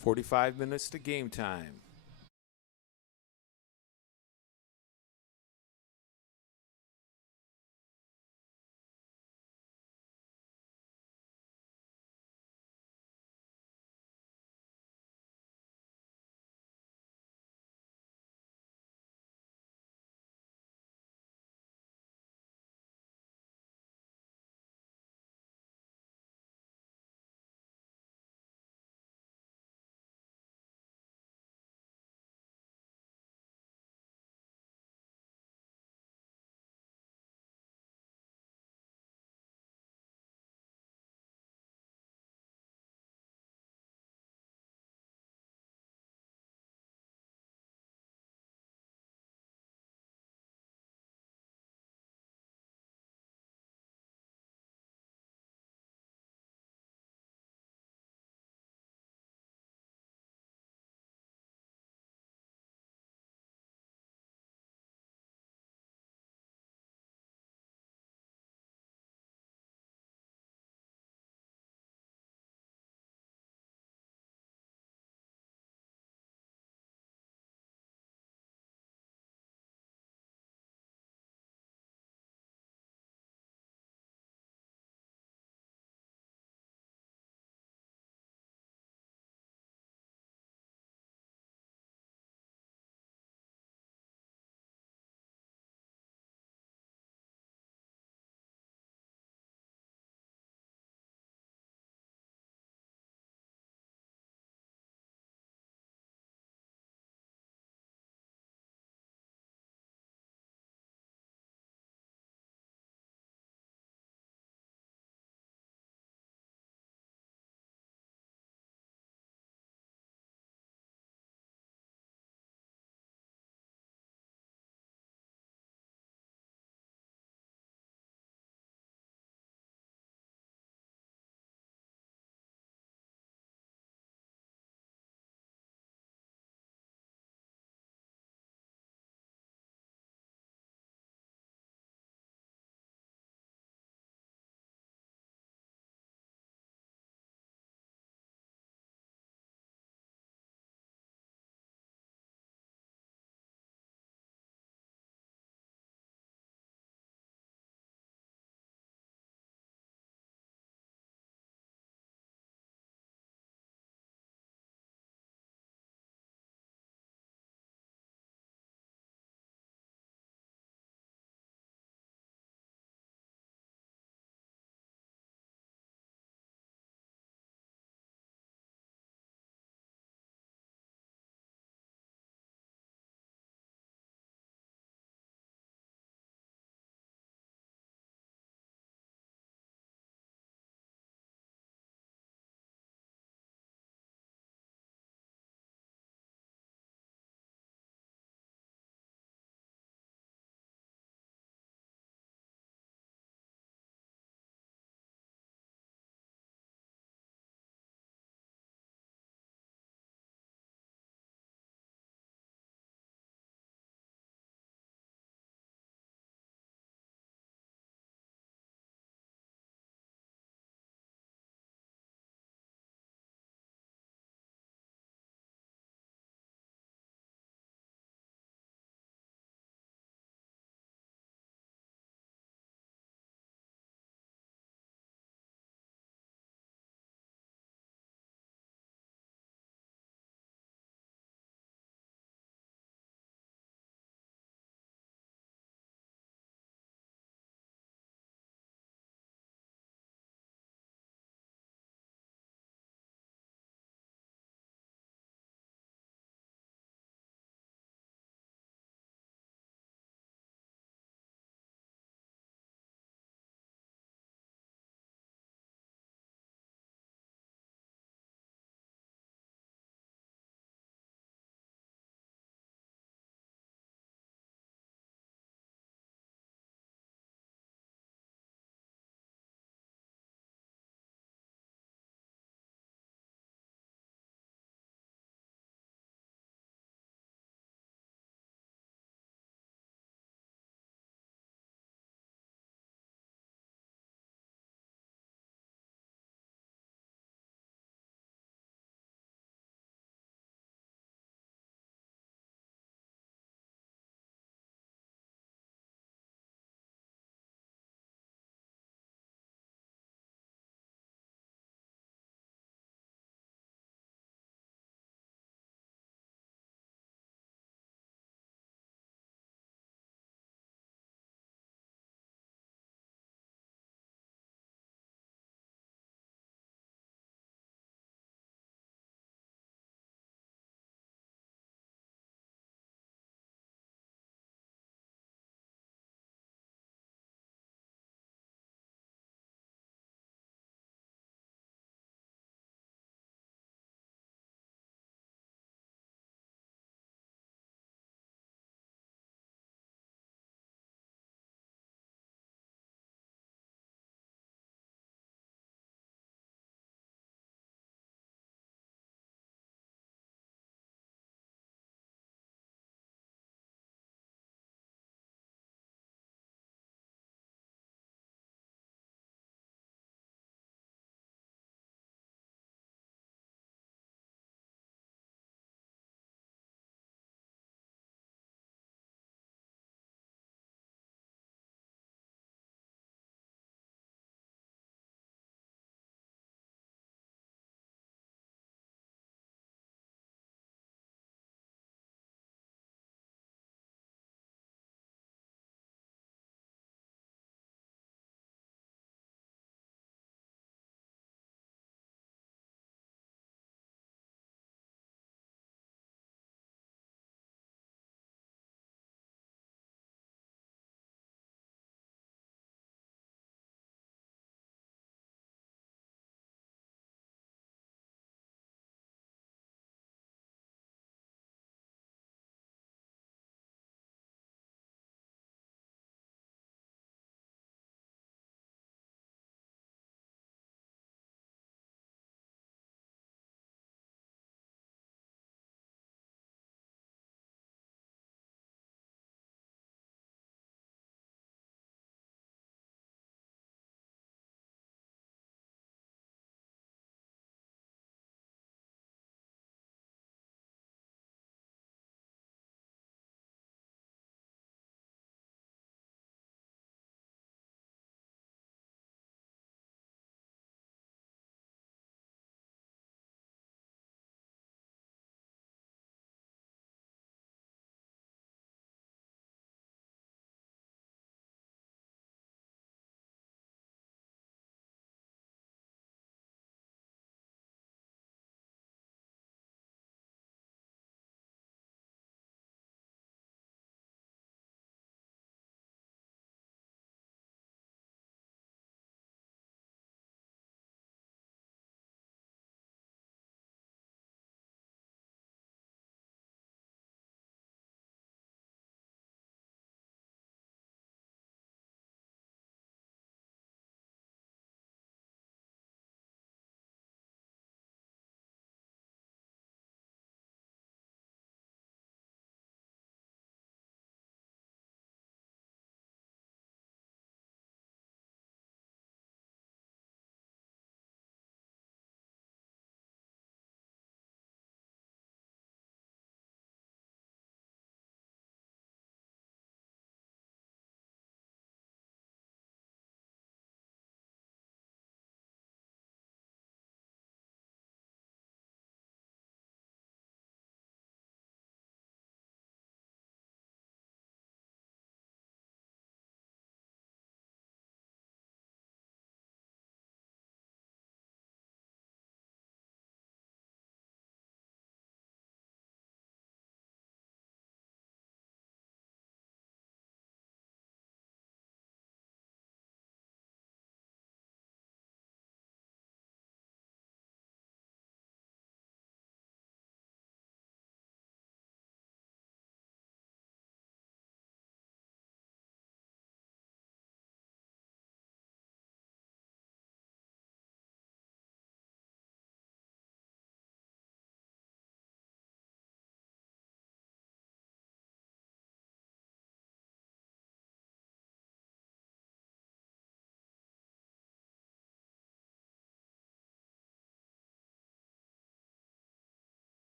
45 minutes to game time.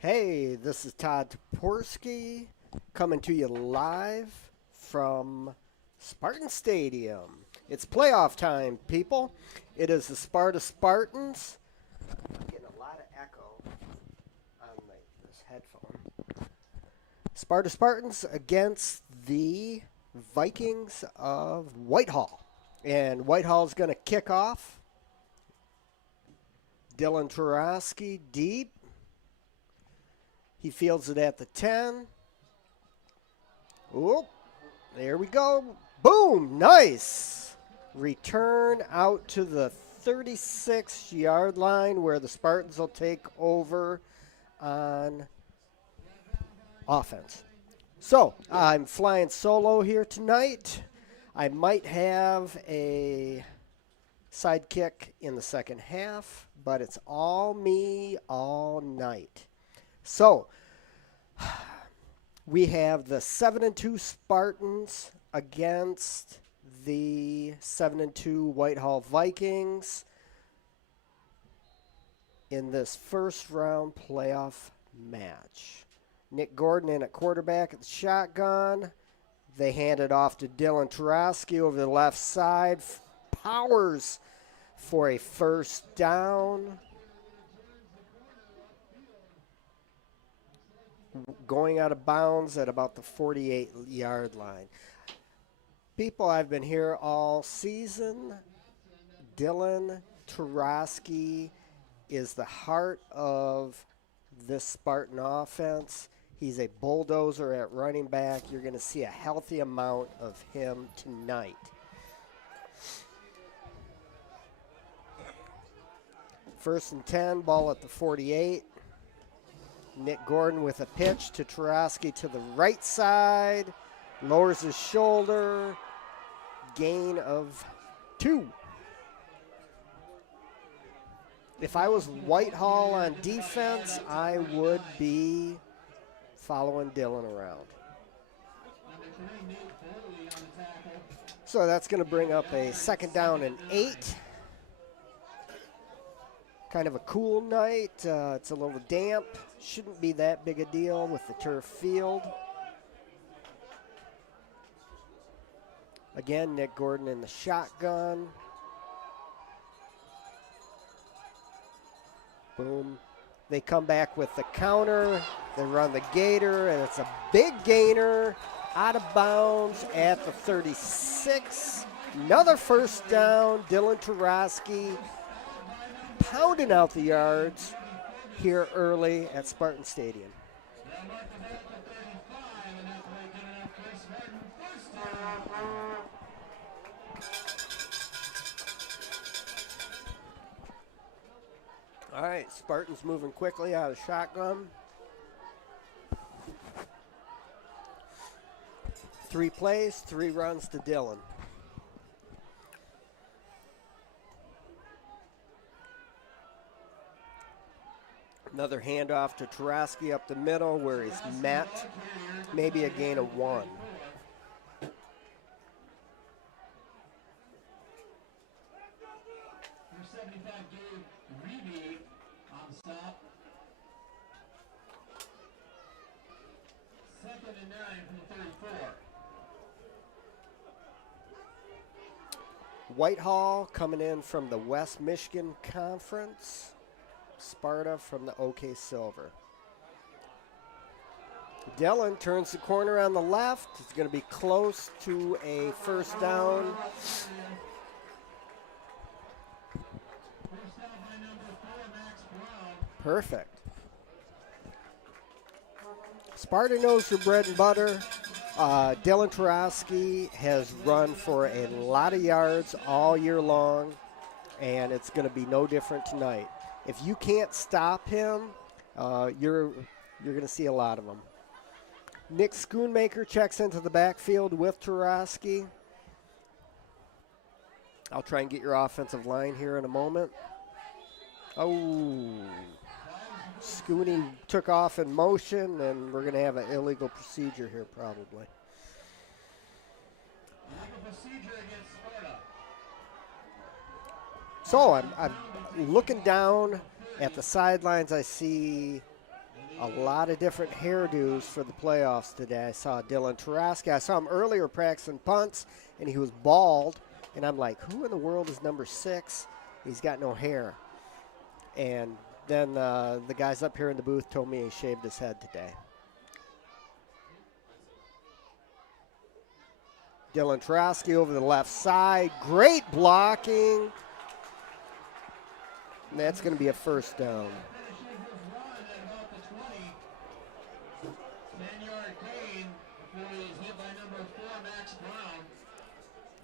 Hey, this is Todd Toporski coming to you live from Spartan Stadium. It's playoff time, people. It is the Sparta Spartans. I'm getting a lot of echo on this headphone. Sparta Spartans against the Vikings of Whitehall. And Whitehall's going to kick off. Dylan Tarosky deep. He fields it at the 10. Oop, there we go. Boom, nice. Return out to the 36-yard line where the Spartans will take over on offense. So, I'm flying solo here tonight. I might have a sidekick in the second half, but it's all me all night. So, we have the 7-2 Spartans against the 7-2 Whitehall Vikings in this first round playoff match. Nick Gordon in at quarterback at the shotgun. They hand it off to Dylan Tarosky over the left side. Powers for a first down. Going out of bounds at about the 48-yard line. People, I've been here all season. Dylan Tarosky is the heart of this Spartan offense. He's a bulldozer at running back. You're going to see a healthy amount of him tonight. First and 10, ball at the 48. Nick Gordon with a pitch to Tarosky to the right side. Lowers his shoulder. Gain of 2. If I was Whitehall on defense, I would be following Dylan around. So that's going to bring up a second down and 8. Kind of a cool night. It's a little damp. Shouldn't be that big a deal with the turf field. Again, Nick Gordon in the shotgun. Boom. They come back with the counter. They run the gator, and it's a big gainer out of bounds at the 36. Another first down. Dylan Tarosky pounding out the yards here early at Spartan Stadium. All right, Spartans moving quickly out of shotgun. 3 plays, 3 runs to Dylan. Another handoff to Tarosky up the middle where he's met. Maybe a gain of 1. Second and 9 from the 34. Whitehall coming in from the West Michigan Conference. Sparta from the OK Silver. Dylan turns the corner on the left. It's going to be close to a first down. Perfect. Sparta knows their bread and butter. Dylan Tarosky has run for a lot of yards all year long, and it's going to be no different tonight. If you can't stop him, you're going to see a lot of them. Nick Schoonmaker checks into the backfield with Tarosky. I'll try and get your offensive line here in a moment. Oh, Scooney took off in motion, and we're going to have an illegal procedure here probably. So I'm looking down at the sidelines. I see A lot of different hairdos for the playoffs today. I saw Dylan Taraski. I saw him earlier practicing punts, and he was bald. And I'm like, who in the world is number 6? He's got no hair. And then the guys up here in the booth told me he shaved his head today. Dylan Taraski over the left side. Great blocking. And that's going to be a first down.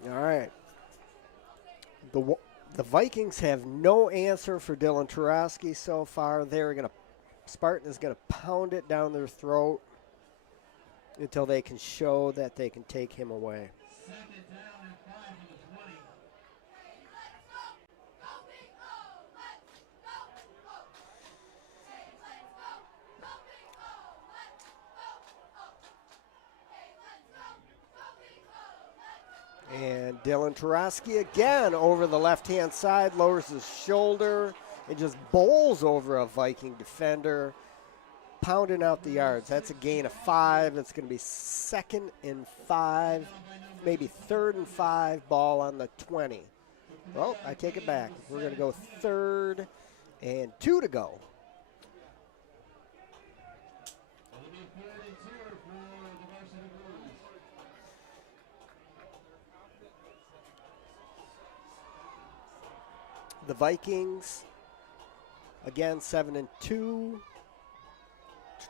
All right. The Vikings have no answer for Dylan Taraski so far. Spartan is going to pound it down their throat until they can show that they can take him away. Second down and 5 from the 20. And Dylan Taraski again over the left-hand side, lowers his shoulder and just bowls over a Viking defender, pounding out the yards. That's a gain of 5. It's going to be 2nd and 5, maybe 3rd and 5, ball on the 20. Well, I take it back. We're going to go 3rd and 2 to go. It'll be 3rd and 2 for the Varsity Blues. The Vikings, again, 7 and 2.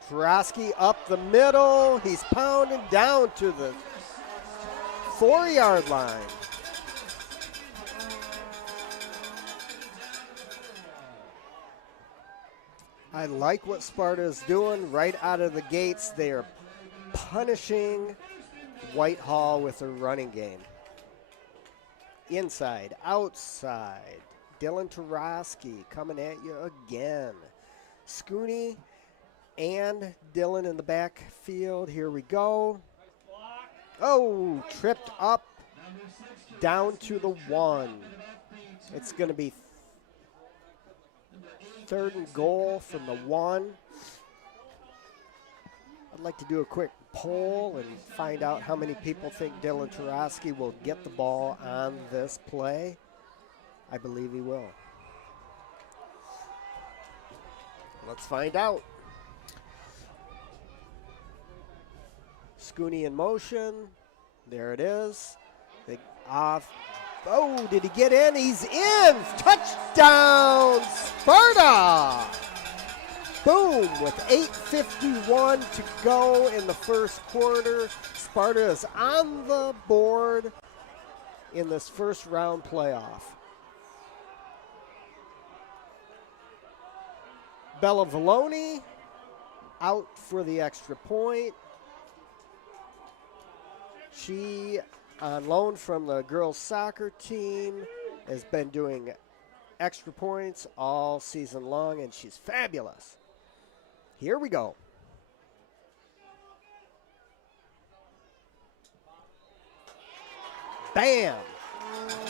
Taraski up the middle. He's pounding down to the 4-yard line. I like what Sparta is doing right out of the gates. They are punishing Whitehall with a running game. Inside, outside. Dylan Taraski coming at you again. Scooney and Dylan in the backfield. Here we go. Oh, tripped up down to the 1. It's going to be 3rd and goal from the 1. I'd like to do a quick poll and find out how many people think Dylan Taraski will get the ball on this play. I believe he will. Let's find out. Scooney in motion. There it is. Big off. Oh, did he get in? He's in. Touchdown, Sparta. Boom, with 8:51 to go in the first quarter. Sparta is on the board in this first round playoff. Bella Valoni out for the extra point. She, on loan from the girls' soccer team, has been doing extra points all season long, and she's fabulous. Here we go. Bam!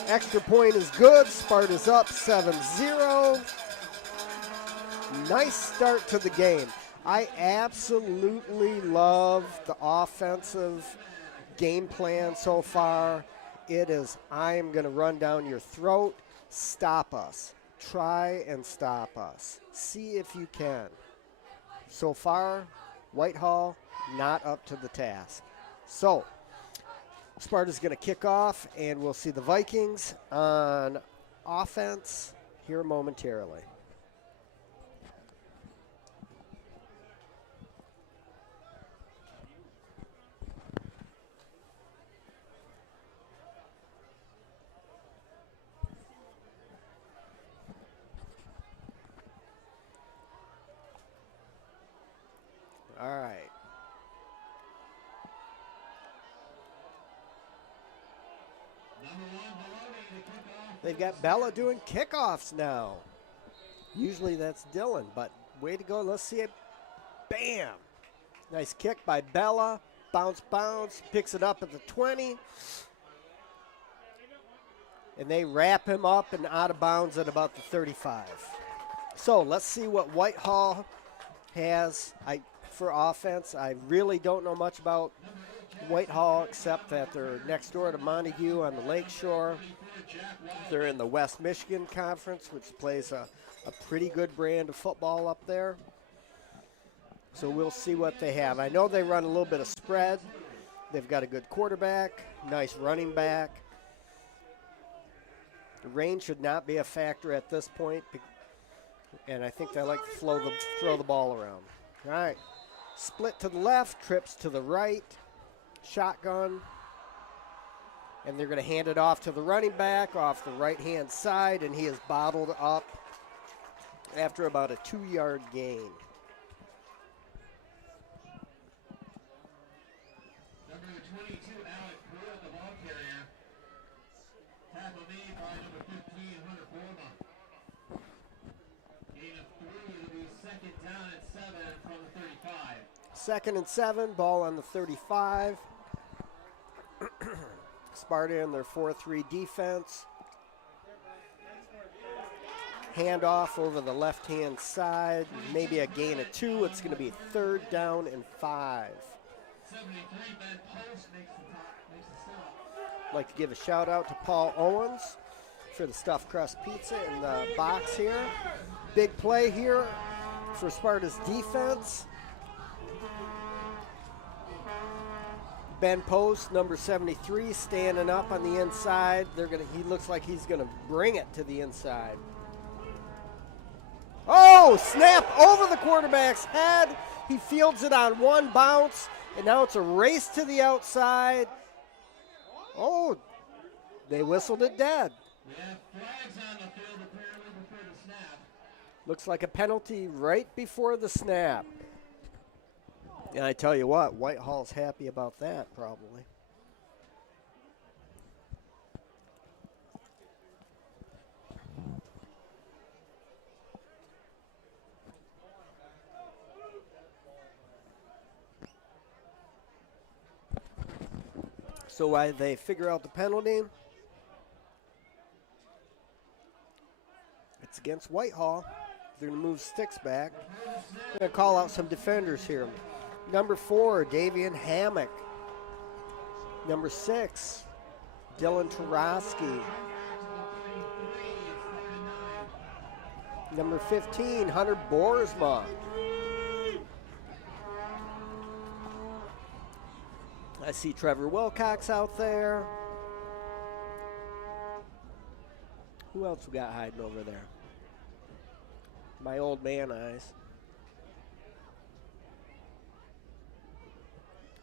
Extra point is good. Sparta's up 7-0. Nice start to the game. I absolutely love the offensive game plan so far. It is, I am going to run down your throat. Stop us. Try and stop us. See if you can. So far, Whitehall not up to the task. So, Sparta's going to kick off, and we'll see the Vikings on offense here momentarily. All right. They've got Bella doing kickoffs now. Usually that's Dylan, but way to go. Let's see it. Bam. Nice kick by Bella. Bounce, bounce. Picks it up at the 20. And they wrap him up and out of bounds at about the 35. So let's see what Whitehall has for offense. I really don't know much about Whitehall except that they're next door to Montague on the Lake Shore. They're in the West Michigan Conference, which plays a pretty good brand of football up there. So we'll see what they have. I know they run a little bit of spread. They've got a good quarterback, nice running back. The rain should not be a factor at this point, and I think they like to throw the ball around. All right, split to the left, trips to the right, shotgun, and they're going to hand it off to the running back off the right-hand side, and he is bottled up after about a 2-yard gain. Number 22, Alec Pruitt, the ball carrier. Tackle made by number 15, Hunter Borma. Gain of 3, it'll be second down and 7 from the 35. Second and 7, ball on the 35. Sparta in their 4-3 defense. Handoff over the left-hand side, maybe a gain of 2. It's going to be 3rd down and 5. 73, Ben Post makes the stop. I'd like to give a shout out to Paul Owens for the stuffed crust pizza in the box here. Big play here for Sparta's defense. Ben Post, number 73, standing up on the inside. He looks like he's gonna bring it to the inside. Oh, snap over the quarterback's head. He fields it on one bounce, and now it's a race to the outside. Oh, they whistled it dead. We have flags on the field apparently before the snap. Looks like a penalty right before the snap. And I tell you what, Whitehall's happy about that probably. So while they figure out the penalty, it's against Whitehall. They're going to move sticks back. They're going to call out some defenders here. Number 4, Davian Hammock. Number 6, Dylan Tarosky. Number 15, Hunter Boersma. I see Trevor Wilcox out there. Who else we got hiding over there? My old man eyes.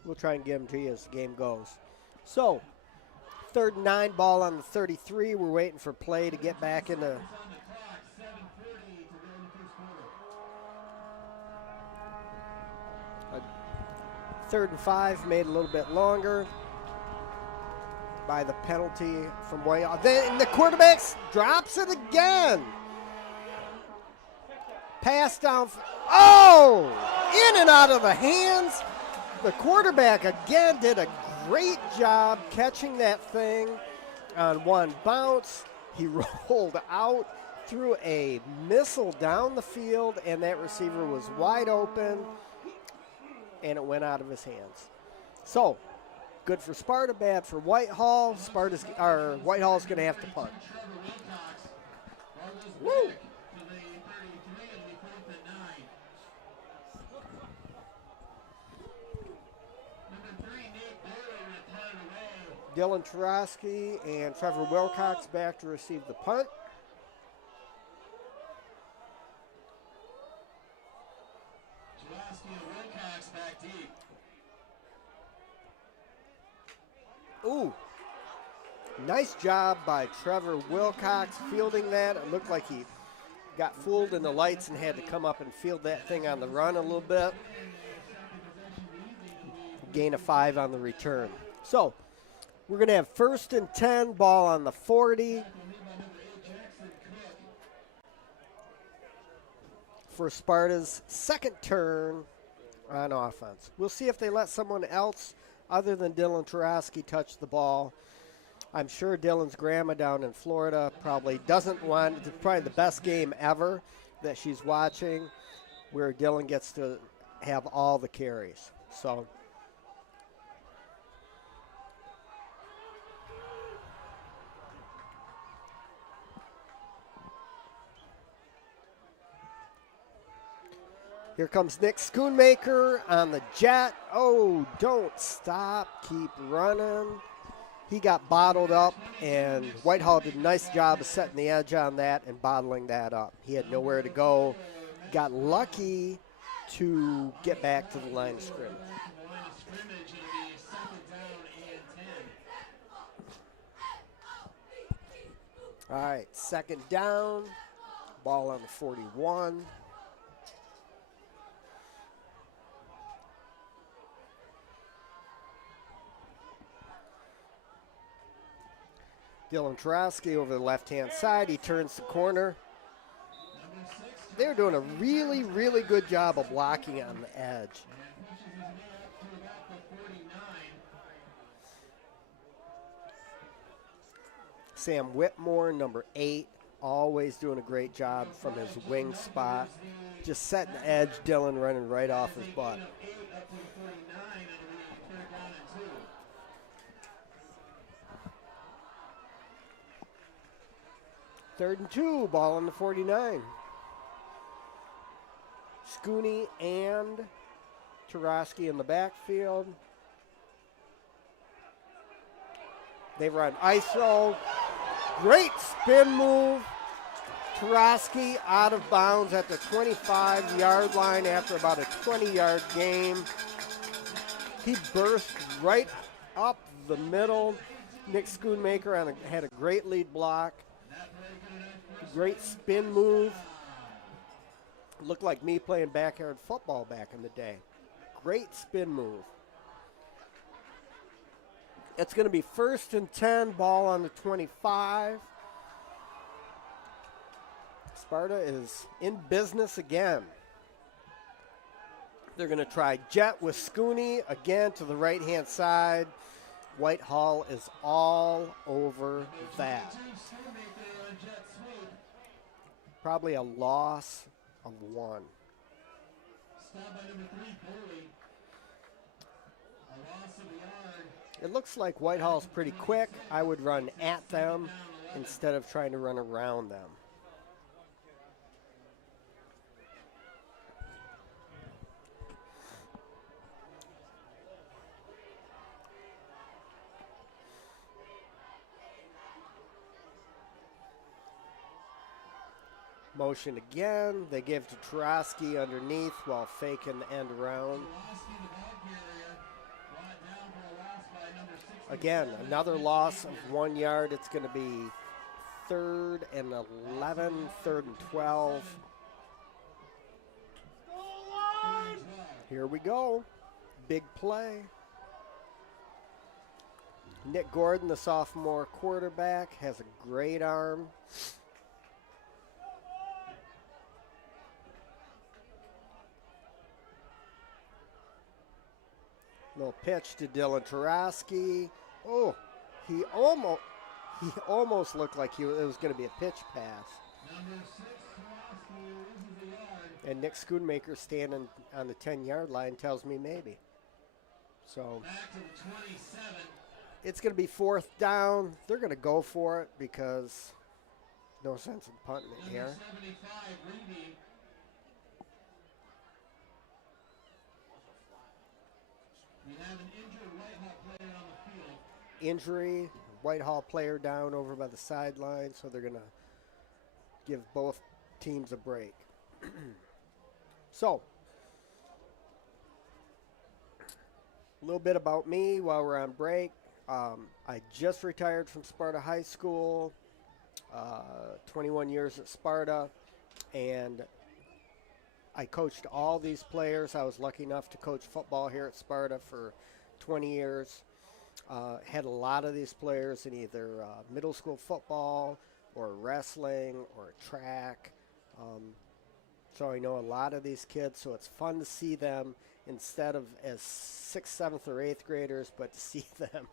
We'll try and give them to you as the game goes. So, 3rd and 9, ball on the 33. We're waiting for play to get back into. 3rd and 5, made a little bit longer by the penalty from Whitehall. Then the quarterback drops it again. Pass down. Oh! In and out of the hands. The quarterback again did a great job catching that thing on one bounce. He rolled out, threw a missile down the field, and that receiver was wide open, and it went out of his hands. So, good for Sparta, bad for Whitehall. Whitehall's going to have to punt. Woo! Dylan Tarosky and Trevor Wilcox back to receive the punt. Tarosky and Wilcox back deep. Ooh, nice job by Trevor Wilcox fielding that. It looked like he got fooled in the lights and had to come up and field that thing on the run a little bit. Gain of 5 on the return. So, we're going to have 1st and 10, ball on the 40. For Sparta's second turn on offense. We'll see if they let someone else other than Dylan Tarosky touch the ball. I'm sure Dylan's grandma down in Florida probably doesn't want, it's probably the best game ever that she's watching. where Dylan gets to have all the carries. So here comes Nick Schoonmaker on the jet. Oh, don't stop. Keep running. He got bottled up, and Whitehall did a nice job of setting the edge on that and bottling that up. He had nowhere to go. Got lucky to get back to the line of scrimmage. All right, second down. Ball on the 41. Dylan Tarowski over the left-hand side. He turns the corner. They're doing a really, really good job of blocking on the edge. Sam Whitmore, number 8, always doing a great job from his wing spot. Just setting the edge, Dylan running right off his butt. Third and 2, ball on the 49. Scooney and Tarowski in the backfield. They run ISO. Great spin move. Tarowski out of bounds at the 25-yard line after about a 20-yard game. He burst right up the middle. Nick Schoonmaker had a great lead block. Great spin move. Looked like me playing backyard football back in the day. Great spin move. It's going to be 1st and 10, ball on the 25. Sparta is in business again. They're going to try jet with Scooney again to the right-hand side. Whitehall is all over that. Probably a loss of 1. It looks like Whitehall's pretty quick. I would run at them instead of trying to run around them. Motion again. They give to Tarowski underneath while faking the end around. Again, another loss of 1 yard. It's going to be 3rd and 11, 3rd and 12. Here we go. Big play. Nick Gordon, the sophomore quarterback, has a great arm. Little pitch to Dylan Tarowski. Oh, he almost looked like it was going to be a pitch pass. And Nick Schoonmaker standing on the 10-yard line tells me maybe. So it's going to be 4th down. They're going to go for it because no sense in punting it here. We have an injured Whitehall player on the field. Injury, Whitehall player down over by the sideline, so they're going to give both teams a break. So, a little bit about me while we're on break. I just retired from Sparta High School, 21 years at Sparta, and I coached all these players. I was lucky enough to coach football here at Sparta for 20 years. Had a lot of these players in either middle school football or wrestling or track. So I know a lot of these kids, so it's fun to see them instead of as 6th, 7th, or 8th graders, but to see them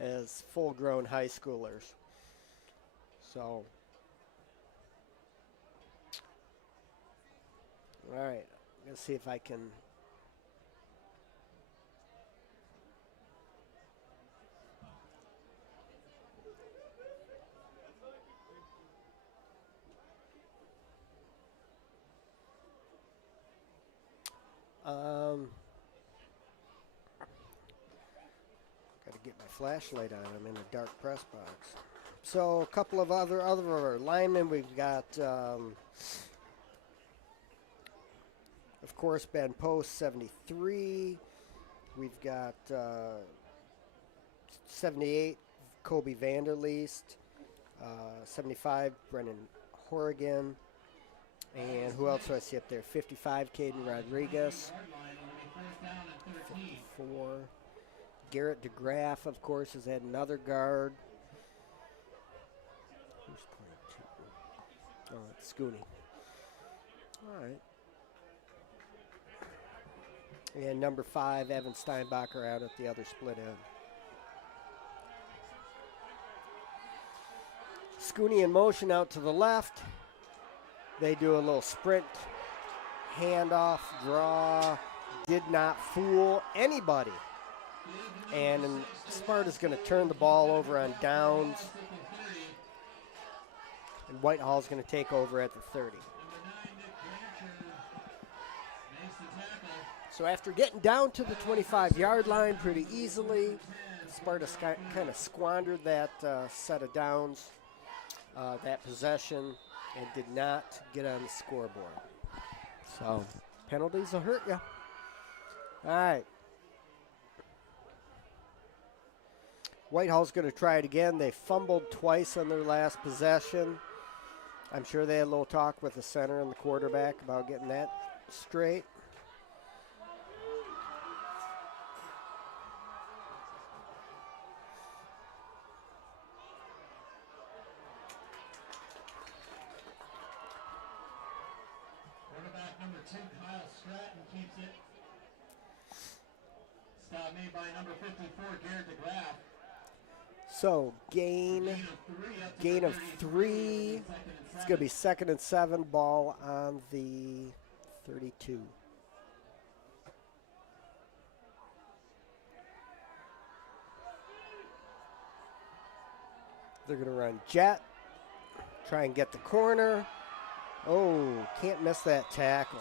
as full-grown high schoolers. So, all right, Let's see if I can. Got to get my flashlight on. I'm in a dark press box. So a couple of other linemen. We've got, of course, Ben Post, 73. We've got 78, Kobe Vanderleest. 75, Brennan Horrigan. And who else do I see up there? 55, Caden Rodriguez. 54. Garrett DeGraff, of course, has had another guard. Who's 22? Oh, it's Scooney. All right. And number 5, Evan Steinbacher out at the other split end. Scooney in motion out to the left. They do a little sprint, handoff, draw. Did not fool anybody. And Sparta's going to turn the ball over on downs. And Whitehall's going to take over at the 30. So after getting down to the 25-yard line pretty easily, Sparta kind of squandered that set of downs, that possession, and did not get on the scoreboard. So penalties will hurt you. All right. Whitehall's going to try it again. They fumbled twice on their last possession. I'm sure they had a little talk with the center and the quarterback about getting that straight. Quarterback number 2, Kyle Stratton, keeps it. Stop made by number 54, Garrett DeGraff. So gain of 3. It's going to be 2nd and 7, ball on the 32. They're going to run jet, try and get the corner. Oh, can't miss that tackle.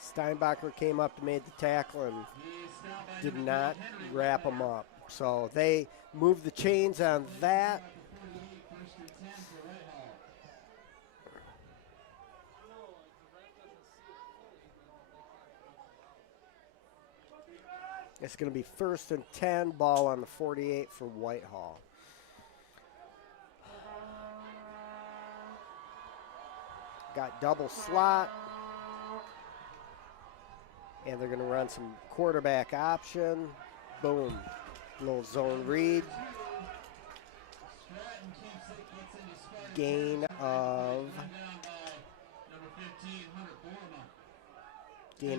Steinbacher came up and made the tackle and did not wrap him up. So they moved the chains on that. It's going to be 1st and 10, ball on the 48 for Whitehall. Got double slot. And they're going to run some quarterback option. Boom. Little zone read. Gain of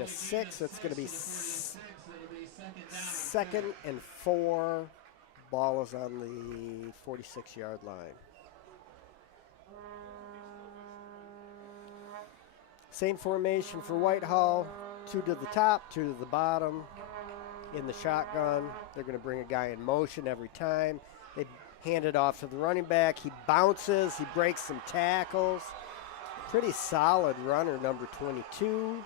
6. It's going to be 2nd and 4. Ball is on the 46-yard line. Same formation for Whitehall. 2 to the top, 2 to the bottom. In the shotgun, they're going to bring a guy in motion every time. They hand it off to the running back. He bounces. He breaks some tackles. Pretty solid runner, number 22.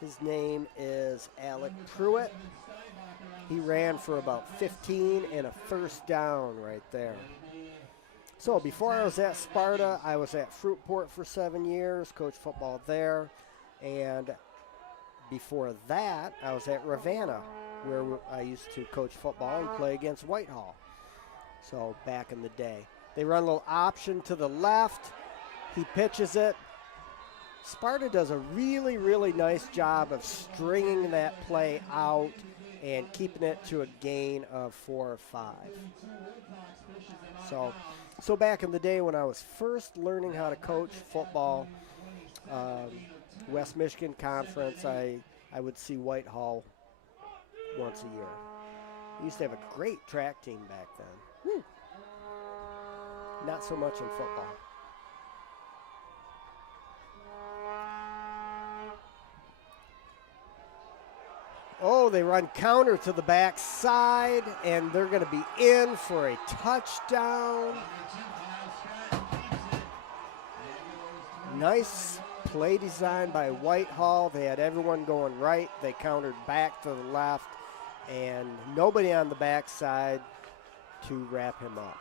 His name is Alec Pruitt. He ran for about 15 and a 1st down right there. So before I was at Sparta, I was at Fruitport for 7 years, coached football there. And before that, I was at Ravenna, where I used to coach football and play against Whitehall. So back in the day. They run a little option to the left. He pitches it. Sparta does a really, really nice job of stringing that play out and keeping it to a gain of 4 or 5. So back in the day when I was first learning how to coach football, West Michigan Conference, I would see Whitehall once a year. We used to have a great track team back then. Woo. Not so much in football. Oh, they run counter to the backside, and they're going to be in for a touchdown. Nice play design by Whitehall. They had everyone going right. They countered back to the left, and nobody on the backside to wrap him up.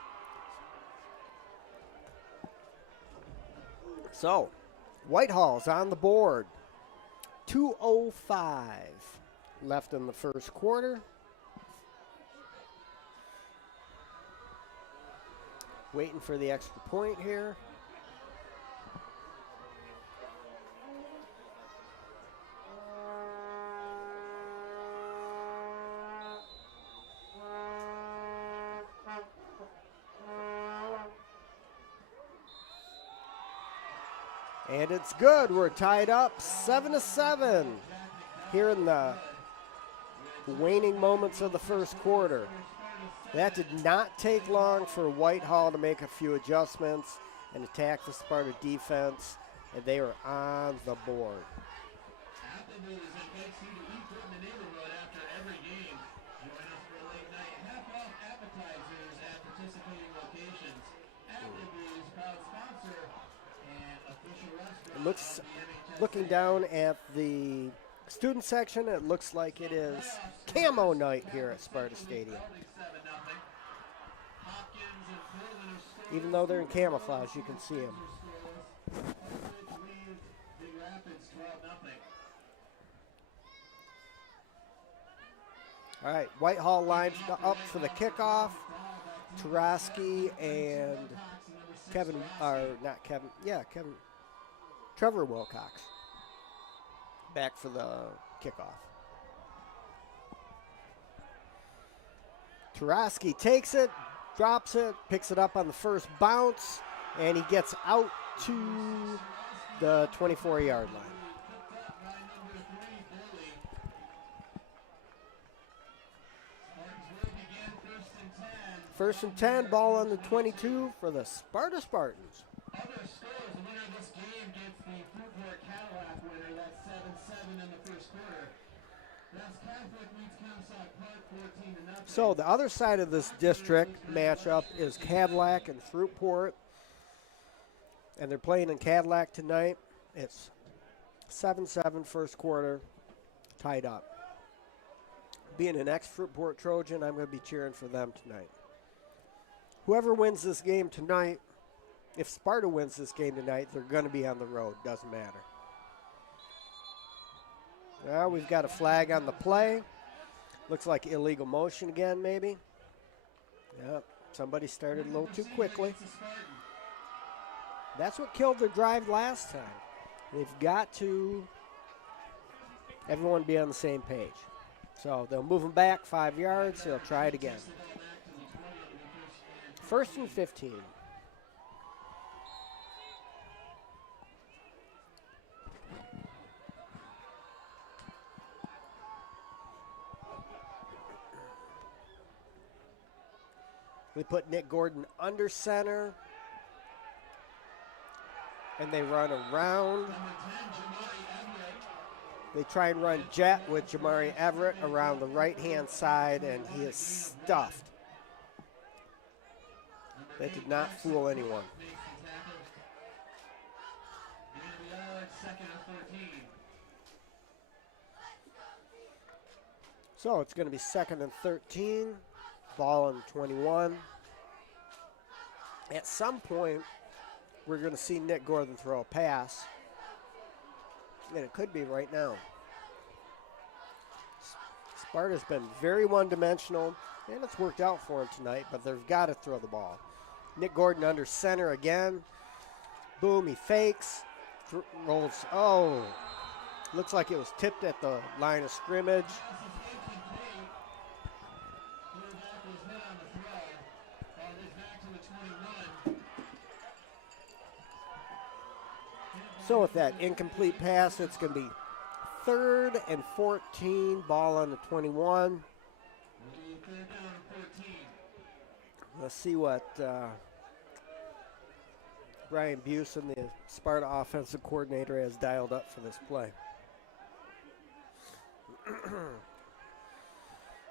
So, Whitehall's on the board. 2:05 left in the first quarter. Waiting for the extra point here. And it's good. We're tied up 7-7 here in the waning moments of the first quarter. That did not take long for Whitehall to make a few adjustments and attack the Sparta defense, and they are on the board. Looking down at the student section, it looks like it is camo night here at Sparta Stadium. Even though they're in camouflage, you can see them. All right, Whitehall lines up for the kickoff. Tarosky and Trevor Wilcox back for the kickoff. Tarosky takes it, drops it, picks it up on the first bounce, and he gets out to the 24-yard line. First and 10, ball on the 22 for the Sparta Spartans. Other scores, the winner of this game gets the Fruitport Cadillac winner. That's 7-7 in the first quarter. That's Catholic meets Comstock Park 14-0. So the other side of this district matchup is Cadillac and Fruitport. And they're playing in Cadillac tonight. It's 7-7 first quarter, tied up. Being an ex-Fruitport Trojan, I'm going to be cheering for them tonight. Whoever wins this game tonight, if Sparta wins this game tonight, they're going to be on the road. Doesn't matter. Well, we've got a flag on the play. Looks like illegal motion again, maybe. Yep, somebody started a little too quickly. That's what killed their drive last time. They've got to, everyone be on the same page. So they'll move them back 5 yards. They'll try it again. First and 15. We put Nick Gordon under center. And they run around. They try and run jet with Jamari Everett around the right-hand side, and he is stuffed. That did not fool anyone. So it's going to be 2nd and 13. Ball on 21. At some point, we're going to see Nick Gordon throw a pass. And it could be right now. Sparta's been very one-dimensional, and it's worked out for him tonight, but they've got to throw the ball. Nick Gordon under center again. Boom, he fakes. Rolls. Oh, looks like it was tipped at the line of scrimmage. So with that incomplete pass, it's going to be 3rd and 14, ball on the 21. Let's see what Ryan Busen, the Sparta offensive coordinator, has dialed up for this play.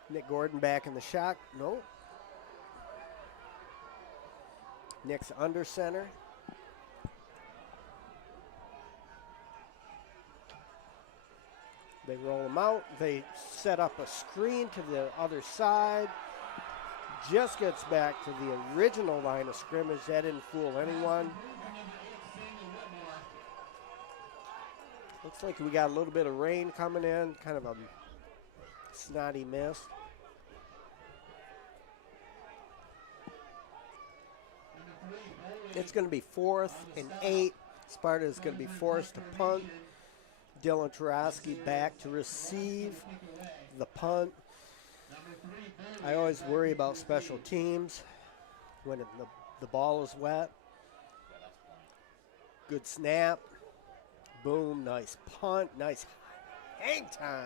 Nick Gordon back in the shot. Nope. Nick's under center. They roll him out. They set up a screen to the other side. Just gets back to the original line of scrimmage. That didn't fool anyone. Looks like we got a little bit of rain coming in. Kind of a snotty mist. It's going to be 4th and 8. Sparta is going to be forced to punt. Dylan Tarosky back to receive the punt. I always worry about special teams when the ball is wet. Good snap. Boom, nice punt, nice hang time.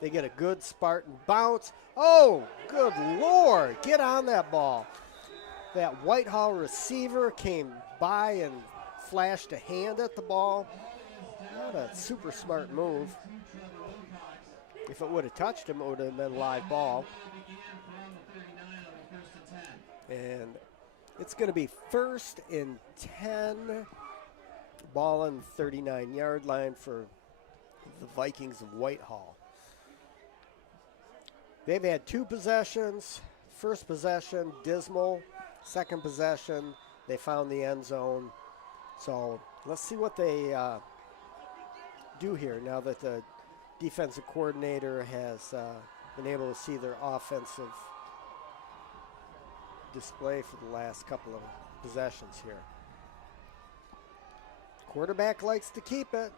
They get a good Spartan bounce. Oh, good Lord, get on that ball. That Whitehall receiver came by and flashed a hand at the ball. Not a super smart move. If it would have touched him, it would have been a live ball. And it's going to be 1st and 10. Ball on the 39-yard line for the Vikings of Whitehall. They've had 2 possessions. First possession, dismal. Second possession, they found the end zone. So let's see what they do here now that the defensive coordinator has been able to see their offensive display for the last couple of possessions here. Quarterback likes to keep it.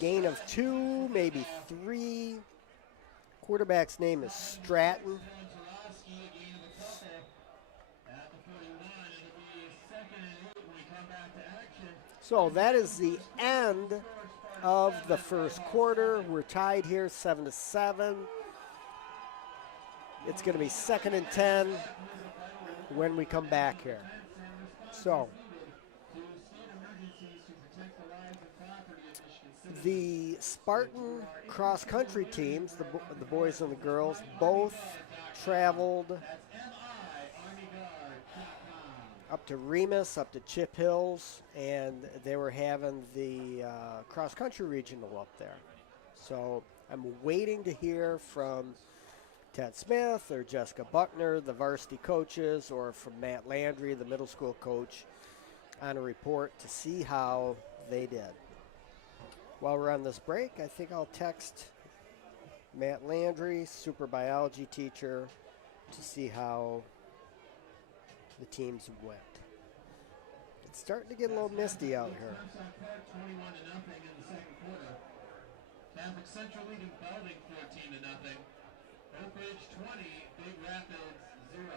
Gain of 2, maybe 3. Quarterback's name is Stratton. So that is the end of the first quarter. We're tied here 7-7. It's going to be 2nd and 10 when we come back here. So the Spartan cross-country teams, the boys and the girls, both traveled up to Remus, up to Chip Hills, and they were having the cross-country regional up there. So I'm waiting to hear from Ted Smith or Jessica Buckner, the varsity coaches, or from Matt Landry, the middle school coach, on a report to see how they did. While we're on this break, I think I'll text Matt Landry, super biology teacher, to see how the teams went. It's starting to get a little misty out here. 21-0 in the second quarter. Catholic Central leading Belding 14-0. Oak Ridge 20, Big Rapids 0,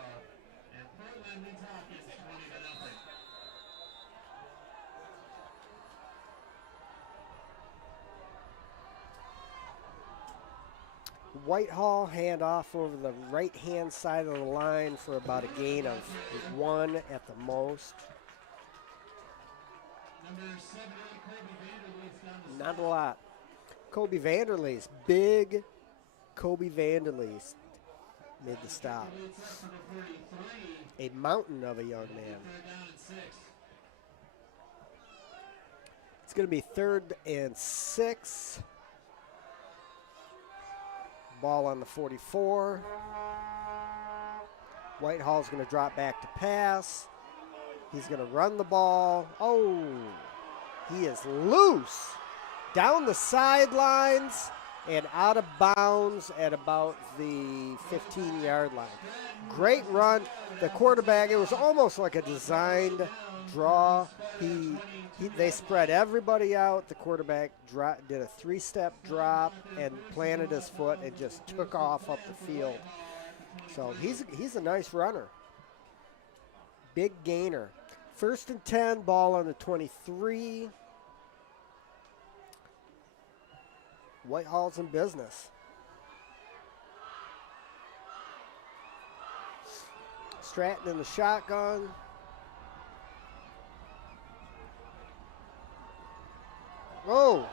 and Portland leads Hawkins 20-0. Whitehall handoff over the right-hand side of the line for about a gain of 1 at the most. Number 78, Kobe Vanderleest down the Not a lot. Kobe Vanderleest, big Kobe Vanderleest made the stop. A mountain of a young man. It's going to be 3rd and 6. Ball on the 44. Whitehall's going to drop back to pass. He's going to run the ball. Oh, he is loose. Down the sidelines and out of bounds at about the 15-yard line. Great run. The quarterback, it was almost like a designed draw. They spread everybody out. The quarterback did a 3-step drop and planted his foot and just took off up the field. So he's a nice runner. Big gainer. 1st and 10, ball on the 23. Whitehall's in business. Stratton in the shotgun. Whoa!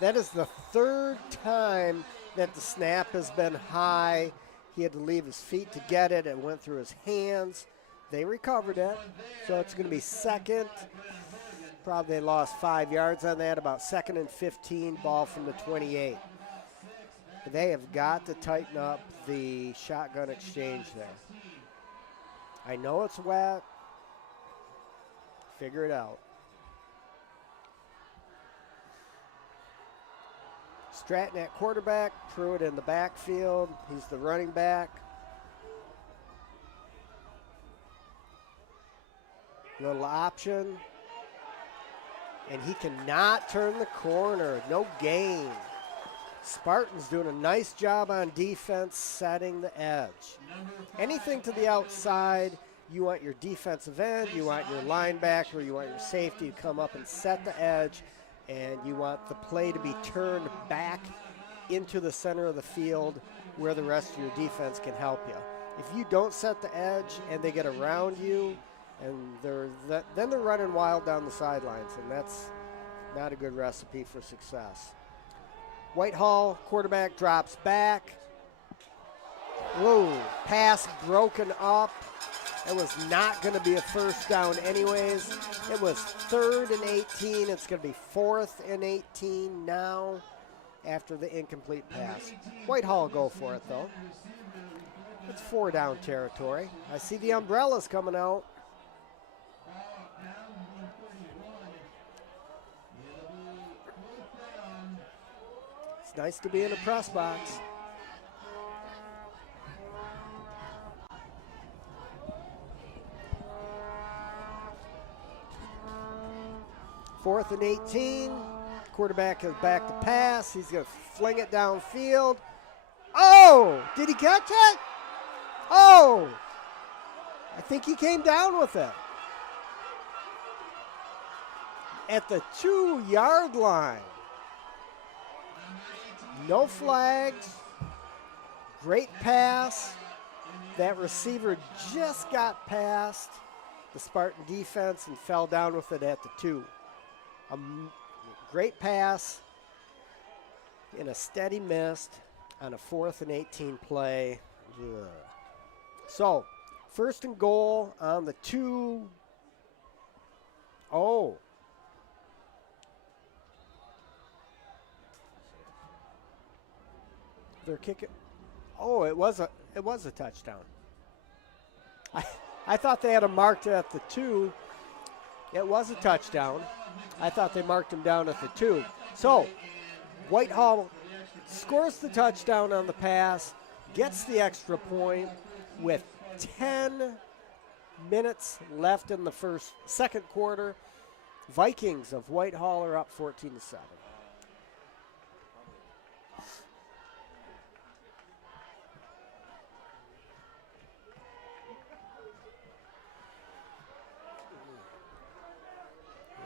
That is the third time that the snap has been high. He had to leave his feet to get it. It went through his hands. They recovered it. So it's going to be second. Probably they lost 5 yards on that, about 2nd and 15, ball from the 28. They have got to tighten up the shotgun exchange there. I know it's wet. Figure it out. Stratton at quarterback, Pruitt in the backfield. He's the running back. Little option. And he cannot turn the corner. No gain. Spartan's doing a nice job on defense setting the edge. Anything to the outside, you want your defensive end, you want your linebacker, you want your safety to come up and set the edge, and you want the play to be turned back into the center of the field where the rest of your defense can help you. If you don't set the edge and they get around you, and then they're running wild down the sidelines, and that's not a good recipe for success. Whitehall, quarterback, drops back. Whoa, pass broken up. It was not going to be a first down anyways. It was 3rd and 18. It's going to be 4th and 18 now after the incomplete pass. Whitehall go for it, though. It's 4-down territory. I see the umbrellas coming out. It's nice to be in a press box. Fourth and 18. Quarterback is back to pass. He's going to fling it downfield. Oh! Did he catch it? Oh! I think he came down with it. At the 2-yard line. No flags. Great pass. That receiver just got past the Spartan defense and fell down with it at the 2. Great pass in a steady mist on a 4th and 18 play. Ugh. So, 1st and goal on the 2. Oh. They're kicking. Oh, it was a touchdown. I thought they had him marked at the 2. It was a touchdown. I thought they marked him down at the 2. So, Whitehall scores the touchdown on the pass, gets the extra point with 10 minutes left in the second quarter. Vikings of Whitehall are up 14-7.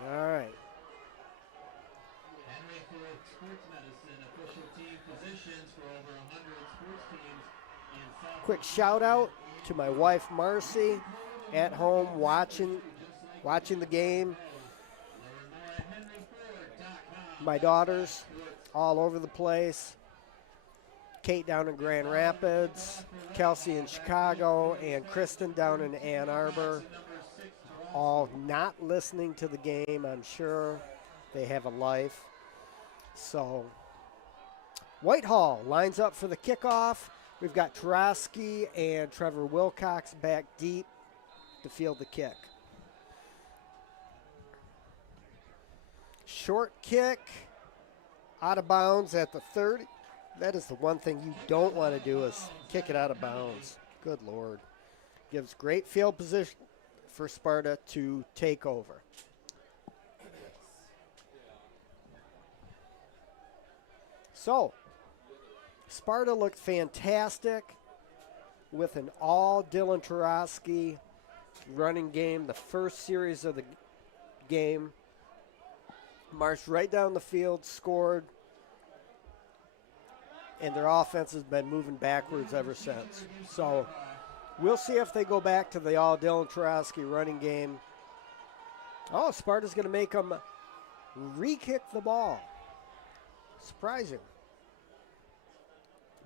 All right. Henry Ford Sports Medicine, official team physicians for over 100 sports teams in South. Quick shout out to my wife Marcy at home watching the game. My daughters all over the place. Kate down in Grand Rapids, Kelsey in Chicago, and Kristen down in Ann Arbor. All not listening to the game, I'm sure. They have a life. So, Whitehall lines up for the kickoff. We've got Tarosky and Trevor Wilcox back deep to field the kick. Short kick, out of bounds at the 30. That is the one thing you don't want to do is kick it out of bounds. Good Lord. Gives great field position for Sparta to take over. So, Sparta looked fantastic with an all Dylan Tarosky running game. The first series of the game. Marched right down the field, scored, and their offense has been moving backwards ever since. So, We'll see if they go back to the all Dylan Tarowski running game. Oh, Sparta's going to make them re-kick the ball. Surprising.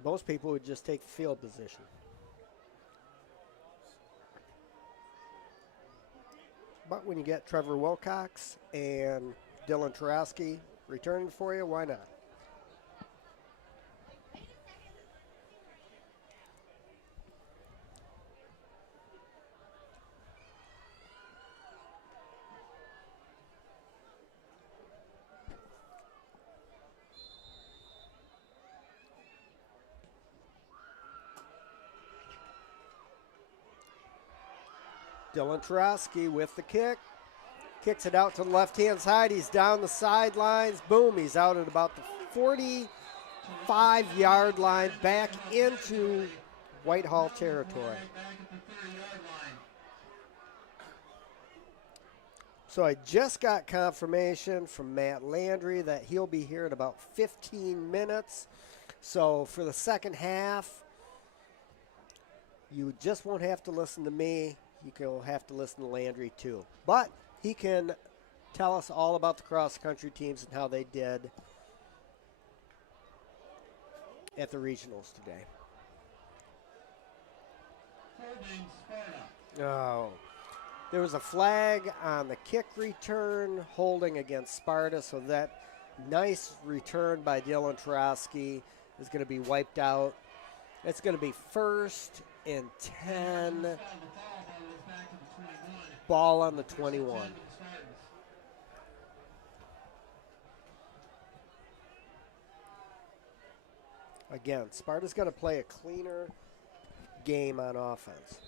Most people would just take the field position. But when you get Trevor Wilcox and Dylan Tarowski returning for you, why not? Dylan Tarowski with the kick. Kicks it out to the left-hand side. He's down the sidelines. Boom, he's out at about the 45-yard line back into Whitehall territory. So I just got confirmation from Matt Landry that he'll be here in about 15 minutes. So for the second half, you just won't have to listen to me. You'll have to listen to Landry too. But he can tell us all about the cross-country teams and how they did at the regionals today. Oh, there was a flag on the kick return holding against Sparta, so that nice return by Dylan Tarowski is going to be wiped out. It's going to be 1st and 10. Ball on the 21. Again, Sparta's going to play a cleaner game on offense.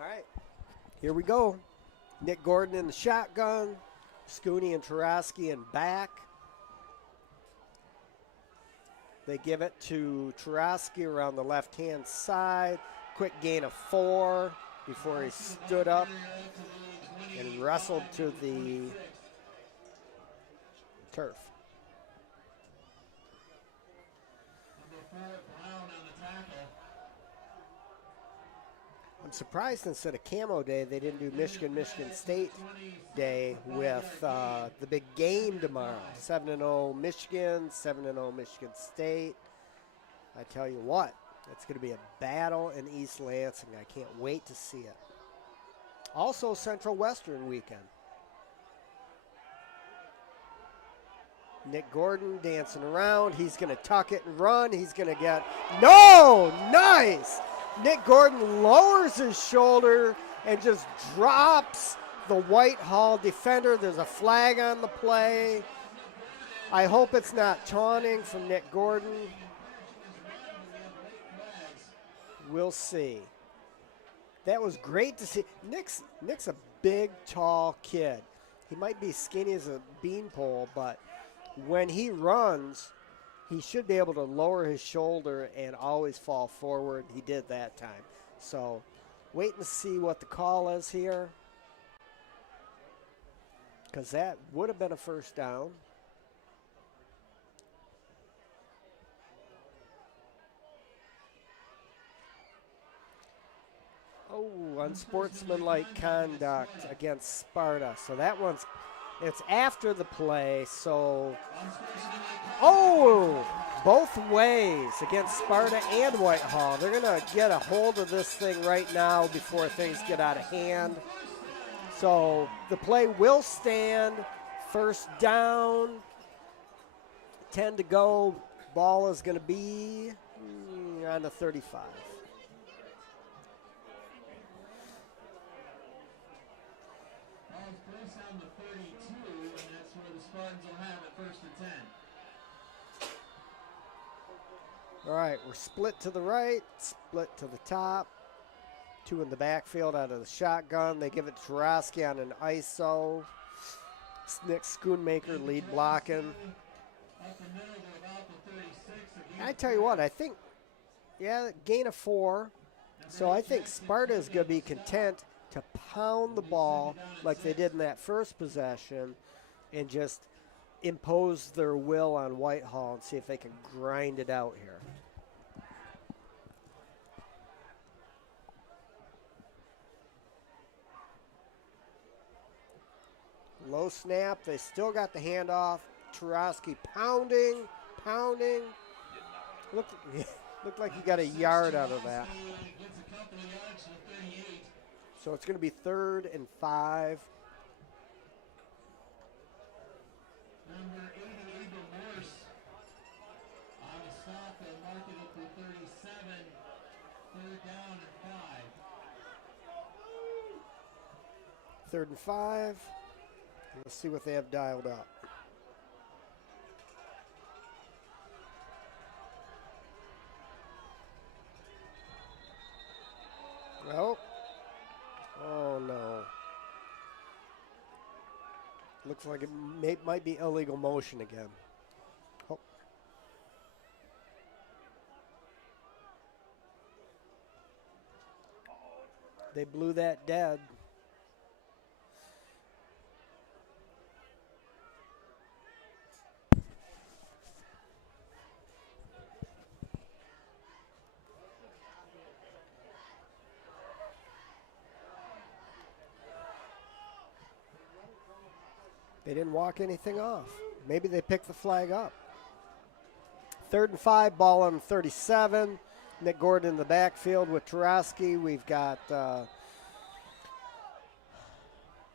All right, here we go. Nick Gordon in the shotgun. Scooney and Tarowski in back. They give it to Tarowski around the left-hand side. Quick gain of 4 before he stood up and wrestled to the turf. I'm surprised instead of Camo Day, they didn't do Michigan State Day with the big game tomorrow. 7-0 Michigan, 7-0 Michigan State. I tell you what, it's going to be a battle in East Lansing. I can't wait to see it. Also Central Western weekend. Nick Gordon dancing around. He's going to tuck it and run. He's going to get, no, nice. Nick Gordon lowers his shoulder and just drops the Whitehall defender. There's a flag on the play. I hope it's not taunting from Nick Gordon. We'll see. That was great to see. Nick's a big, tall kid. He might be skinny as a beanpole, but when he runs, he should be able to lower his shoulder and always fall forward. He did that time. So waiting to see what the call is here, because that would have been a first down. Oh, unsportsmanlike conduct against Sparta. So that one's, it's after the play, so, oh, both ways against Sparta and Whitehall. They're going to get a hold of this thing right now before things get out of hand. So the play will stand. First down, 10 to go. Ball is going to be on the 35. On the 32, and that's where the Spartans will have it 1st and 10. All right, we're split to the right, split to the top. 2 in the backfield out of the shotgun. They give it to Tarowski on an ISO. Nick Schoonmaker lead blocking. I tell you what, I think, yeah, gain of 4. So I think Sparta is going to be content to pound the ball like they did in that first possession and just impose their will on Whitehall and see if they can grind it out here. No snap. They still got the handoff. Tarowski pounding. Looked like he got a yard out of that. Gets a couple of yards to the 38. So it's going to be 3rd and 5. Number 80, Abel Morse. On the stop, they'll mark it up to 37. 3rd down and 5. 3rd and 5. Let's see what they have dialed up. Oh no. Looks like it might be illegal motion again. Oh. They blew that dead. They didn't walk anything off. Maybe they picked the flag up. 3rd and 5, ball on 37. Nick Gordon in the backfield with Tarowski. We've got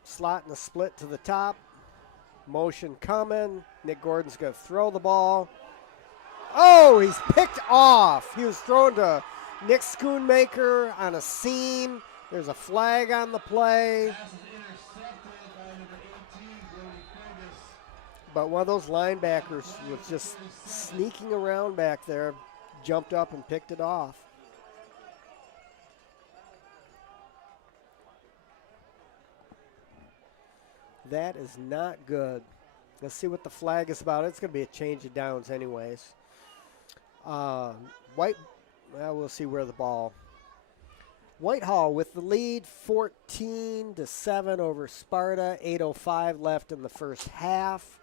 slot and a split to the top. Motion coming. Nick Gordon's going to throw the ball. Oh, he's picked off. He was thrown to Nick Schoonmaker on a seam. There's a flag on the play. Pass is intercepted by number 18, Brody Fergus. But one of those linebackers was just sneaking around back there, jumped up and picked it off. That is not good. Let's see what the flag is about. It's going to be a change of downs anyways. Well, we'll see where the ball. Whitehall with the lead, 14-7 over Sparta. 8:05 left in the first half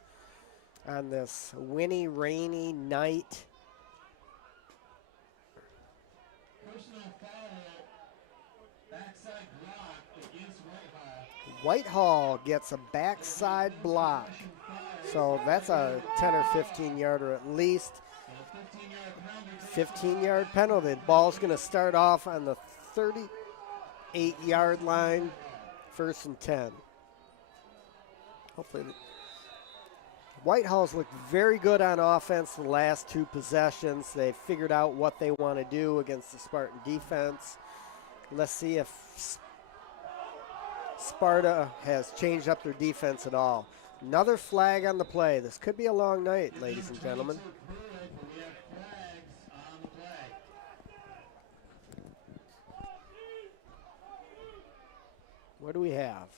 on this windy, rainy night. Personal foul, backside block against Whitehall. Whitehall gets a backside block. So that's a 10 or 15 yarder at least. 15-yard penalty. The ball's going to start off on the 38-yard line, 1st and 10. Hopefully. Whitehall's looked very good on offense the last 2 possessions. They've figured out what they want to do against the Spartan defense. Let's see if Sparta has changed up their defense at all. Another flag on the play. This could be a long night, ladies and gentlemen. What do we have?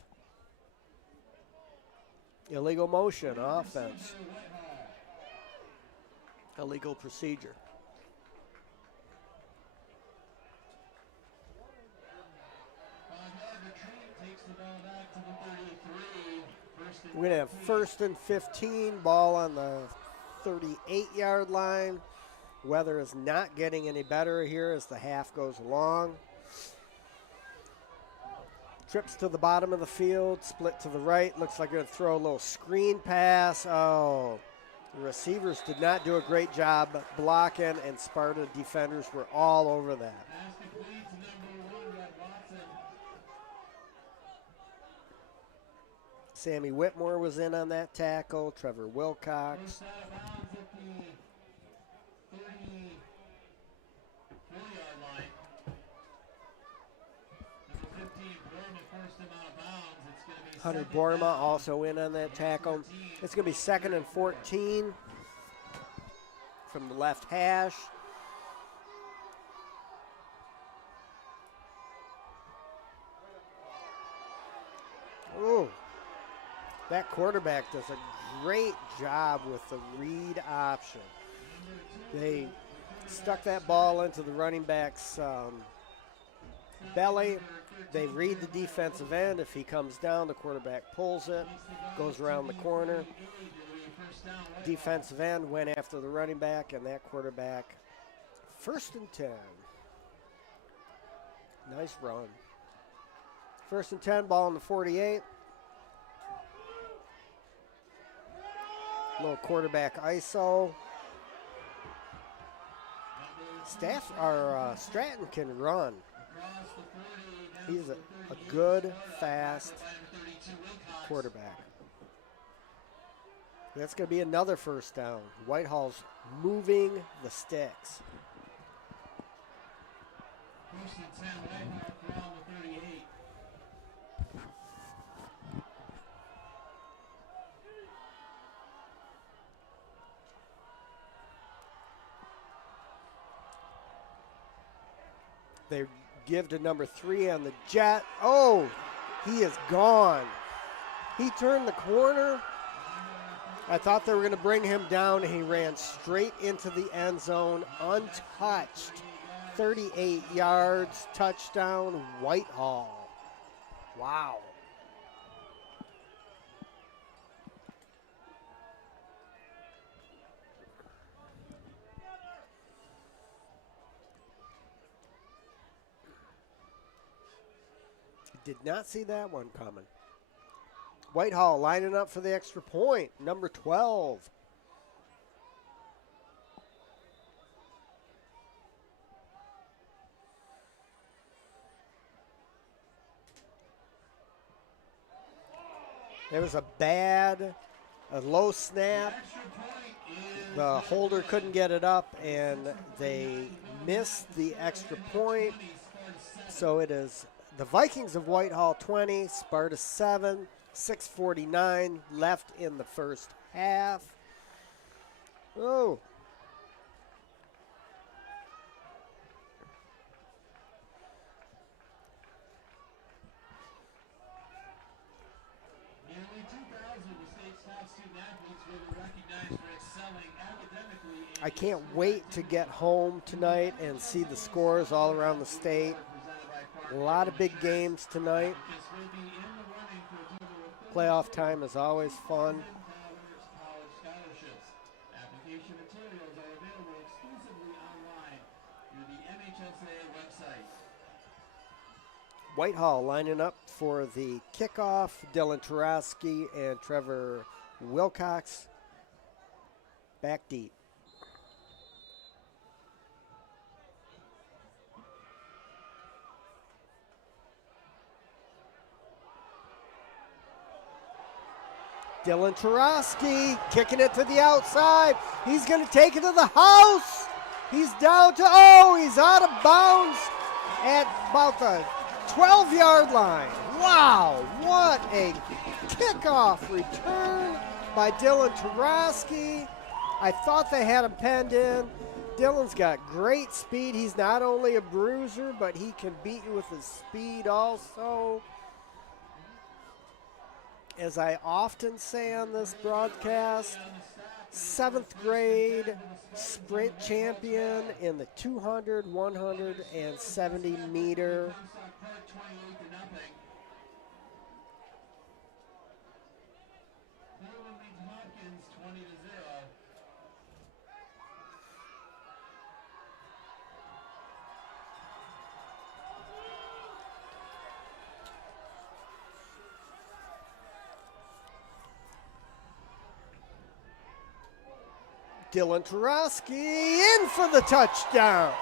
Illegal motion, offense. Illegal procedure. We're going to have 1st and 15, ball on the 38-yard line. Weather is not getting any better here as the half goes along. Trips to the bottom of the field, split to the right. Looks like they're going to throw a little screen pass. Oh, the receivers did not do a great job blocking, and Sparta defenders were all over that. Sammy Whitmore was in on that tackle. Trevor Wilcox. Hunter Borma also in on that tackle. It's going to be 2nd and 14 from the left hash. Ooh, that quarterback does a great job with the read option. They stuck that ball into the running back's belly. They read the defensive end. If he comes down, the quarterback pulls it, goes around the corner. Defensive end went after the running back, and that quarterback, 1st and 10. Nice run. 1st and 10, ball on the 48. Little quarterback ISO. Stratton can run. He's a good, fast quarterback. That's going to be another first down. Whitehall's moving the sticks. First and 10, Whitehall from the 38. They give to number 3 on the jet. Oh, he is gone. He turned the corner. I thought they were going to bring him down, and he ran straight into the end zone untouched. 38 yards, touchdown, Whitehall. Wow. Did not see that one coming. Whitehall lining up for the extra point, number 12. There was a low snap. The holder couldn't get it up, and they missed the extra point. So it is the Vikings of Whitehall 20, Sparta 7, 6:49 left in the first half. Oh. Nearly 2,000 of the state's top student athletes will be recognized for excelling academically. I can't wait to get home tonight and see the scores all around the state. A lot of big games tonight. Playoff time is always fun. Application materials are available exclusively online through the MHSA website. Whitehall lining up for the kickoff. Dylan Tarosky and Trevor Wilcox back deep. Dylan Tarosky kicking it to the outside. He's going to take it to the house. He's down to, he's out of bounds at about the 12-yard line. Wow, what a kickoff return by Dylan Tarosky. I thought they had him penned in. Dylan's got great speed. He's not only a bruiser, but he can beat you with his speed also. As I often say on this broadcast, 7th grade sprint champion in the 200, 170 meter. Dylan Tarosky in for the touchdown.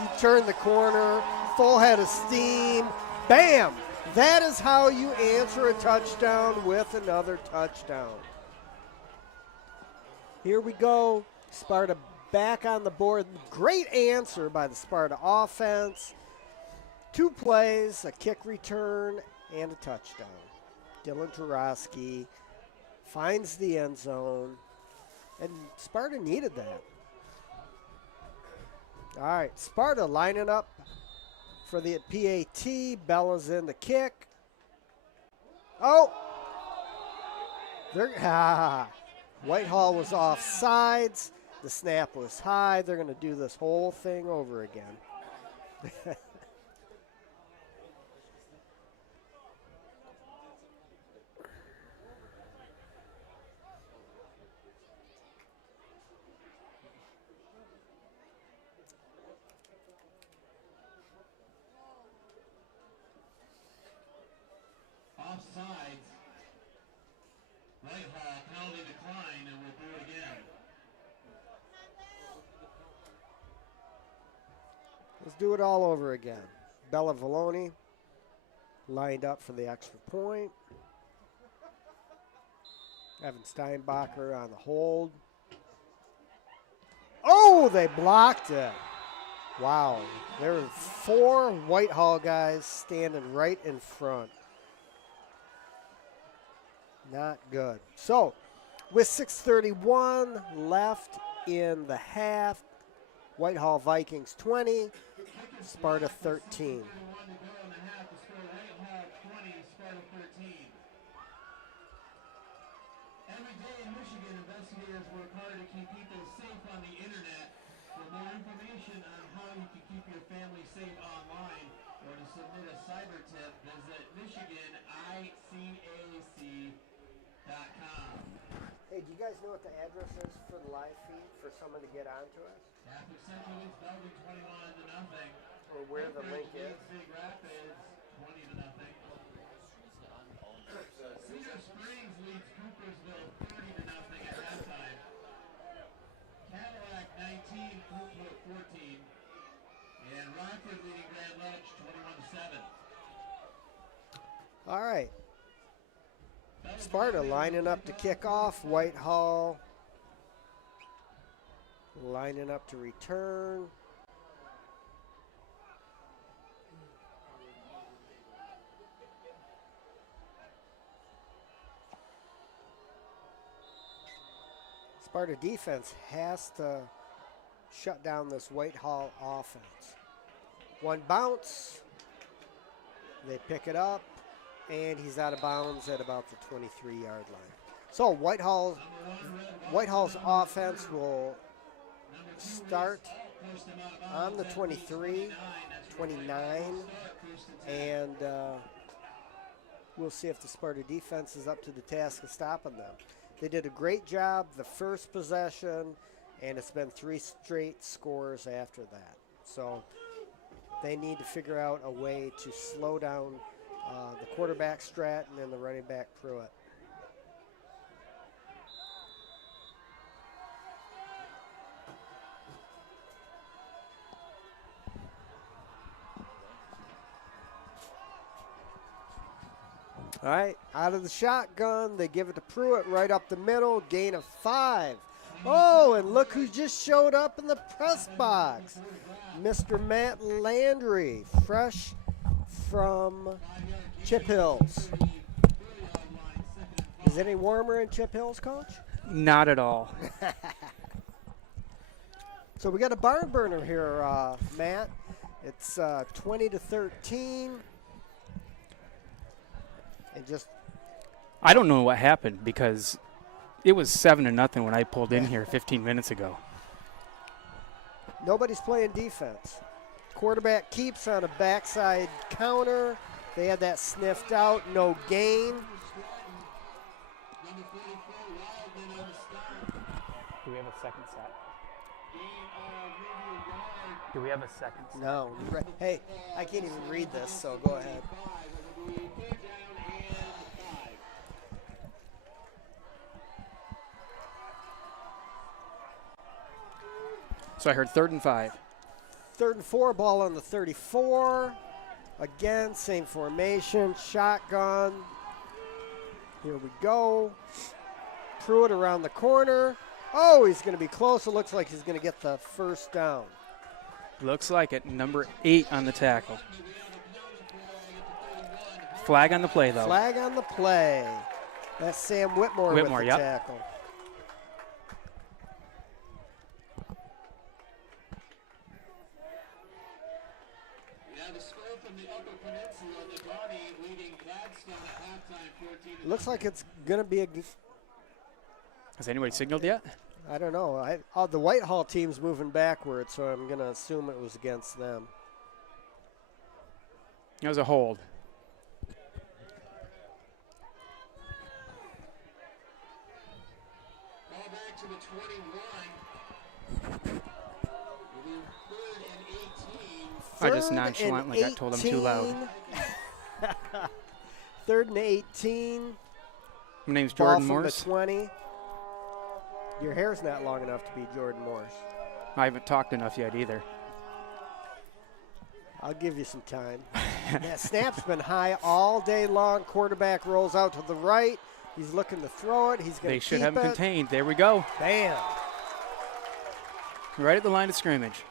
He turned the corner, full head of steam. Bam! That is how you answer a touchdown with another touchdown. Here we go. Sparta back on the board. Great answer by the Sparta offense. 2 plays, a kick return, and a touchdown. Dylan Tarosky finds the end zone. And Sparta needed that. All right, Sparta lining up for the PAT. Bella's in the kick. Oh! Whitehall was off sides. The snap was high. They're going to do this whole thing over again. Offsides. Whitehall penalty decline, and we'll do it again. Let's do it all over again. Bella Valoni lined up for the extra point. Evan Steinbacher on the hold. Oh, they blocked it. Wow. There were 4 Whitehall guys standing right in front. Not good. So, with 6:31 left in the half, Whitehall Vikings 20, Sparta 13. Every day in Michigan, investigators work hard to keep people safe on the internet. For more information on how you can keep your family safe online or to submit a cyber tip, visit michiganicac.com. Hey, do you guys know what the address is for the live feed for someone to get onto us? Catholic Central leads Belgium 21-0. Or where the link is? Big Rapids 20-0. Cedar Springs leads Coopersville 30-0 at halftime. Cadillac 19, Cookwood 14. And Rockford leading Grand Ledge 21-7. All right. Sparta lining up to kick off. Whitehall lining up to return. Sparta defense has to shut down this Whitehall offense. One bounce, they pick it up, and he's out of bounds at about the 23-yard line. So Whitehall's offense will start on the 23, 29, and we'll see if the Sparta defense is up to the task of stopping them. They did a great job the first possession, and it's been 3 straight scores after that. So they need to figure out a way to slow down the quarterback Stratton and the running back Pruitt. All right, out of the shotgun, they give it to Pruitt right up the middle, gain of 5. Oh, and look who just showed up in the press box. Mr. Matt Landry, fresh from Chip Hills. Is it any warmer in Chip Hills, Coach? Not at all. So we got a barn burner here, Matt. It's 20-13. And just I don't know what happened because it was 7-0 when I pulled in here 15 minutes ago. nobody's playing defense. Quarterback keeps on a backside counter. They had that sniffed out, no gain. Do we have a second set? Do we have a second set? No. Hey, I can't even read this, so go ahead. So I heard 3rd and 5. 3rd and 4, ball on the 34. Again, same formation, shotgun. Here we go. Pruitt around the corner. Oh, he's going to be close. It looks like he's going to get the first down. Looks like it. Number 8 on the tackle. Flag on the play, though. Flag on the play. That's Sam Whitmore with the yep. tackle. Looks like it's going to be a... Has anybody signaled yet? I don't know. The Whitehall team's moving backwards, so I'm going to assume it was against them. It was a hold. Ball back to the 21. I just nonchalantly got told I'm too loud. 3rd and 18. My name's Ball Jordan from Morse. the 20. Your hair's not long enough to be Jordan Morse. I haven't talked enough yet either. I'll give you some time. That snap's been high all day long. Quarterback rolls out to the right. He's looking to throw it. He's going to keep it. They should have him contained. There we go. Bam. Right at the line of scrimmage.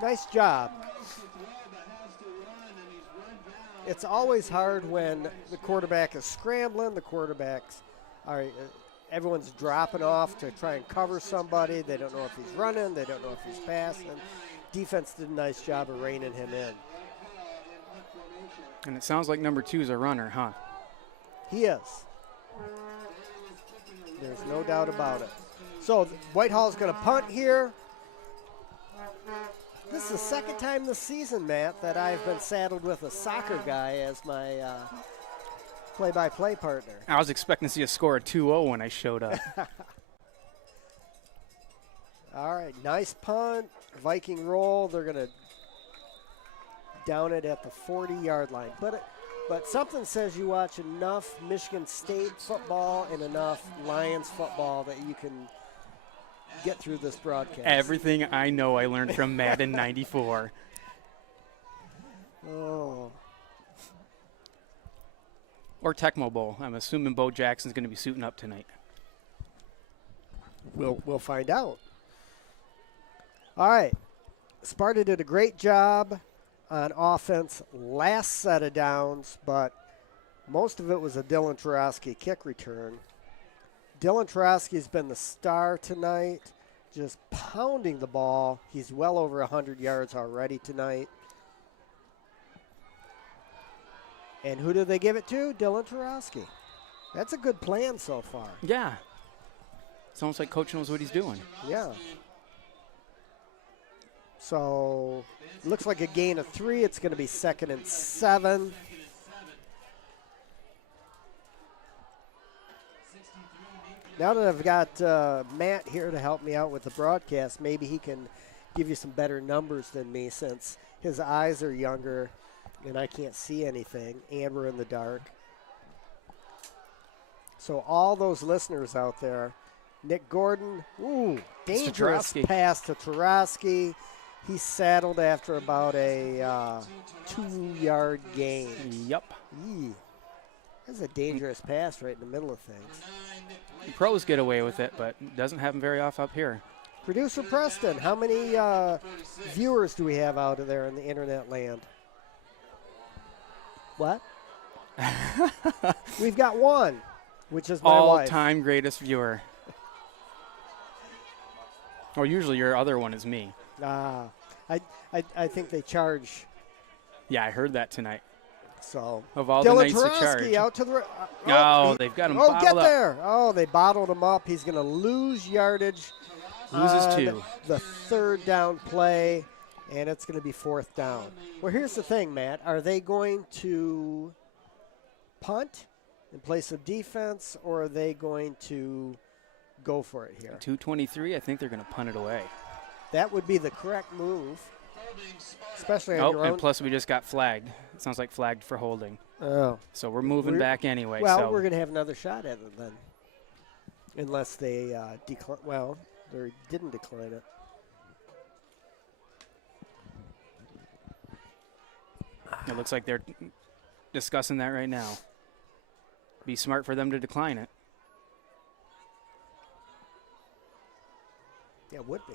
Nice job. It's always hard when the quarterback is scrambling. Everyone's dropping off to try and cover somebody. They don't know if he's running. They don't know if he's passing. Defense did a nice job of reining him in. And it sounds like number 2 is a runner, huh? He is. There's no doubt about it. So Whitehall's going to punt here. This is the second time this season, Matt, that I've been saddled with a soccer guy as my play-by-play partner. I was expecting to see a score of 2-0 when I showed up. All right, nice punt. Viking roll. They're going to down it at the 40-yard line. But something says you watch enough Michigan State football and enough Lions football that you can get through this broadcast. Everything I know I learned from Madden 94. Oh. Or Tecmo Bowl. I'm assuming Bo Jackson's going to be suiting up tonight. We'll find out. All right. Sparta did a great job on offense last set of downs, but most of it was a Dylan Tarowski kick return. Dylan Tarowski's been the star tonight, just pounding the ball. He's well over 100 yards already tonight. And who did they give it to? Dylan Tarowski. That's a good plan so far. Yeah. It's almost like Coach knows what he's doing. Yeah. So, looks like a gain of 3. It's going to be 2nd and 7. Now that I've got Matt here to help me out with the broadcast, maybe he can give you some better numbers than me since his eyes are younger and I can't see anything and we're in the dark. So all those listeners out there, Nick Gordon, dangerous pass to Tarowski. He's saddled after about a 2-yard gain. Yep. That's a dangerous pass right in the middle of things. The pros get away with it, but doesn't happen very often up here. Producer Preston, how many viewers do we have out of there in the internet land? What? We've got one, which is my wife. All-time greatest viewer. Or usually your other one is me. I think they charge. Yeah, I heard that tonight. So of all Dylan the nights Tarowski to charge. out to the they've got him Oh, bottled get up. there. Oh, they bottled him up. He's going to lose yardage. Loses 2. The 3rd down play, and it's going to be 4th down. Well, here's the thing, Matt. Are they going to punt and play some defense, or are they going to go for it here? 2:23, I think they're going to punt it away. That would be the correct move, especially on your own. And plus we just got flagged. It sounds like flagged for holding. Oh. So we're moving back anyway. Well, so we're going to have another shot at it then, unless they decline. Well, they didn't decline it. It looks like they're discussing that right now. Be smart for them to decline it. Yeah, it would be.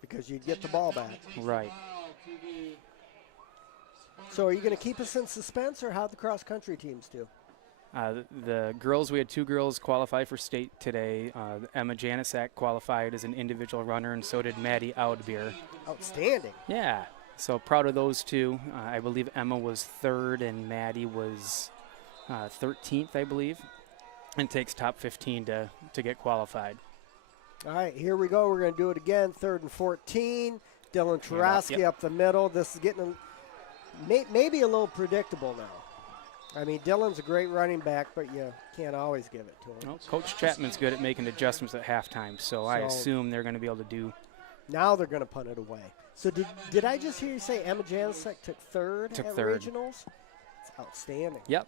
Because you'd get the ball back. Right. So are you going to keep us in suspense, or how'd the cross-country teams do? The girls, we had 2 girls qualify for state today. Emma Janisak qualified as an individual runner, and so did Maddie Audbeer. Outstanding. Yeah. So proud of those 2. I believe Emma was 3rd and Maddie was 13th, I believe. And takes top 15 to get qualified. All right, here we go. We're going to do it again. 3rd and 14. Dylan Tarowski up the middle. This is getting maybe a little predictable now. I mean, Dylan's a great running back, but you can't always give it to him. Well, Coach Chapman's good at making adjustments at halftime, so I assume they're going to be able to do. Now they're going to punt it away. So did I just hear you say Emma Janicek took 3rd at third. regionals? It's outstanding. Yep.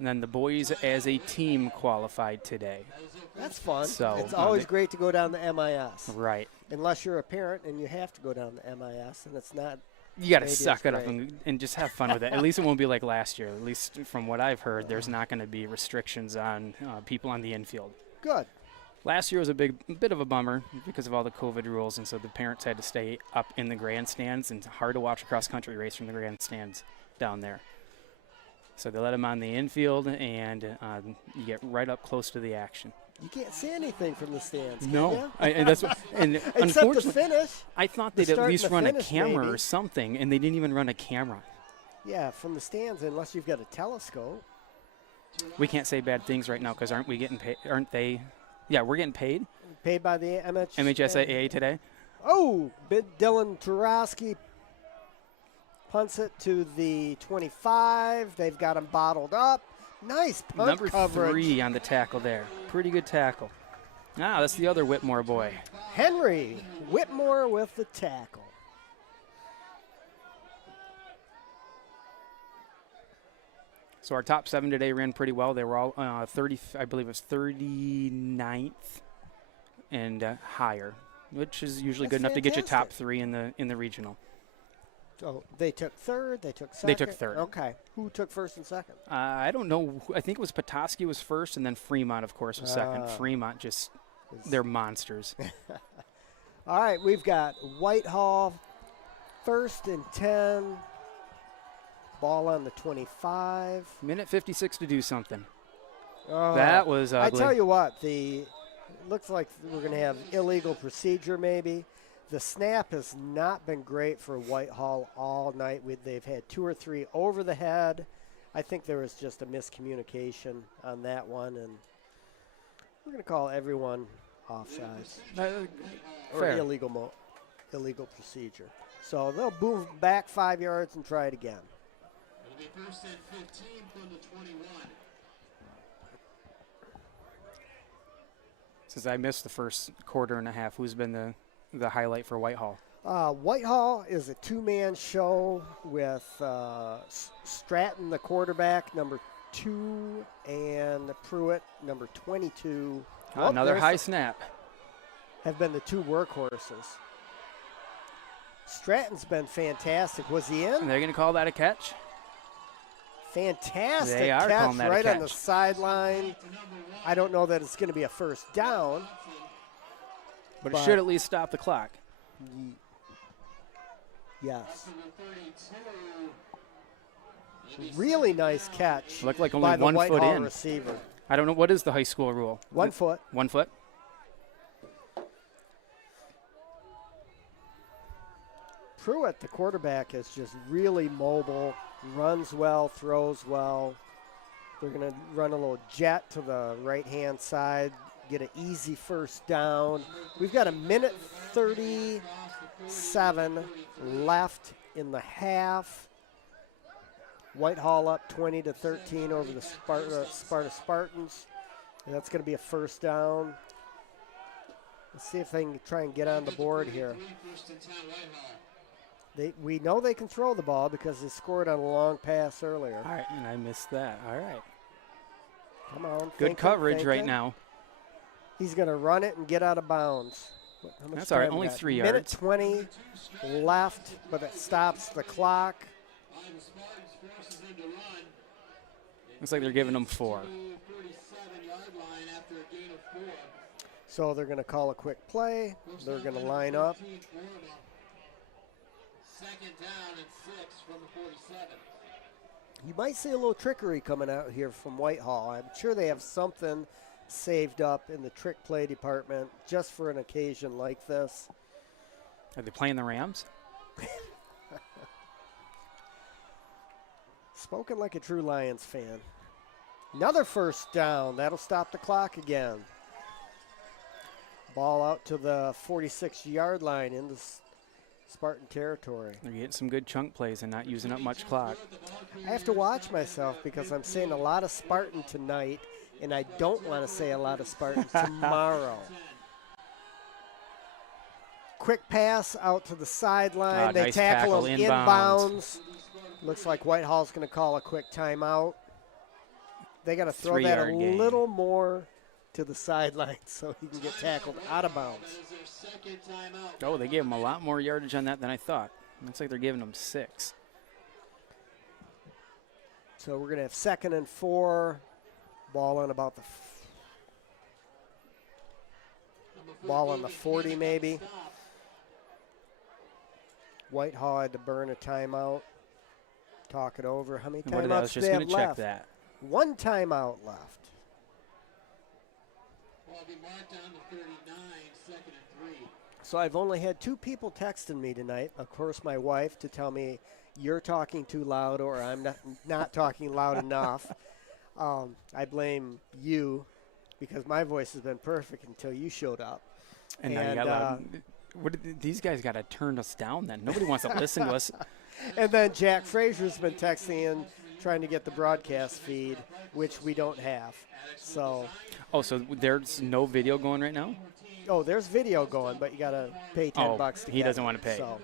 And then the boys as a team qualified today. That's fun. So, it's always great to go down the MIS. Right. Unless you're a parent and you have to go down the MIS, and it's not. You got to maybe suck it's it up great. and just have fun with it. At least it won't be like last year. At least from what I've heard, there's not going to be restrictions on people on the infield. Good. Last year was a bit of a bummer because of all the COVID rules, and so the parents had to stay up in the grandstands, and it's hard to watch a cross-country race from the grandstands down there. So they let them on the infield, and you get right up close to the action. You can't see anything from the stands. Can No, ya? and that's what, and Except the unfortunately, finish. I thought the they'd at start and least the run a finish, camera maybe. or something, and they didn't even run a camera. Yeah, from the stands, unless you've got a telescope. We can't say bad things right now because aren't we getting paid? Aren't they? Yeah, we're getting paid. Paid by the MHSAA today. Oh, Dylan Tarowski punts it to the 25. They've got him bottled up. Nice punt Number coverage. 3 on the tackle there. Pretty good tackle. Ah, that's the other Whitmore boy. Henry Whitmore with the tackle. So our top 7 today ran pretty well. They were all 30, I believe it was 39th and higher, which is usually That's good enough to get you top fantastic. 3 in the regional. So they took third, they took second. They took third. Okay. Who took first and second? I don't know. I think it was Petoskey was first, and then Fremont, of course, was second. Fremont just, they're monsters. All right, we've got Whitehall, first and 10. Ball on the 25. Minute 56 to do something. Oh, That was I ugly. tell you what, it looks like we're going to have illegal procedure maybe. The snap has not been great for Whitehall all night. They've had 2 or 3 over the head. I think there was just a miscommunication on that one, and we're going to call everyone offsides or fair. illegal procedure. So they'll move back 5 yards and try it again. It'll be first and 15 from the 21. Since I missed the first quarter and a half, who's been the highlight for Whitehall? Whitehall is a 2-man show with Stratton, the quarterback, number 2, and Pruitt, number 22. Another there's high snap. have been the 2 workhorses. Stratton's been fantastic. Was he in? And they're going to call that a catch? Fantastic They are catch calling that a right on the catch. sideline. I don't know that it's going to be a first down. But it But- should at least stop the clock. Yes. Really nice catch Looked like by only the 1 foot Whitehall in. receiver. I don't know. What is the high school rule? 1 foot. 1 foot? Pruitt, the quarterback, is just really mobile, runs well, throws well. They're going to run a little jet to the right-hand side, get an easy first down. We've got a minute 37 left in the half. Whitehall up 20-13 over the Sparta Spartans. And that's going to be a first down. Let's see if they can try and get on the board here. We know they can throw the ball because they scored on a long pass earlier. All right, and I missed that. All right. Come on. Good think coverage it, right think it. now. He's going to run it and get out of bounds. How much That's all right, time we only got? 3 Minute yards. 20 left, but it stops the clock. Looks like they're giving them 4. So they're going to call a quick play. They're going to line up. Second down and 6 from the 47. You might see a little trickery coming out here from Whitehall. I'm sure they have something saved up in the trick play department just for an occasion like this. Are they playing the Rams? Spoken like a true Lions fan. Another first down. That'll stop the clock again. Ball out to the 46-yard line in the Spartan territory. They're getting some good chunk plays and not using up much clock. I have to watch myself because I'm saying a lot of Spartan tonight, and I don't want to say a lot of Spartan tomorrow. Quick pass out to the sideline. They Nice tackle him inbounds. inbounds. Looks like Whitehall's going to call a quick timeout. they got to throw that a 3-yard gain. little more to the sideline so he can get tackled out of bounds. That is their second timeout. Oh, they gave him a lot more yardage on that than I thought. Looks like they're giving him 6. So we're going to have 2nd and 4. Ball on about the ball on the 40 maybe. Whitehall had to burn a timeout. Talk it over. How many What did I was timeouts do just they going have to check left? that. 1 timeout left. Well, it'll be marked down to 39, 2nd and 3. So I've only had 2 people texting me tonight. Of course, my wife to tell me you're talking too loud or I'm not talking loud enough. I blame you because my voice has been perfect until you showed up. And now you got loud. These guys got to turn us down then. Nobody wants to listen to us. And then Jack Frazier's been texting in trying to get the broadcast feed, which we don't have. So, Oh, so there's no video going right now? there's video going, but you got to pay $10 to he get doesn't it. want to pay. So,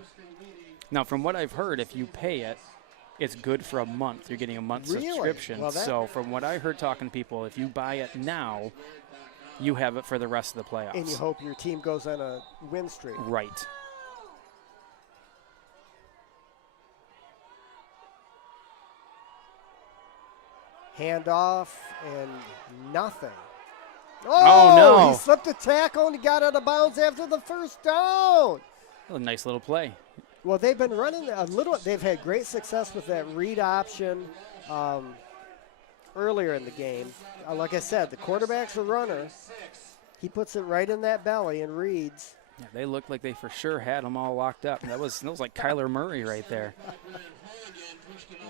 Now, from what I've heard, if you pay it, it's good for a month. You're getting a month Really? subscription. Well, that- So from what I heard talking to people, if you buy it now, you have it for the rest of the playoffs. and you hope your team goes on a win streak. Right. Handoff and nothing. Oh, no. He slipped a tackle and he got out of bounds after the first down. A nice little play. Well, they've been running a little. They've had great success with that read option earlier in the game. Like I said, the quarterback's a runner. He puts it right in that belly and reads. Yeah, they looked like they for sure had them all locked up. That was like Kyler Murray right there.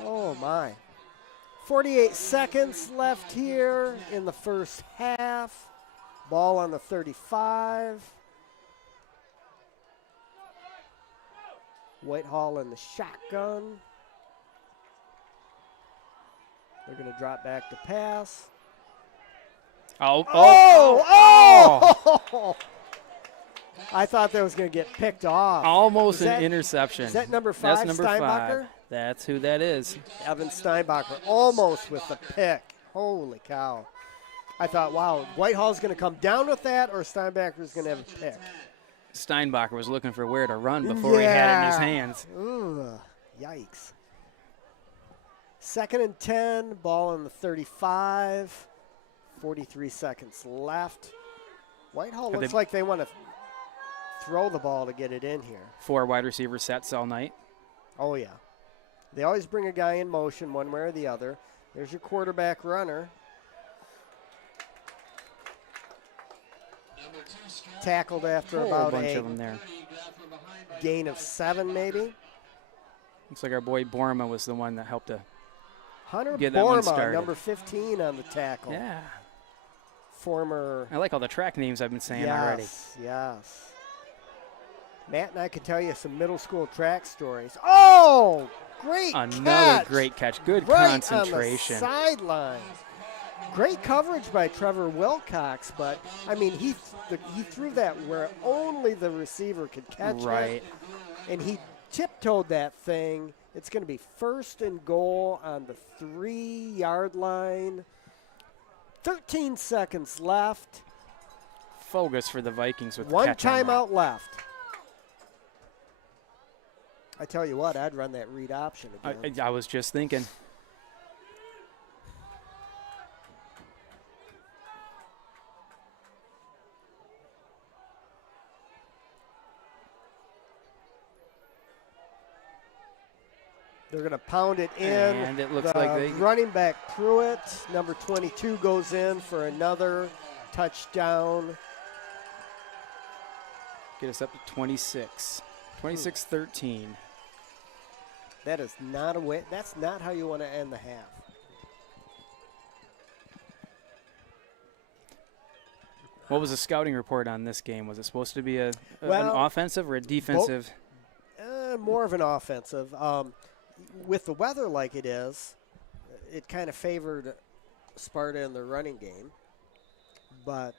Oh, my. 48 seconds left here in the first half. Ball on the 35. Whitehall in the shotgun. They're going to drop back to pass. Oh! I thought that was going to get picked off. Almost Is an that- interception. Is that number 5, That's number Steinbacher? 5. That's who that is. Evan Steinbacher almost with the pick. Holy cow. I thought, wow, Whitehall's going to come down with that or Steinbacher's going to have a pick. Steinbacher was looking for where to run before he had it in his hands. Ugh, yikes. 2nd and 10, ball on the 35. 43 seconds left. Whitehall looks like they want to throw the ball to get it in here. 4 wide receiver sets all night. Oh, yeah. They always bring a guy in motion one way or the other. There's your quarterback runner. Tackled after Whole about bunch a of them there. gain of 7 maybe. Looks like our boy Borma was the one that helped to. Hunter Get that one Borma, started. number 15 on the tackle. Yeah. Former. I like all the track names I've been saying already. Yes. Matt and I could tell you some middle school track stories. Oh, great Another catch. great catch. Good Right concentration. on the sideline. Great coverage by Trevor Wilcox, but, I mean, he threw that where only the receiver could catch Right. it. And he tiptoed that thing. It's going to be 1st and goal on the 3-yard line. 13 seconds left. Focus for the Vikings with the 1 catch on that. timeout left. I tell you what, I'd run that read option again. I was just thinking. They're going to pound it in. And it looks the like they- running back Pruitt, number 22, goes in for another touchdown. Get us up to 26. 26-13. That is not a way. That's not how you want to end the half. What was the scouting report on this game? Was it supposed to be an Well, offensive or a defensive? More of an offensive. With the weather like it is, it kind of favored Sparta in the running game. But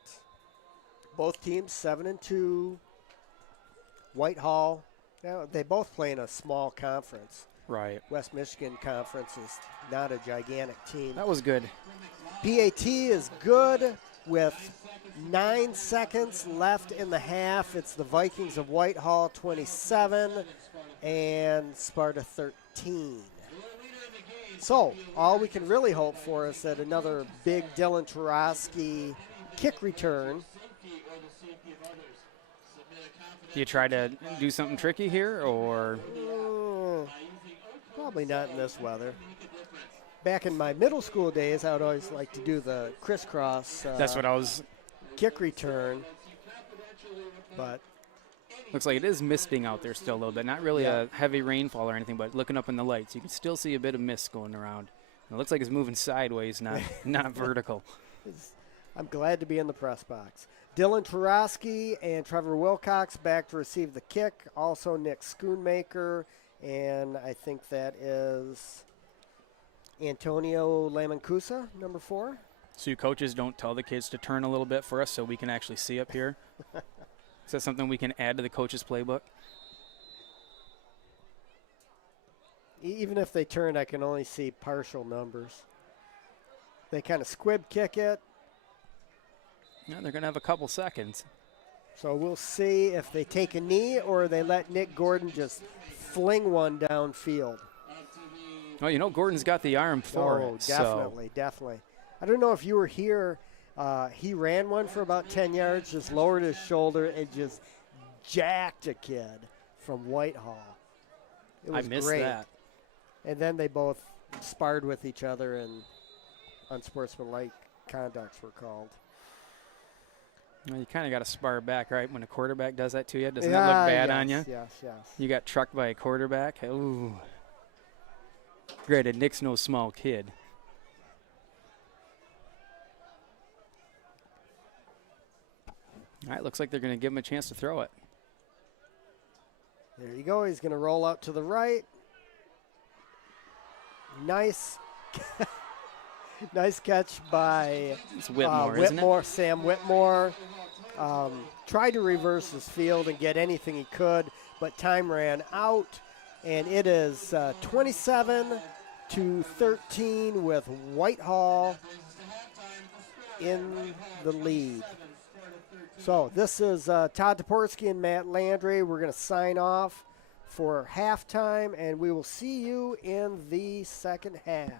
both teams 7-2. Whitehall, they both play in a small conference. Right. West Michigan Conference is not a gigantic team. That was good. PAT is good with 9 seconds left in the half. It's the Vikings of Whitehall 27 and Sparta 13. So all we can really hope for is that another big Dylan Tarosky kick return. Do you try to do something tricky here, or? Probably not in this weather. Back in my middle school days, I would always like to do the crisscross That's what I was. kick return. But Looks like it is misting out there still a little bit. Not really Yeah. a heavy rainfall or anything, but looking up in the lights, you can still see a bit of mist going around. And it looks like it's moving sideways, not vertical. I'm glad to be in the press box. Dylan Tarosky and Trevor Wilcox back to receive the kick. Also Nick Schoonmaker, and I think that is Antonio Lamancusa, number 4. So you coaches don't tell the kids to turn a little bit for us so we can actually see up here? Is that something we can add to the coach's playbook? Even if they turn, I can only see partial numbers. They kind of squib kick it. Yeah, they're going to have a couple seconds. So we'll see if they take a knee or they let Nick Gordon just fling one downfield. Well, you know, Gordon's got the arm for it. Definitely, definitely. I don't know if you were here. He ran one for about 10 yards, just lowered his shoulder and just jacked a kid from Whitehall. It was I missed great. that. And then they both sparred with each other and unsportsmanlike conducts were called. Well, you kind of got to spar back, right? When a quarterback does that to you, doesn't that look bad on you? Yes, yes. You got trucked by a quarterback. Ooh. Granted, Nick's no small kid. All right, looks like they're going to give him a chance to throw it. There you go. He's going to roll out to the right. Nice. Nice catch by It's Whitmore, isn't it? Sam Whitmore. Tried to reverse his field and get anything he could, but time ran out, and it is 27-13 with Whitehall in the lead. So this is Todd Toporski and Matt Landry. We're going to sign off for halftime, and we will see you in the second half.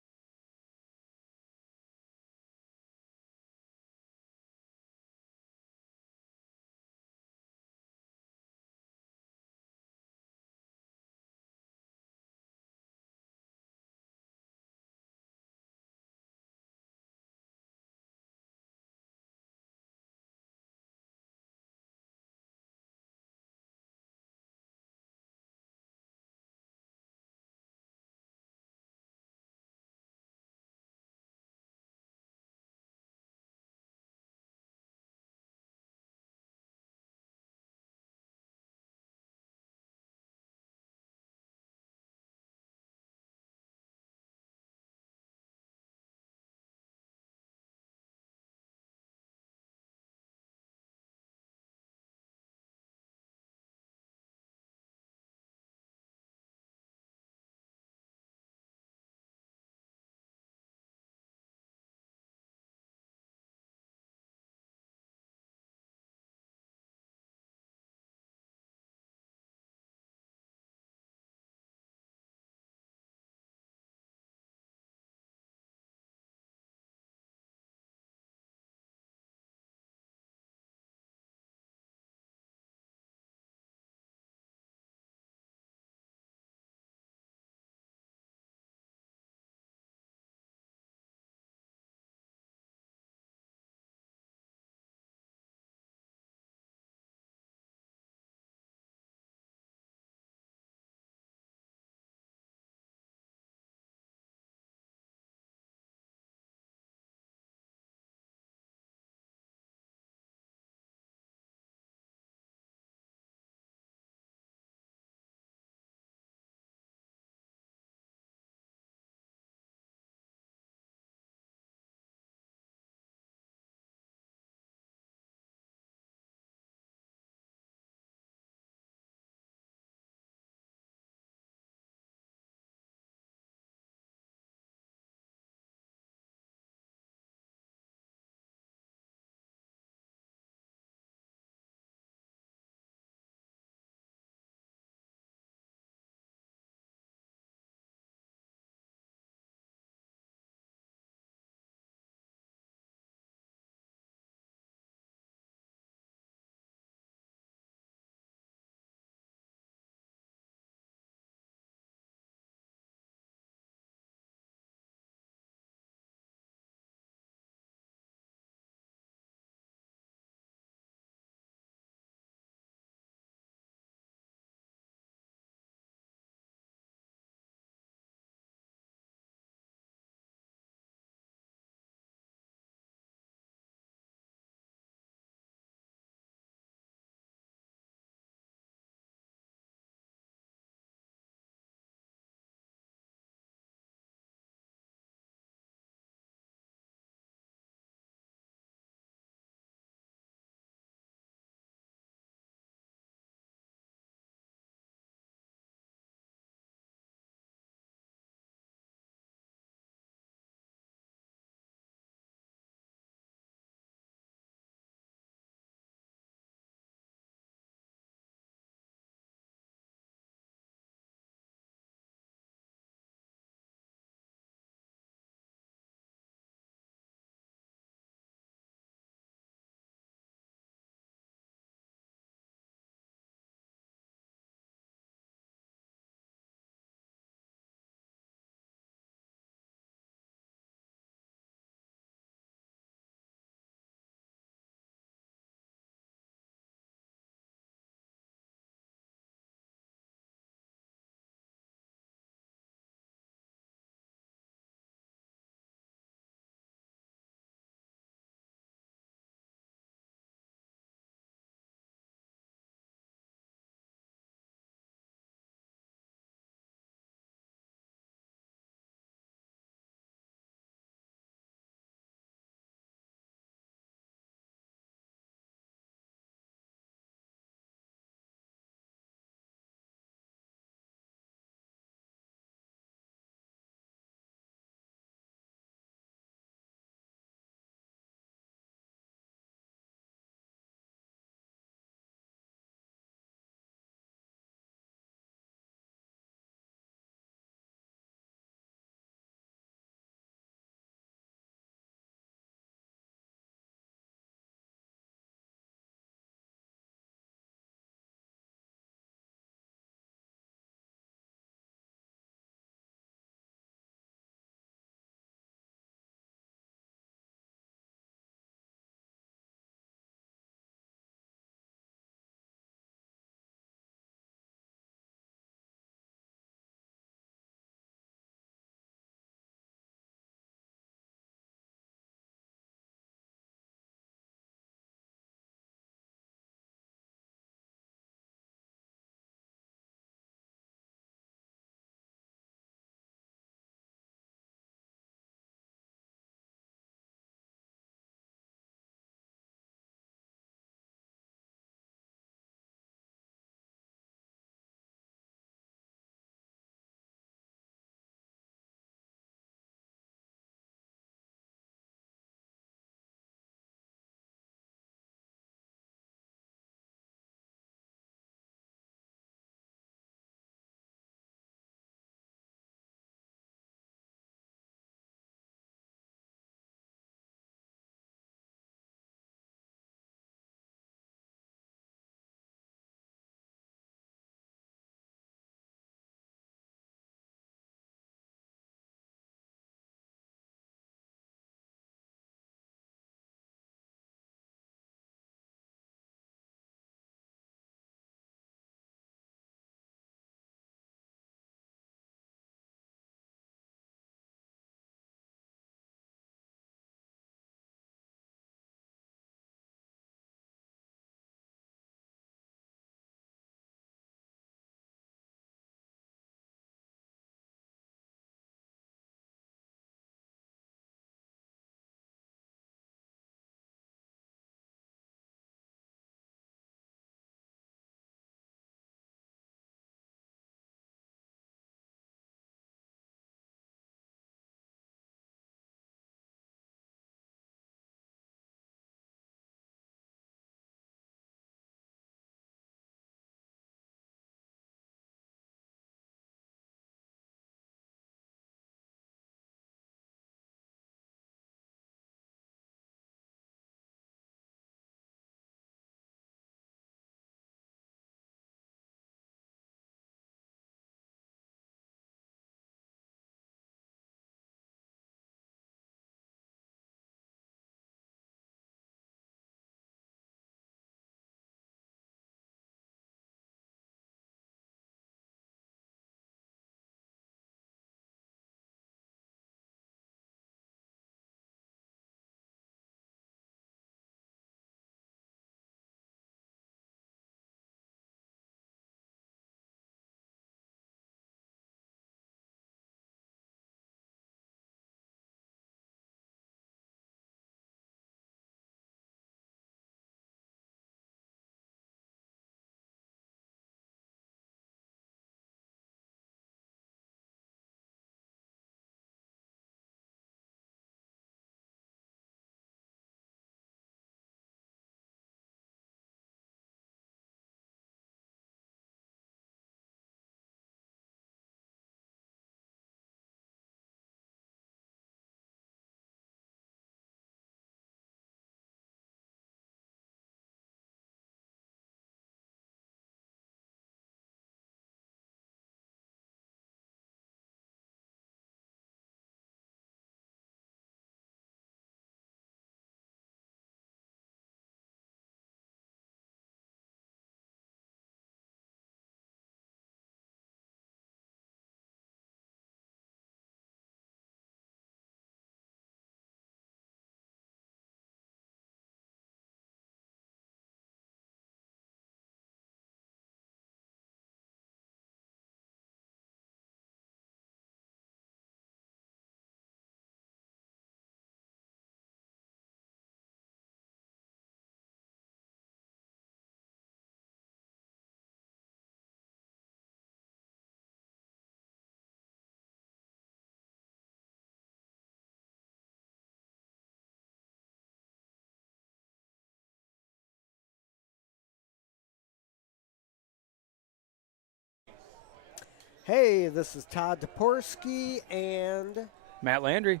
Hey, this is Todd Toporski, and Matt Landry.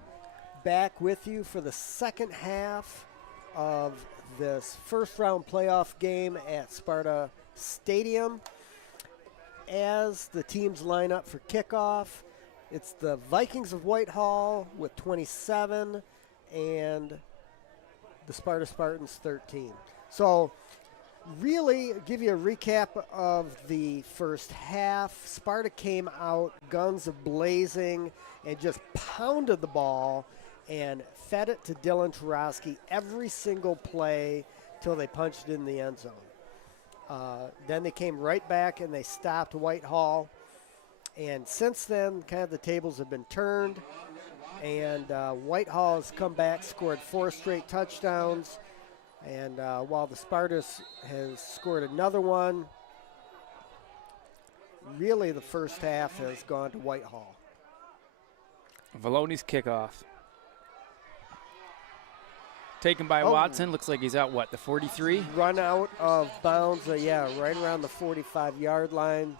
back with you for the second half of this first round playoff game at Sparta Stadium. As the teams line up for kickoff, it's the Vikings of Whitehall with 27 and the Sparta Spartans 13. So really give you a recap of the first half. Sparta came out guns a-blazing and just pounded the ball and fed it to Dylan Tarosky every single play till they punched it in the end zone. Then they came right back and they stopped Whitehall. And since then, kind of the tables have been turned. And Whitehall has come back, scored 4 straight touchdowns. And while the Spartus has scored another one, really the first half has gone to Whitehall. Valoni's kickoff. Taken by Watson. Looks like he's out, what, the 43? Run out of bounds, right around the 45-yard line.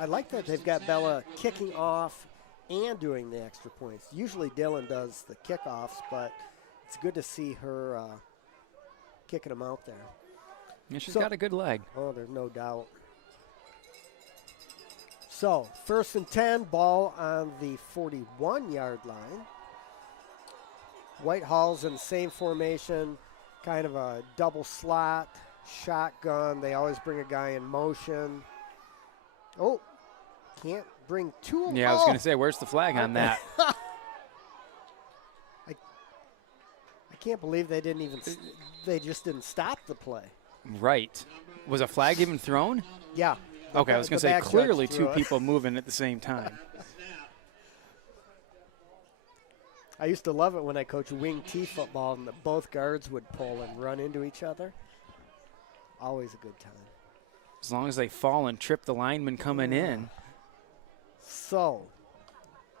I like that they've got Bella kicking off and doing the extra points. Usually Dylan does the kickoffs, but it's good to see her kicking them out there. Yeah, she's got a good leg. Oh, there's no doubt. So, 1st and 10, ball on the 41-yard line. Whitehall's in the same formation, kind of a double slot, shotgun. They always bring a guy in motion. Oh, can't bring two. Yeah, I was going to say, where's the flag on that? I can't believe they didn't even, they just didn't stop the play. Right. Was a flag even thrown? Yeah. Okay, I was going to say, clearly two people moving at the same time. I used to love it when I coached wing T football and both guards would pull and run into each other. Always a good time. As long as they fall and trip the lineman coming in. So,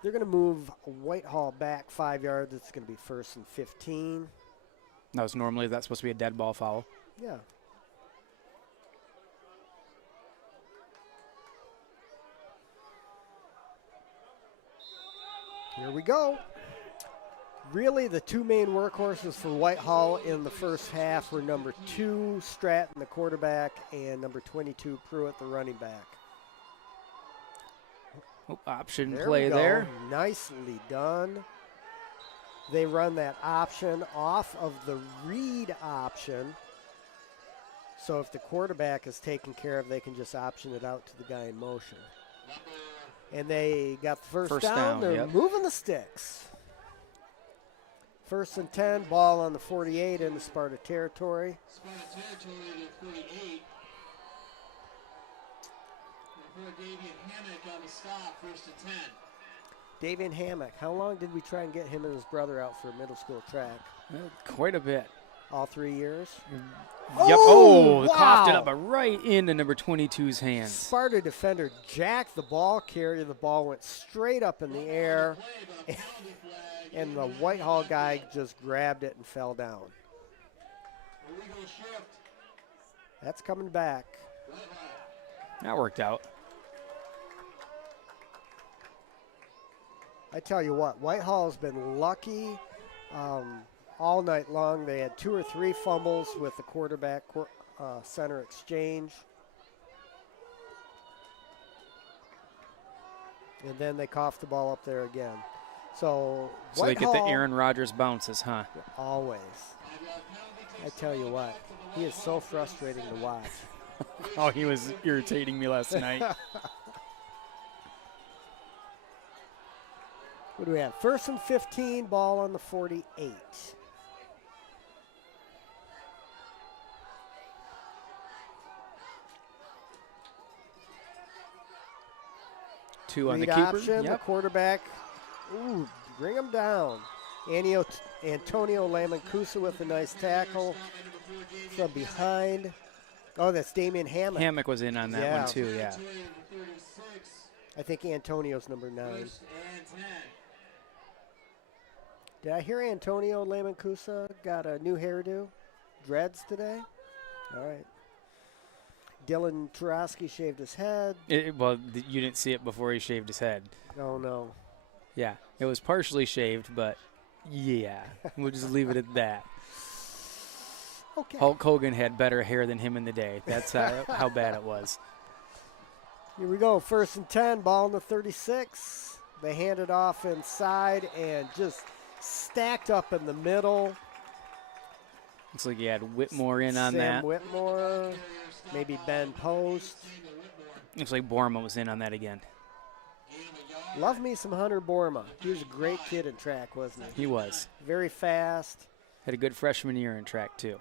they're going to move Whitehall back 5 yards. It's going to be 1st and 15. That was normally, that's supposed to be a dead ball foul. Yeah. Here we go. Really, the two main workhorses for Whitehall in the first half were number 2, Stratton, the quarterback, and number 22, Pruitt, the running back. Oh, option There play we go. there. Nicely done. They run that option off of the read option. So if the quarterback is taken care of, they can just option it out to the guy in motion. And they got the first down. They're moving the sticks. 1st and 10, ball on the 48 in the Sparta territory. Sparta territory to 48. Before Davian Hammock on the stop, 1st and 10. Davian Hammock, how long did we try and get him and his brother out for middle school track? Quite a bit. All 3 years? Yep. Oh, Coughed it wow. up right into number 22's hands. Sparta defender jacked the ball carrier. The ball went straight up in the air. And the Whitehall guy just grabbed it and fell down. That's coming back. That worked out. I tell you what, Whitehall's been lucky all night long. They had 2 or 3 fumbles with the quarterback center exchange. And then they coughed the ball up there again. So they get the Aaron Rodgers bounces, huh? Always. I tell you what, he is so frustrating to watch. Oh, he was irritating me last night. What do we have? 1st and 15, ball on the 48. Two on the Read keeper. option, the quarterback. Ooh, bring him down. Antonio Lamancusa with a nice tackle from behind. Oh, that's Damian Hammock. Hammock was in on that one too, yeah. I think Antonio's number 9. Did I hear Antonio Lamancusa got a new hairdo? Dreads today? All right. Dylan Tarosky shaved his head. Well, you didn't see it before he shaved his head. Oh, no. Yeah, it was partially shaved, but yeah, we'll just leave it at that. Okay. Hulk Hogan had better hair than him in the day. That's how bad it was. Here we go. 1st and 10, ball in the 36. They hand it off inside and just stacked up in the middle. Looks like you had Whitmore in on Sam that. Whitmore, maybe Ben Post. Looks like Borma was in on that again. Love me some Hunter Borma. He was a great kid in track, wasn't he? He was. Very fast. Had a good freshman year in track, too.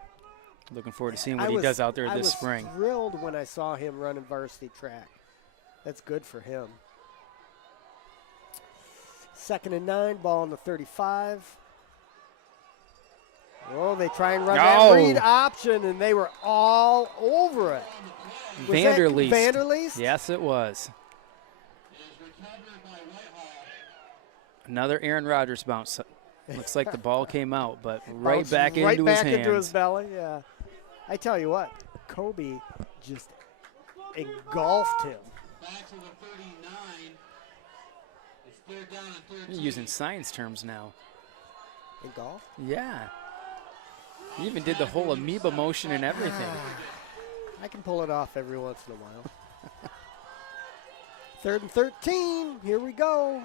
Looking forward to seeing what he does out there this spring. I was thrilled when I saw him running varsity track. That's good for him. 2nd and 9, ball in the 35. Oh, they try and run that read option, and they were all over it. Vanderleest. Vanderleest? Yes, it was. Another Aaron Rodgers bounce. Looks like the ball came out, but right back into his hands. Into his belly, yeah. I tell you what, Kobe just engulfed him. Back to the 39. It's 3rd down and 13. You're using science terms now. Engulfed? Yeah. You even did the whole amoeba motion and everything. I can pull it off every once in a while. 3rd and 13. Here we go.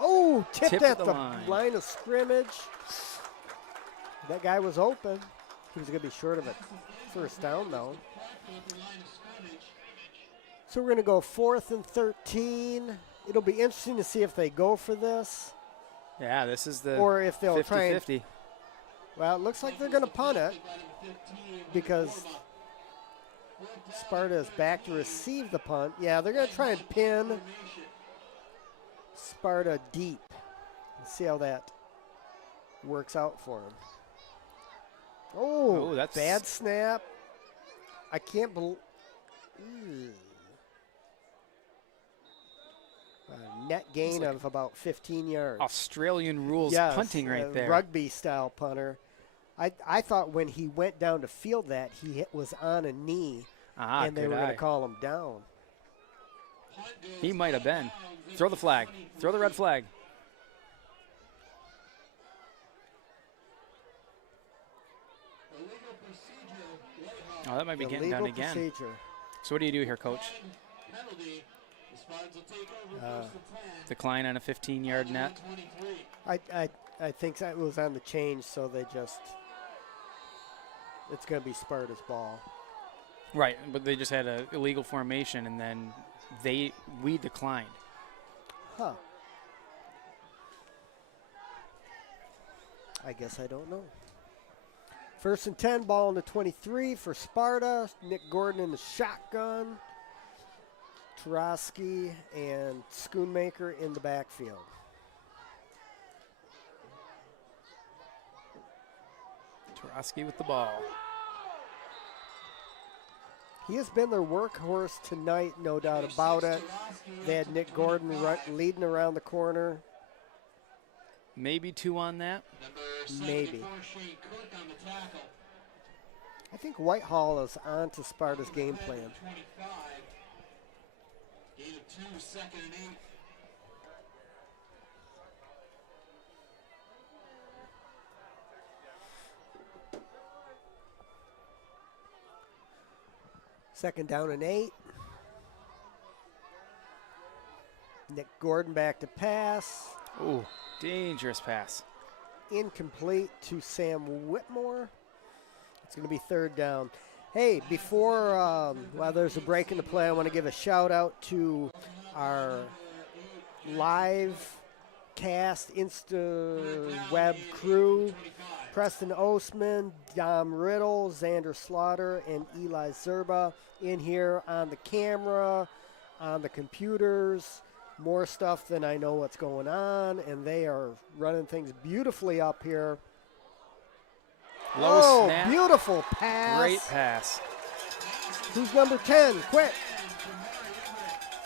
Oh, tipped at the line of scrimmage. That guy was open. He was going to be short of it. 1st down, though. So we're going to go 4th and 13. It'll be interesting to see if they go for this. Yeah, this is the or if they'll 50-50. Well, it looks like they're going to punt it because Sparta is back to receive the punt. Yeah, they're going to try and pin Sparta deep. Let's see how that works out for them. Oh, that's bad snap. I can't believe. Net gain of about 15 yards. Australian rules punting right there. Rugby-style punter. I thought when he went down to field that, he was on a knee, and they were going to call him down. He might have been. Throw the flag. Throw the red flag. Oh, that might be getting done again. Procedure. So what do you do here, Coach? Decline on a 15-yard net? I think it was on the change, so they just – it's going to be Sparta's ball. Right, but they just had an illegal formation, and then we declined. Huh. I guess I don't know. 1st and 10, ball in the 23 for Sparta. Nick Gordon in the shotgun. Tarosky and Schoonmaker in the backfield. Tarosky with the ball. He has been their workhorse tonight, no doubt about it. They had Nick Gordon leading around the corner. Maybe 2 on that. Maybe. I think Whitehall is on to Sparta's game plan. Gain of 2, 2nd and 8. 2nd down and 8. Nick Gordon back to pass. Ooh, dangerous pass. Incomplete to Sam Whitmore. It's going to be 3rd down. Hey, before while there's a break in the play, I want to give a shout out to our live cast Insta-web crew. Preston Ostman, Dom Riddle, Xander Slaughter, and Eli Zerba in here on the camera, on the computers. More stuff than I know what's going on, and they are running things beautifully up here. Low snap. Beautiful pass. Great pass. Who's number 10? Quick.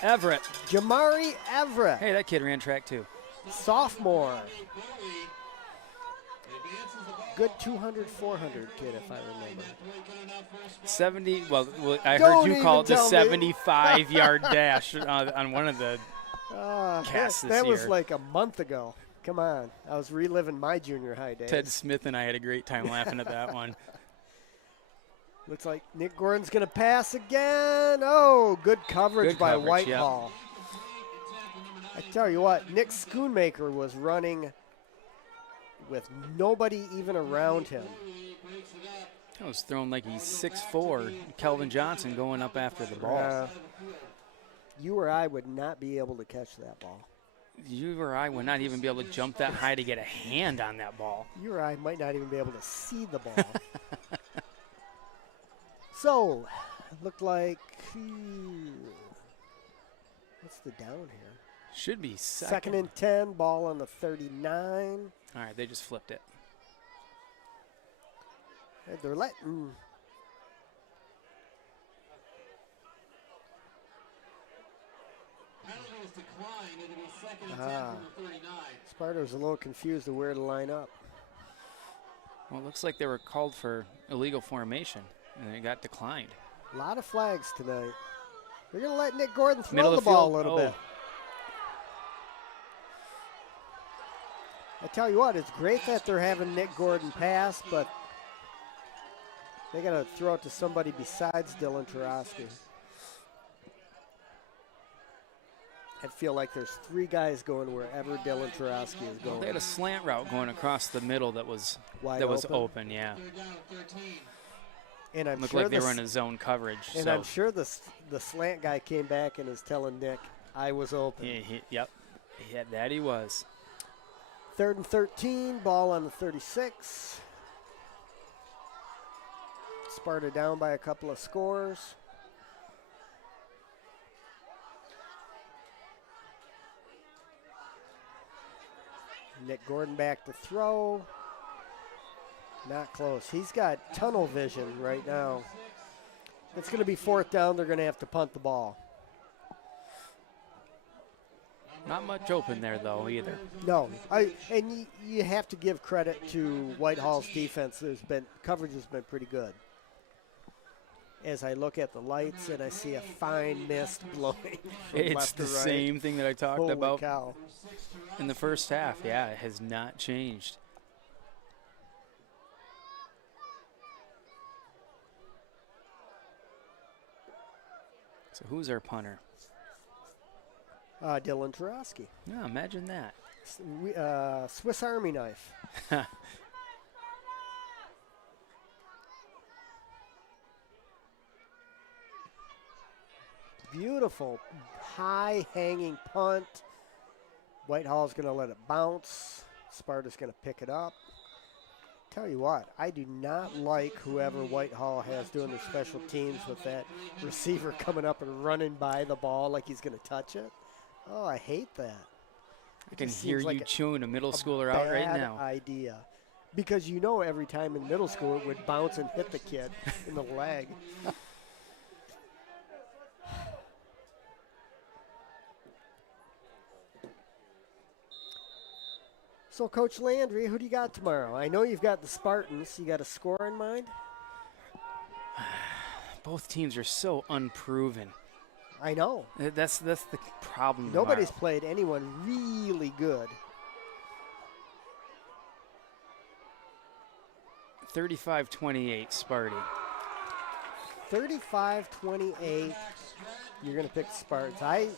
Everett. Jamari Everett. Hey, that kid ran track too. Sophomore. Good 200, 400 kid, if I remember. 70. Well, I Don't heard you call even it the tell me. 75-yard dash on one of the casts this that was year. like a month ago. Come on. I was reliving my junior high days. Ted Smith and I had a great time laughing at that one. Looks like Nick Gordon's going to pass again. Oh, good coverage Good by coverage, yep. Whitehall. I tell you what, Nick Schoonmaker was running with nobody even around him. I was thrown like he's 6'4". Kelvin Johnson going up after the ball. You or I would not be able to catch that ball. You or I would not even be able to jump that high to get a hand on that ball. You or I might not even be able to see the ball. So, it looked like, what's the down here? Should be Second and 10, ball on the 39. All right, they just flipped it. They're letting. Sparta was a little confused of where to line up. Well, it looks like they were called for illegal formation, and it got declined. A lot of flags tonight. They're going to let Nick Gordon throw Middle the of the ball field. a little Oh. bit. I tell you what, it's great that they're having Nick Gordon pass, but they got to throw it to somebody besides Dylan Tarosky. I feel like there's three guys going wherever Dylan Tarosky is going. They had a slant route going across the middle that was Wide open, yeah. And I'm Looked sure like they were in a zone coverage. And so I'm sure the slant guy came back and is telling Nick, I was open. Yep, that he was. 3rd and 13, ball on the 36. Sparta down by a couple of scores. Nick Gordon back to throw. Not close. He's got tunnel vision right now. It's going to be 4th down. They're going to have to punt the ball. Not much open there, though, either. No. And you have to give credit to Whitehall's defense. Coverage has been pretty good. As I look at the lights and I see a fine mist blowing from It's left the to right. same thing that I talked Holy about cow. in the first half. Yeah, it has not changed. So who's our punter? Dylan Tarosky. Yeah, imagine that. Swiss Army knife. Beautiful high hanging punt. Whitehall's going to let it bounce. Sparta's going to pick it up. Tell you what, I do not like whoever Whitehall has doing their special teams with that receiver coming up and running by the ball like he's going to touch it. Oh, I hate that. I can just hear seems like you chewing a middle schooler out right now. Bad idea. Because you know every time in middle school it would bounce and hit the kid in the leg. So, Coach Landry, who do you got tomorrow? I know you've got the Spartans. You got a score in mind? Both teams are so unproven. I know. That's the problem. Nobody's tomorrow. played anyone really good. 35-28, Sparty. 35-28. You're going to pick the Spartans.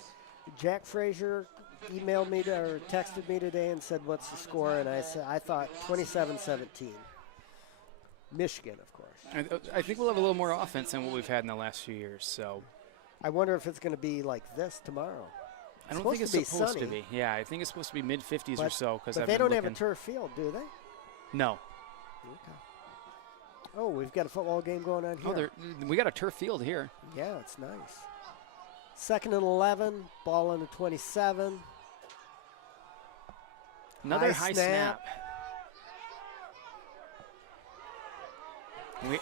Jack Frazier emailed me or texted me today and said, "What's the score?" And I said, I thought 27-17. Michigan, of course. I think we'll have a little more offense than what we've had in the last few years. So I wonder if it's going to be like this tomorrow. I don't think it's supposed to be. Yeah, I think it's supposed to be mid-50s or so. But they don't have a turf field, do they? No. Okay. Oh, we've got a football game going on here. We got a turf field here. Yeah, it's nice. 2nd and 11, ball on the 27. Another high snap.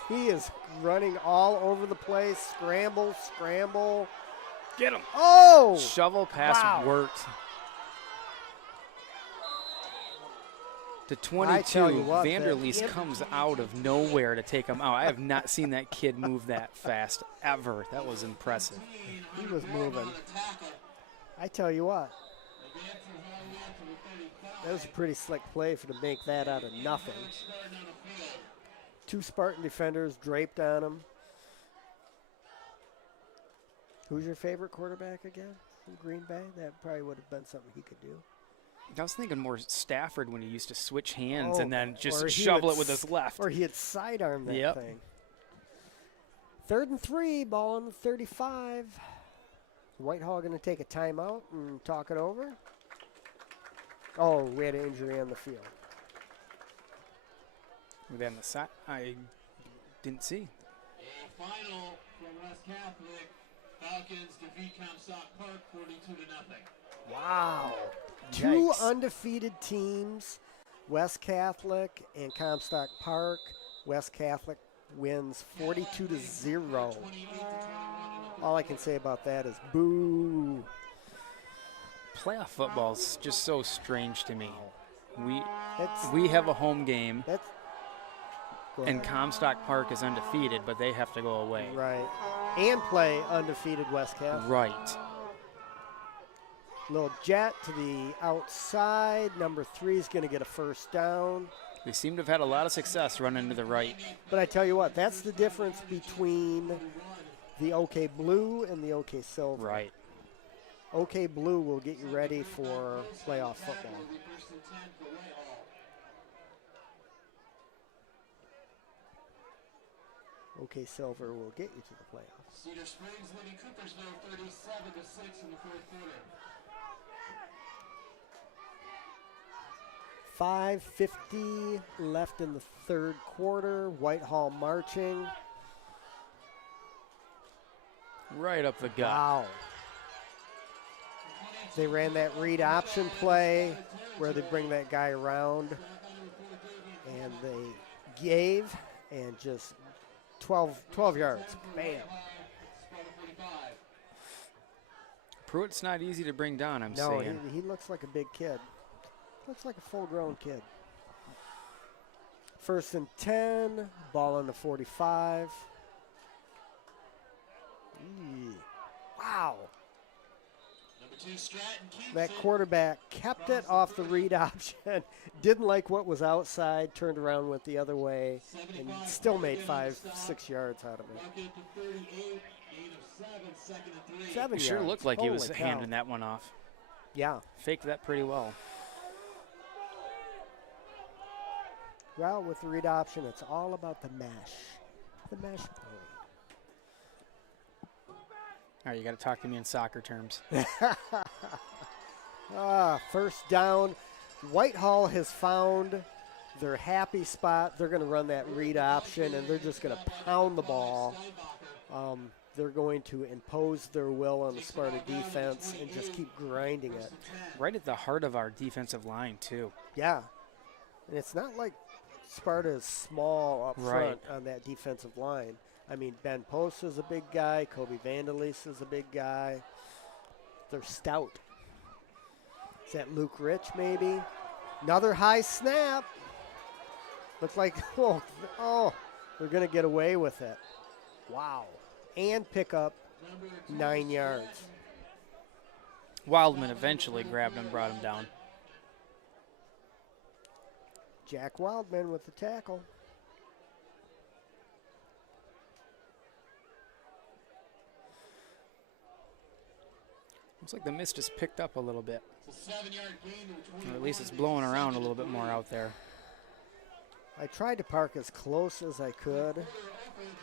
He is running all over the place. Scramble, scramble. Get him. Oh! Shovel pass wow. worked. To I tell you 22, what, Vanderleest comes out of nowhere to take him out. I have not seen that kid move that fast ever. That was impressive. He was moving. I tell you what. That was a pretty slick play for to make that out of nothing. 2 Spartan defenders draped on him. Who's your favorite quarterback again from Green Bay? That probably would have been something he could do. I was thinking more Stafford when he used to switch hands and then or just he shovel would it with his left. Or he'd sidearm that Yep. thing. 3rd and 3, ball on the 35. Whitehall going to take a timeout and talk it over. Oh, we had an injury on the field. Were they on the side? I didn't see. A final from West Catholic. Falcons defeat Comstock Park 42-0. Wow. Yikes. 2 undefeated teams, West Catholic and Comstock Park. West Catholic wins 42-0. All I can say about that is boo. Playoff football's just so strange to me. That's, We have a home game, that's go and ahead. Comstock Park is undefeated, but they have to go away. Right. And play undefeated West Catholic. Right. Little jet to the outside. Number 3 is going to get a first down. They seem to have had a lot of success running to the right. But I tell you what, that's the difference between the OK Blue and the OK Silver. Right. OK Blue will get you ready for playoff football. OK Silver will get you to the playoffs. Cedar Springs leading Coopersville 37-6 in the 4th quarter. 5:50 left in the 3rd quarter. Whitehall marching. Right up the gut. Wow. They ran that read option play where they bring that guy around, and they gave and just 12 yards. Bam. Pruitt's not easy to bring down, I'm No, saying. he looks like a big kid. Looks like a full-grown kid. 1st and 10, ball on the 45. Wow. Number 2 Stratton keeps That it. quarterback kept it off the read option, didn't like what was outside, turned around, went the other way, and still made 5-6 yards out of it. Bucket to 38, gain of 7, 2nd and 3. 7 It sure yards. looked like he was Holy cow. handing that one off. Yeah. Faked that pretty well. Well, with the read option, it's all about the mesh. The mesh play. All right, you got to talk to me in soccer terms. First down. Whitehall has found their happy spot. They're going to run that read option, and they're just going to pound the ball. They're going to impose their will on the Sparta defense and just keep grinding it. Right at the heart of our defensive line, too. Yeah. And it's not like Sparta is small up front on that defensive line. I mean, Ben Post is a big guy. Kobe Vanderleest is a big guy. They're stout. Is that Luke Rich, maybe? Another high snap. Looks like, oh, they're going to get away with it. Wow. And pick up 9 yards. Wildman eventually grabbed him, brought him down. Jack Wildman with the tackle. Looks like the mist has picked up a little bit. It's a 7-yard gain to Or at least it's blowing around a little bit more out there. I tried to park as close as I could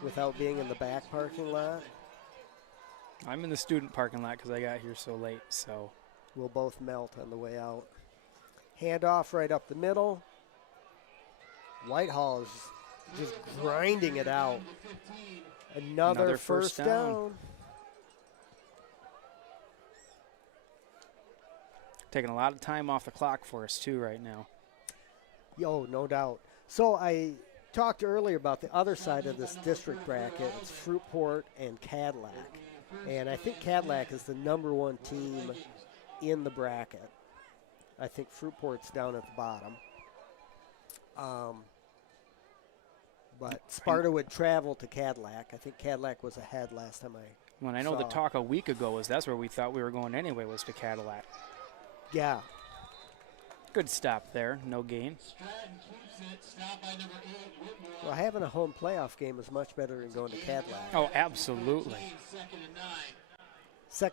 without being in the back parking lot. I'm in the student parking lot because I got here so late, so. We'll both melt on the way out. Handoff right up the middle. Whitehall is just grinding it out. Another first down. Taking a lot of time off the clock for us, too, right now. Yo, no doubt. So I talked earlier about the other side of this district bracket. It's Fruitport and Cadillac. And I think Cadillac is the #1 team in the bracket. I think Fruitport's down at the bottom. But Sparta would travel to Cadillac. I think Cadillac was ahead last time When I know the saw. talk a week ago was that's where we thought we were going anyway, was to Cadillac. Yeah. Good stop there, no gain. Stratton keeps it. Stop by number 8, Whitmore. Well, having a home playoff game is much better than going to Cadillac. Oh, absolutely. 14, 2nd and 9.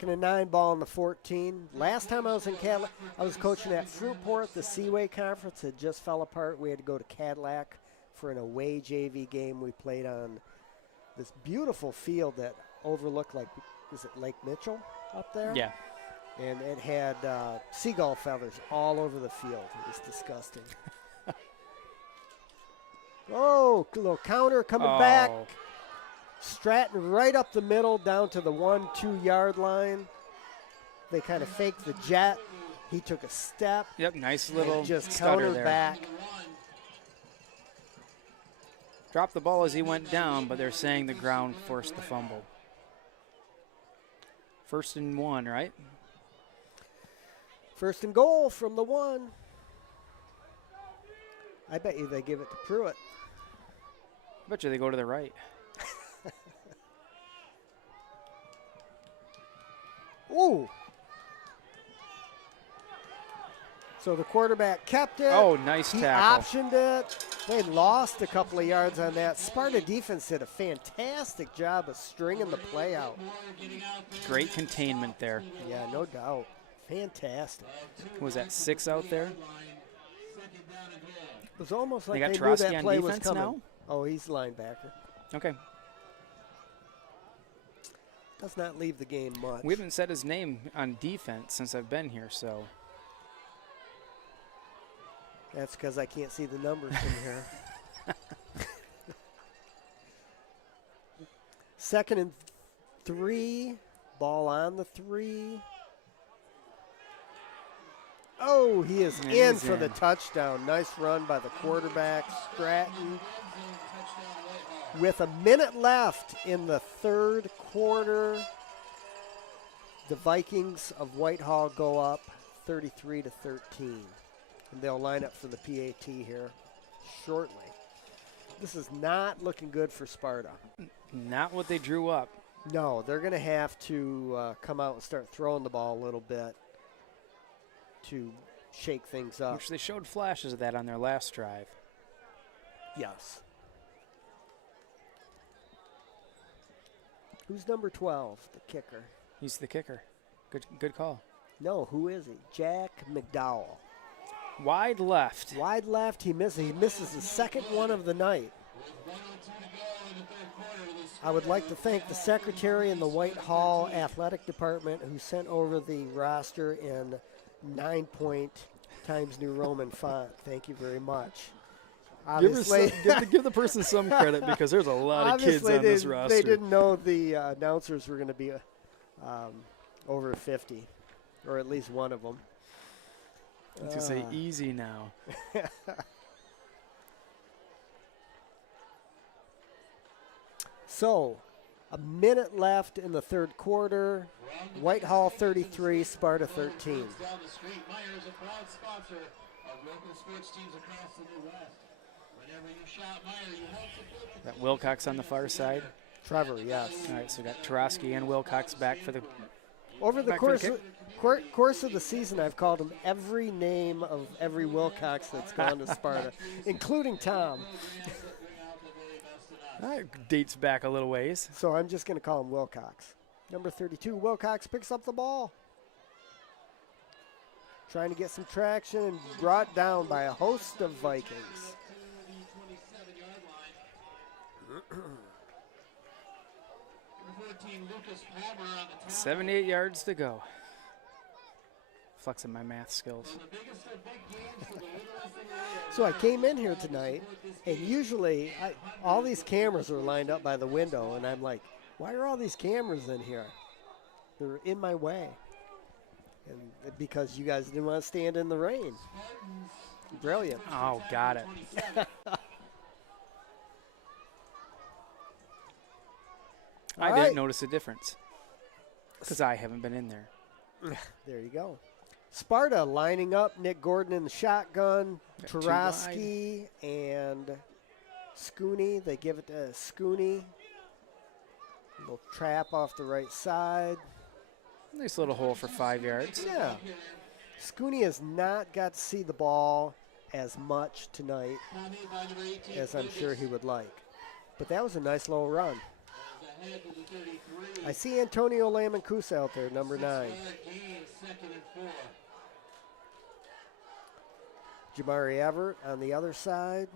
2nd and 9, ball on the 14. Last time I was in Cadillac, I was coaching at Fruitport. The Seaway Conference had just fell apart. We had to go to Cadillac for an away JV game. We played on this beautiful field that overlooked, like, is it Lake Mitchell up there? Yeah. And it had seagull feathers all over the field. It was disgusting. Oh, little counter coming back. Oh. Stratton right up the middle down to the 1-2 yard line. They kind of faked the jet. He took a step. Yep, nice little And just stutter countered there. back. Dropped the ball as he went down, but they're saying the ground forced the fumble. 1st and 1, right? 1st and goal from the 1. I bet you they give it to Pruitt. I bet you they go to the right. Ooh. So the quarterback kept it. Oh, nice He tackle. optioned it. They lost a couple of yards on that. Sparta defense did a fantastic job of stringing the play out. Great containment there. Yeah, no doubt. Fantastic. Was that 6 out there? It was almost like They got knew Trotsky that on play was defense coming. now? Oh, he's linebacker. Okay. Does not leave the game much. We haven't said his name on defense since I've been here, so. That's because I can't see the numbers from here. 2nd and 3. Ball on the 3. Oh, he is Yeah, in he's for the in. touchdown. Nice run by the quarterback, Stratton. With a minute left in the 3rd quarter, the Vikings of Whitehall go up 33-13. And they'll line up for the PAT here shortly. This is not looking good for Sparta. Not what they drew up. No, they're going to have to come out and start throwing the ball a little bit to shake things up. Which they showed flashes of that on their last drive. Yes. Who's number 12, the kicker? He's the kicker. Good call. No, who is he? Jack McDowell. Wide left. Wide left, he misses. He misses the 2nd one of the night. I would like to thank the secretary and the Whitehall Athletic Department who sent over the roster in 9-point Times New Roman font. Thank you very much. Obviously, give the person some credit because there's a lot of kids on this roster. They didn't know the announcers were going to be over 50, or at least one of them. I was going to say easy now. So, a minute left in the 3rd quarter. Whitehall 33, Sparta 13. Down the street, Meyer is a proud sponsor of local sports teams across the Midwest. Whenever you shop Meyer, you help support the Got Wilcox on the far side. Trevor, yes. All right, so we got Tarosky and Wilcox back for the. Over the Back for the course of the season, I've called him every name of every Wilcox that's gone to Sparta, including Tom. That dates back a little ways. So I'm just going to call him Wilcox. Number 32, Wilcox picks up the ball. Trying to get some traction and brought down by a host of Vikings. 14, Lucas Palmer on the top. 78 yards to go. Flexing my math skills. The biggest of big games for the littlest in the world. So I came in here tonight, and usually all these cameras are lined up by the window, and I'm like, why are all these cameras in here? They're in my way. And because you guys didn't want to stand in the rain. Brilliant. Oh, got it. I All didn't right. notice a difference because I haven't been in there. There you go. Sparta lining up. Nick Gordon in the shotgun. Got two Tarosky and Scooney. They give it to Scooney. Little trap off the right side. Nice little hole for 5 yards. Yeah. Scooney has not got to see the ball as much tonight as I'm sure he would like. But that was a nice little run. I see Antonio Lamancusa out there, number 9. Jamari Everett on the other side.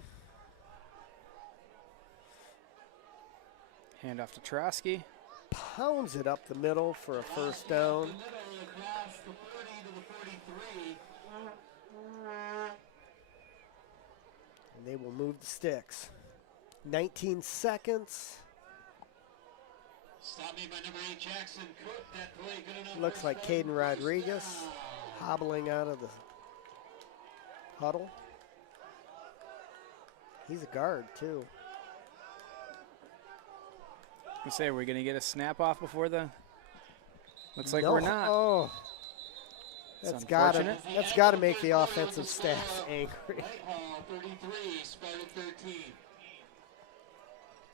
Hand off to Tarosky. Pounds it up the middle for a first down. And they will move the sticks. 19 seconds. Looks like Caden Rodriguez hobbling out of the huddle. He's a guard, too. I say, we're going to get a snap off before the. Looks like No. we're not. Oh, It's that's gotta unfortunate. make the offensive staff angry. Whitehall 33, Sparta 13.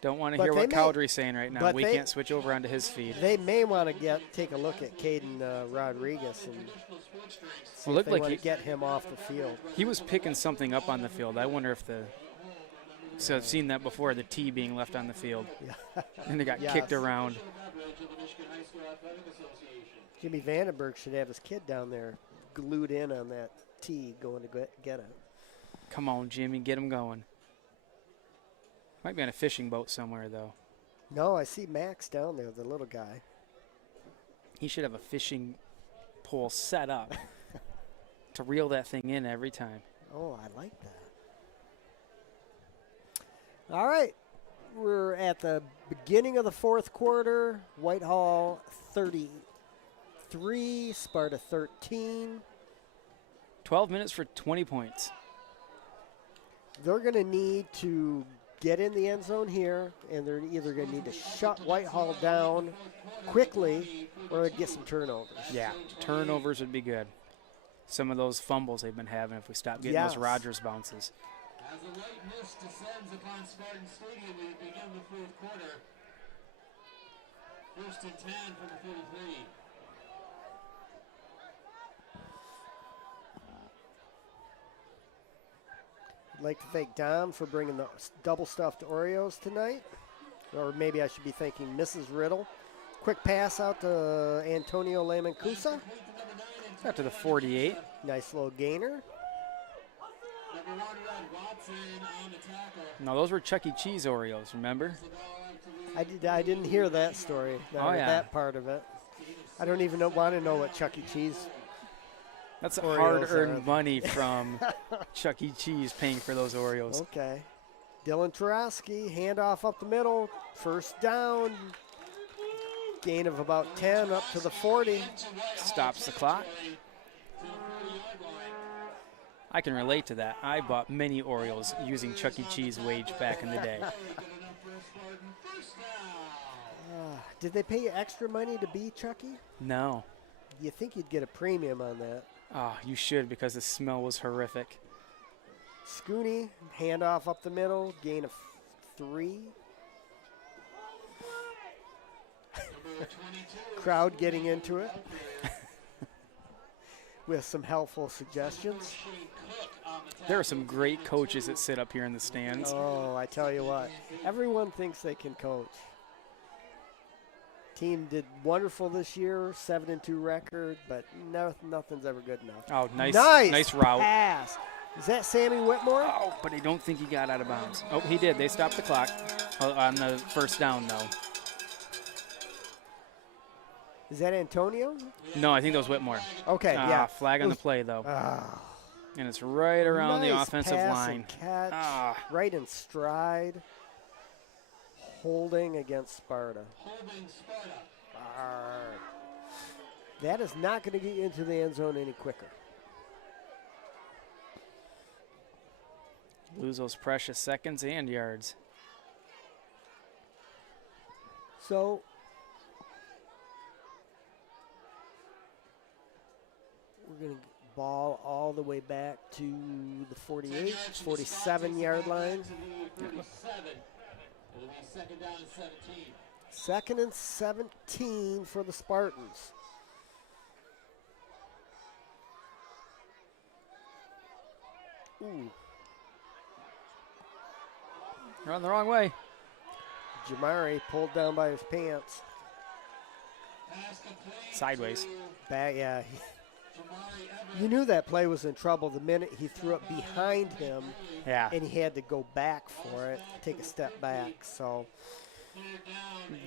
Don't want to But hear they what may- Cowdery's saying right now. but We they- can't switch over onto his feed. They may want to take a look at Caden Rodriguez and see Well, looked if they like want he- to get him off the field. He was picking something up on the field. I wonder if the. So I've seen that before, the tee being left on the field. And it got Yes. kicked around. Jimmy Vandenberg should have his kid down there glued in on that tee going to get it. Come on, Jimmy, get him going. Might be on a fishing boat somewhere, though. No, I see Max down there, the little guy. He should have a fishing pole set up to reel that thing in every time. Oh, I like that. All right. We're at the beginning of the fourth quarter. Whitehall 33, Sparta 13. 12 minutes for 20 points. They're going to need to get in the end zone here, and they're either going to need to shut Whitehall down quickly or get some turnovers. Yeah, turnovers would be good. Some of those fumbles they've been having if we stop getting Yes. those Rogers bounces. As the light mist descends upon Spartan Stadium, we begin the fourth quarter. First and 10 from the 43. I'd like to thank Dom for bringing the double stuffed Oreos tonight. Or maybe I should be thanking Mrs. Riddle. Quick pass out to Antonio Lamancusa. Got to the 48. Nice little gainer. Number 1 red, Watson on the tackle. No, those were Chuck E. Cheese Oreos, remember? I didn't hear that story. Oh, yeah. That part of it. I don't even want to know what Chuck E. Cheese. That's Oreos hard-earned are- money from Chuck E. Cheese paying for those Oreos. Okay. Dylan Tarosky, handoff up the middle. First down. Gain of about 10 up to the 40. Stops the clock. I can relate to that. I bought many Oreos using Chuck E. Cheese wage back in the day. Did they pay you extra money to be Chucky? No. You think you'd get a premium on that? Oh, you should because the smell was horrific. Scooney, handoff up the middle, gain of 3. Crowd getting into it with some helpful suggestions. There are some great coaches that sit up here in the stands. Oh, I tell you what, everyone thinks they can coach. Team did wonderful this year, 7-2 record, but nothing's ever good enough. Oh, nice route. Pass. Is that Sammy Whitmore? Oh, but I don't think he got out of bounds. Oh, he did. They stopped the clock on the first down, though. Is that Antonio? No, I think that was Whitmore. Okay, yeah. Flag on the play, though. Ah, And it's right around the nice offensive pass line. and catch, Ah. right in stride. Holding against Sparta. Holding Sparta. Arr. That is not going to get you into the end zone any quicker. Lose those precious seconds and yards. So we're going to ball all the way back to the 48, 47-yard line. 47. It'll be second down and 17. Second and 17 for the Spartans. Ooh, Run the wrong way. Jamari pulled down by his pants. Pass complete Sideways. to Back, yeah. Jamari Everett. You knew that play was in trouble the minute he threw it behind him, Yeah. and he had to go back for it, take a step back. So,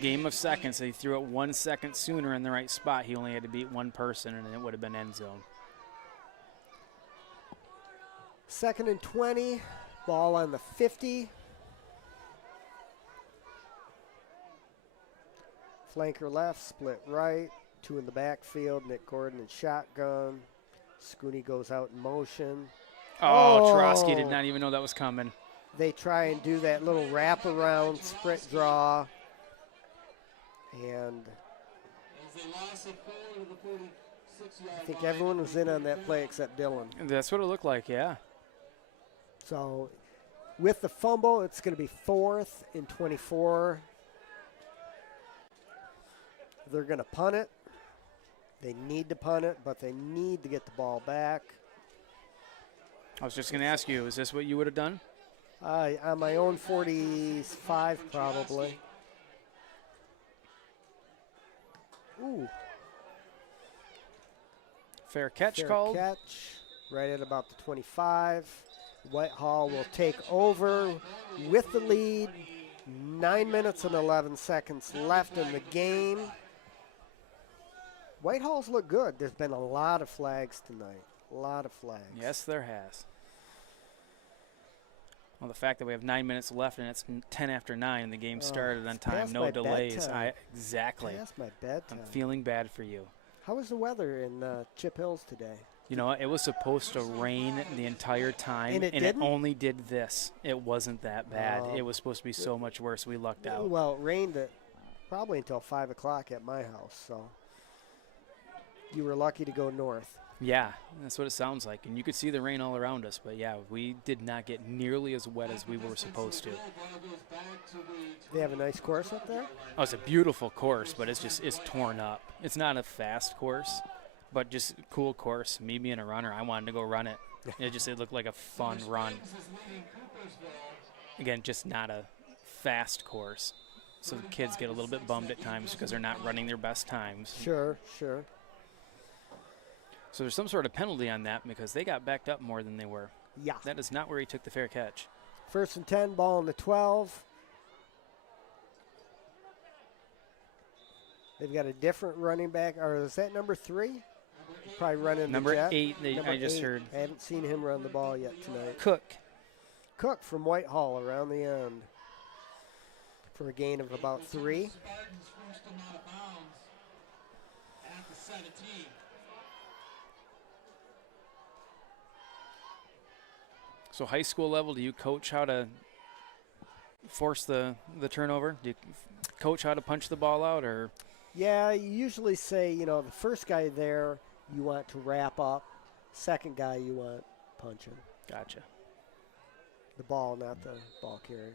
Game of seconds. He threw it 1 second sooner in the right spot. He only had to beat one person, and it would have been end zone. second and 20, ball on the 50. Flanker left, split right, two in the backfield. Nick Gordon in shotgun. Scooney goes out in motion. Oh, Oh. Trotsky did not even know that was coming. They try and do that little wraparound sprint draw. And As they lost a 4 to the 46-yard I think line. everyone was in on that play except Dylan. That's what it looked like, yeah. So with the fumble, it's going to be 4th and 24. They're going to punt it. They need to punt it, but they need to get the ball back. I was just going to ask you, is this what you would have done? On my own 45, probably. Ooh, Fair catch fair called. catch, right at about the 25. Whitehall will take over with the lead. 9 minutes and 11 seconds left in the game. Whitehall's look good. There's been a lot of flags tonight. A lot of flags. Yes, there has. Well, the fact that we have 9 minutes left and it's 10 after 9 and the game started on it's time, past no my delays. bedtime. Exactly. Past my bedtime. I'm feeling bad for you. How was the weather in Chip Hills today? You know what? It was supposed to rain the entire time, And it it didn't? only did this. It wasn't that bad. Oh. It was supposed to be so much worse. We lucked out. Well, it rained at probably until 5 o'clock at my house, so you were lucky to go north. Yeah, that's what it sounds like. And you could see the rain all around us. But, yeah, we did not get nearly as wet as we were supposed to. They have a nice course up there? Oh, it's a beautiful course, but it's torn up. It's not a fast course, but just a cool course. Me being a runner, I wanted to go run it. It looked like a fun run. Again, just not a fast course. So the kids get a little bit bummed at times because they're not running their best times. Sure, sure. So there's some sort of penalty on that because they got backed up more than they were. Yeah. That is not where he took the fair catch. 1st and 10, ball on the 12. They've got a different running back. Or is that number 3? Probably running Number the jet. 8, Number I just 8. heard. I haven't seen him run the ball yet tonight. Cook. Cook from Whitehall around the end for a gain of about 3. Spartans forced him out of bounds at the 17. So high school level, do you coach how to force the turnover? Do you coach how to punch the ball out, or? Yeah, you usually say, the first guy there you want to wrap up. Second guy you want punching. Gotcha. The ball, not the ball carrier.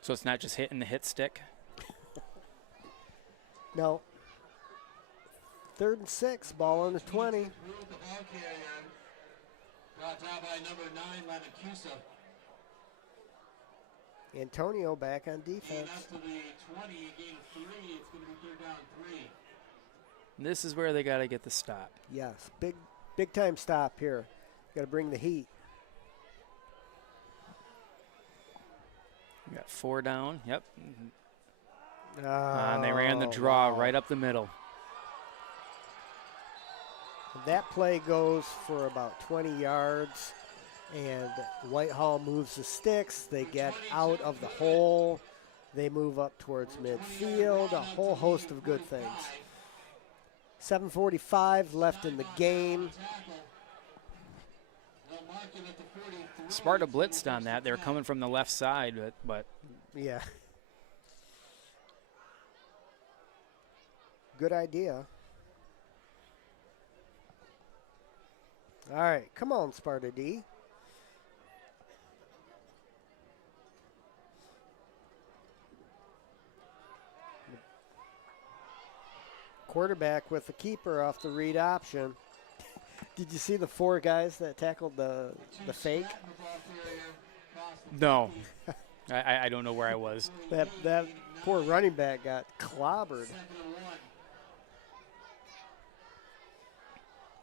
So it's not just hitting the hit stick? No. 3rd and 6, ball on the 20. Move the ball carrier. Brought down by number 9, Lemancusa. Antonio back on Gain defense. up to the 20, gain of 3. It's going to be 3rd down 3. This is where they got to get the stop. Yes, big time stop here. Got to bring the heat. We got 4 down. Yep. And they ran the Oh, draw wow. right up the middle. That play goes for about 20 yards, and Whitehall moves the sticks. They get out of the hole. They move up towards midfield, a whole host of good things. 7:45 left in the game. They'll mark it at the 43. Sparta blitzed on that. They were coming from the left side, but Yeah. Good idea. All right, come on, Sparta D. Quarterback with the keeper off the read option. Did you see the 4 guys that tackled the fake? No. I don't know where I was. That poor running back got clobbered.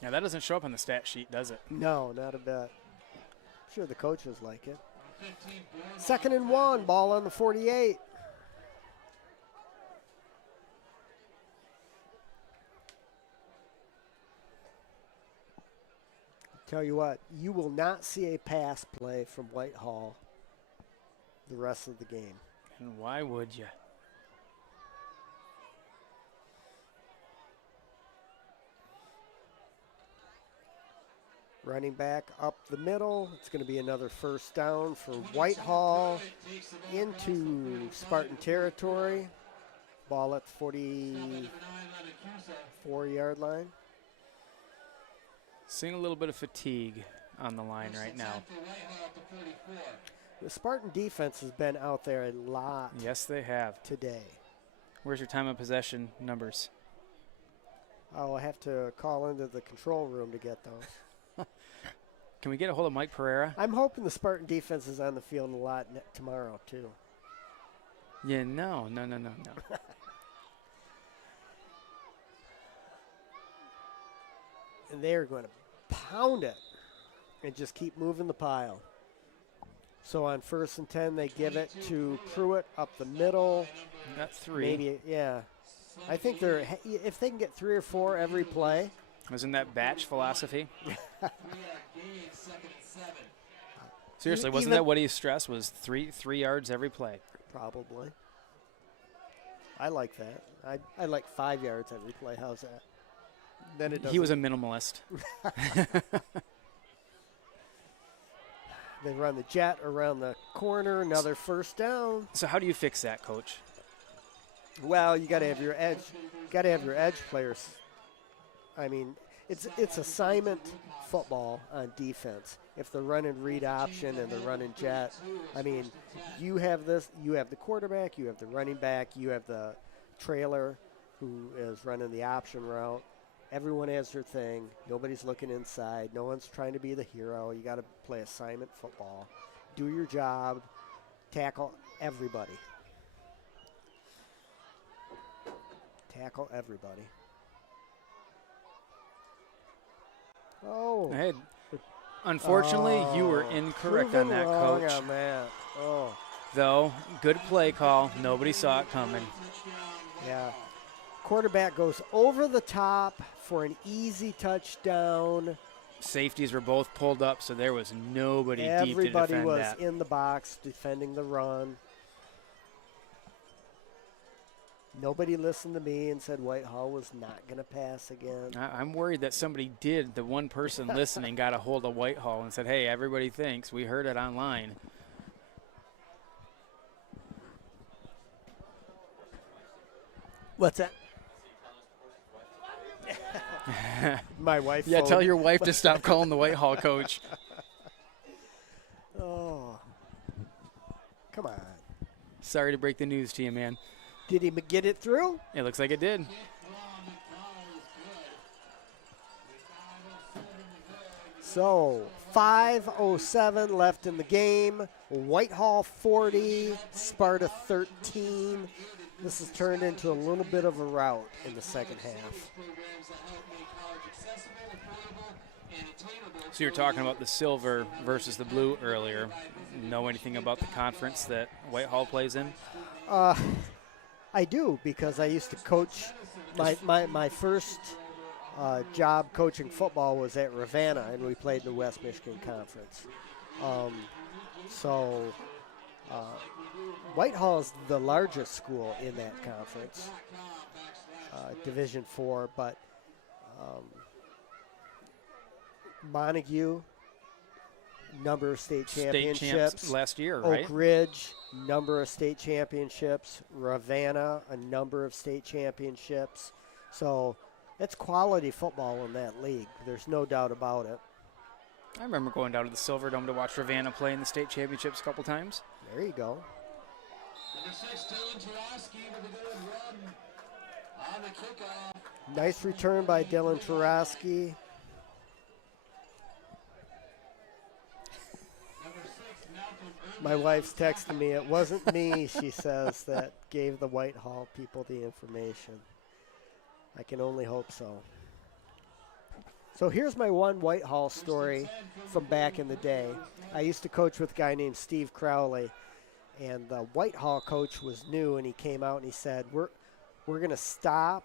Yeah, that doesn't show up on the stat sheet, does it? No, not a bit. I'm sure the coaches like it. 2nd and 1, ball on the 48. Tell you what, you will not see a pass play from Whitehall the rest of the game. And why would you? Running back up the middle. It's going to be another first down for Whitehall into Spartan territory. Ball at the 44-yard line. Seeing a little bit of fatigue on the line right now. The Spartan defense has been out there a lot. Yes, they have. Today. Where's your time of possession numbers? I'll have to call into the control room to get those. Can we get a hold of Mike Pereira? I'm hoping the Spartan defense is on the field a lot tomorrow, too. Yeah, no. And they're going to pound it and just keep moving the pile. So on 1st and 10, they give it to Pruitt up the middle. Got 3. Maybe, yeah. I think if they can get 3 or 4 every play. Wasn't that batch philosophy? Seriously, wasn't that what he stressed? Was 3 yards every play? Probably. I like that. I like 5 yards every play. How's that? Then it He was a minimalist. They run the jet around the corner, another first down. So how do you fix that, Coach? Well, you got to have your edge. Got to have your edge players. I mean, it's assignment football on defense. If they're running read option and they're running jet, I mean, you have this. You have the quarterback. You have the running back. You have the trailer who is running the option route. Everyone has their thing. Nobody's looking inside. No one's trying to be the hero. You got to play assignment football. Do your job. Tackle everybody. Tackle everybody. Oh. Hey, unfortunately, you were incorrect on that, wrong Coach. on that. Oh, Though, good play call. Nobody saw it coming. yeah. Quarterback goes over the top for an easy touchdown. Safeties were both pulled up, so there was nobody deep to Everybody defend was that. in the box defending the run. Nobody listened to me and said Whitehall was not going to pass again. I'm worried that somebody did. The one person listening got a hold of Whitehall and said, hey, everybody thinks. We heard it online. What's that? My wife. Yeah, phoned. tell your wife to stop calling the Whitehall coach. Oh, come on. Sorry to break the news to you, man. Did he get it through? It looks like it did. So 5:07 left in the game. Whitehall 40, Sparta 13. This has turned into a little bit of a rout in the second half. So you were talking about the silver versus the blue earlier. Know anything about the conference that Whitehall plays in? I do, because I used to coach. My first job coaching football was at Ravenna, and we played in the West Michigan Conference. Whitehall is the largest school in that conference, Division IV, but Montague, number of state championships. Champs last year, right? Oak Ridge, number of state championships. Ravenna, a number of state championships. So it's quality football in that league. There's no doubt about it. I remember going down to the Silver Dome to watch Ravenna play in the state championships a couple times. There you go. Number 6, Dylan Tarosky with a good run on the kickoff. Nice return by Dylan Tarosky. Number 6, Malcolm My wife's texting me. It wasn't me, she says, that gave the Whitehall people the information. I can only hope so. So here's my one Whitehall story from back in the day. I used to coach with a guy named Steve Crowley, and the Whitehall coach was new, and he came out and he said, we're going to stop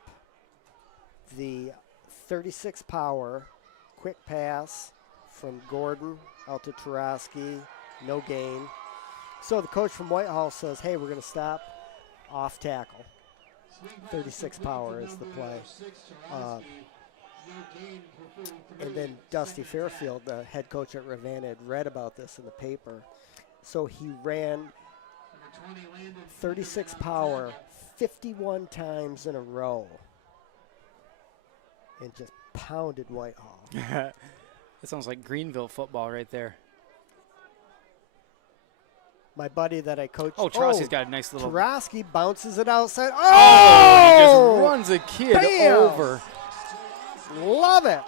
the 36 power quick pass from Gordon out to Tarosky, no gain. So the coach from Whitehall says, hey, we're going to stop off tackle. 36 power is the play. And then Dusty Fairfield, the head coach at Ravenna, had read about this in the paper. So he ran 36 power 51 times in a row and just pounded Whitehall. That sounds like Greenville football right there. My buddy that I coached. Oh, Trosky's got a nice little. Tarosky bounces it outside. Oh, he just Oh! runs a kid Bam! over. Love it.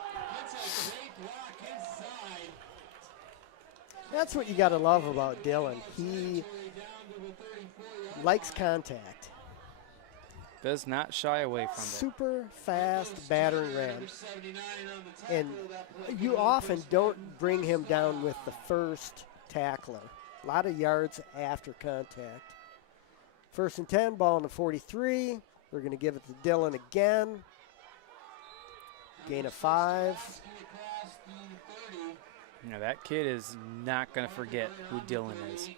That's what you got to love about Dylan. He likes contact. Does not shy away from it. Super fast battering ram. And you often don't bring him down with the first tackler. A lot of yards after contact. 1st and 10, ball in the 43. We're going to give it to Dylan again. Gain of 5. You know, that kid is not going to forget who Dylan is.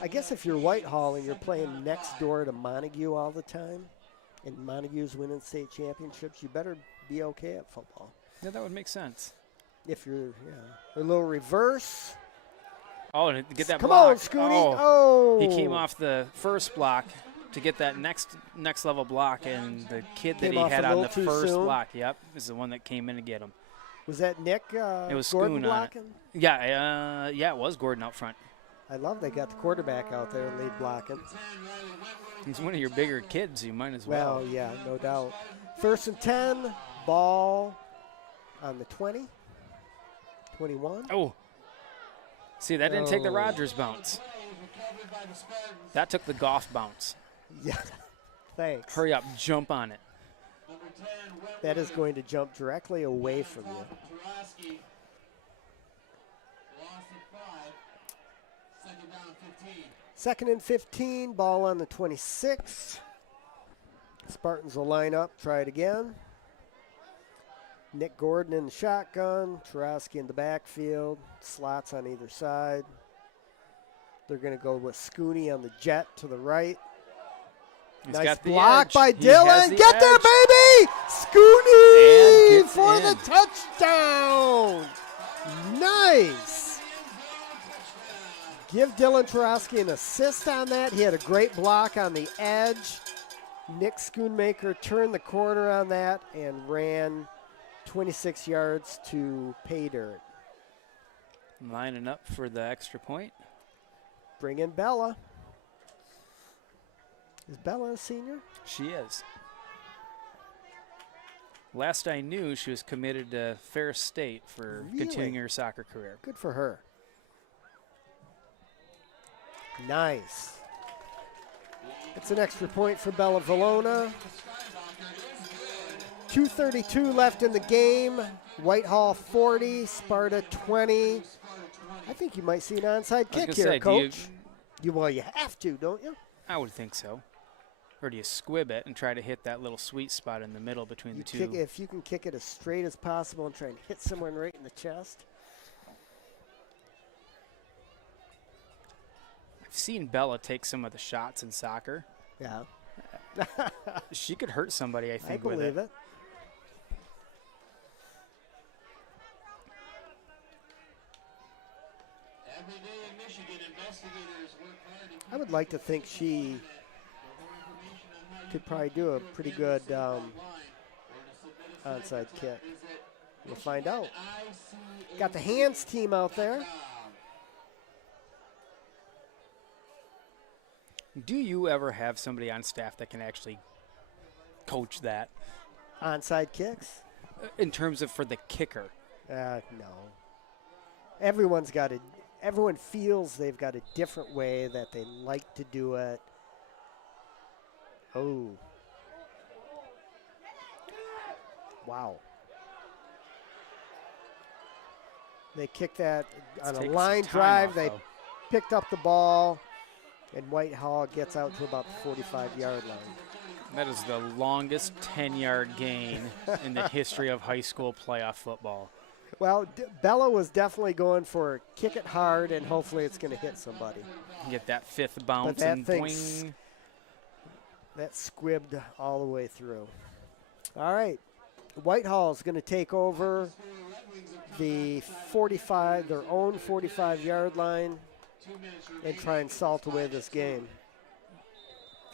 I guess if you're Whitehall and you're playing next door to Montague all the time, and Montague's winning state championships, you better be okay at football. Yeah, that would make sense. If you're, a little reverse. Oh, and get that Come block. on, Scooty. Oh, Oh. he came off the first block to get that next level block, and the kid that Came he off had a on the little too first soon. block, yep, is the one that came in to get him. Was that Nick It was Gordon Schoon on it. blocking? Yeah, it was Gordon out front. I love they got the quarterback out there lead blocking. He's one of your bigger kids. You might as well. Well, yeah, no doubt. 1st and 10, ball on the 20. 21. Oh, see, that didn't take the Oh. Rogers bounce. That took the Goff bounce. Yeah, thanks. Hurry up, jump on it. That is going to jump directly away from you. 2nd and 15, ball on the 26. Spartans will line up, try it again. Nick Gordon in the shotgun, Tarosky in the backfield, slots on either side. They're going to go with Scooney on the jet to the right. He's Nice got the block edge. by He has Dylan. the Get there, edge. baby! And Scooney gets for in. the touchdown. Nice. Give Dylan Tarosky an assist on that. He had a great block on the edge. Nick Schoonmaker turned the corner on that and ran 26 yards to pay dirt. Lining up for the extra point. Bring in Bella. Is Bella a senior? She is. Last I knew, she was committed to Ferris State for Really? continuing her soccer career. Good for her. Nice. It's an extra point for Bella Valona. 2:32 left in the game. Whitehall 40, Sparta 20. I think you might see an onside kick gonna here, say, do you- Coach. Well, you have to, don't you? I would think so. Or do you squib it and try to hit that little sweet spot in the middle between You the two? kick, if you can kick it as straight as possible and try and hit someone right in the chest. I've seen Bella take some of the shots in soccer. Yeah, She could hurt somebody, I I think, with believe it. it. Every day in Michigan, investigators work hard to I would like to think she could probably do a pretty good onside kick? We'll find out. Got the hands team out there. Do you ever have somebody on staff that can actually coach that Onside kicks? in terms of for the kicker? No. Everyone feels they've got a different way that they like to do it. Oh. Wow. They kicked that on a line drive. They picked up the ball, and Whitehall gets out to about the 45-yard line. That is the longest 10-yard gain in the history of high school playoff football. Well, Bella was definitely going for kick it hard, and hopefully it's going to hit somebody. Get that fifth bounce that and boing. That squibbed all the way through. All right. Whitehall is going to take over the 45, their own 45-yard line, and try and salt away this game.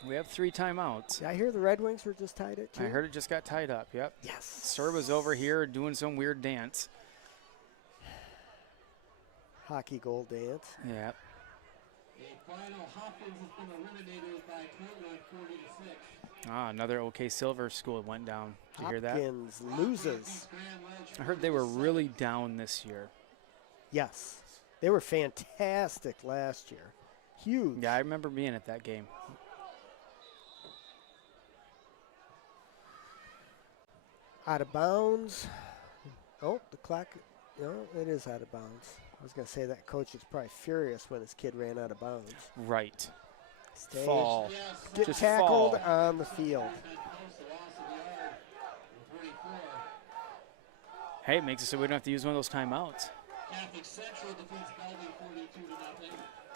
We have 3 timeouts. I hear the Red Wings were just tied it too. I heard it just got tied up, yep. Yes. Sir was over here doing some weird dance. Hockey goal dance. Yep. Another OK Silver school went down. Did you hear that? Hopkins loses. I heard they were really down this year. Yes. They were fantastic last year. Huge. Yeah, I remember being at that game. Out of bounds. Oh, the clock. No, it is out of bounds. I was going to say that coach is probably furious when his kid ran out of bounds. Right. Stay. Fall. Get Just tackled fall. on the field. Hey, it makes it so we don't have to use one of those timeouts.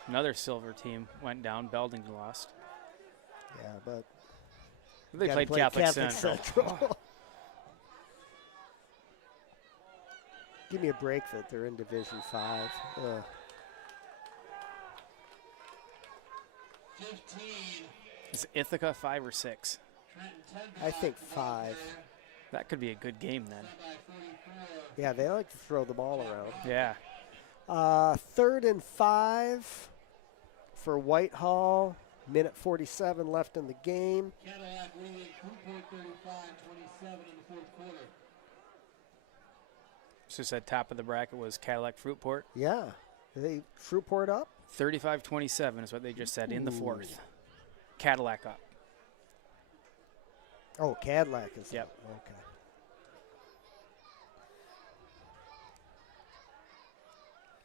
Another Silver team went down. Belding lost. Yeah, but They gotta played play Catholic Catholic Central. Give me a break that they're in Division 5. 15. Is Ithaca 5 or 6? I think 5. That could be a good game then. Yeah, they like to throw the ball around. Yeah. 3rd and 5 for Whitehall. Minute 47 left in the game. Cadillac leading 2.35-27 in the 4th quarter. So said top of the bracket was Cadillac Fruitport. Yeah. They Fruitport up? 35-27 is what they just said in the 4th. Cadillac up. Oh, Cadillac is Yep. up. Okay.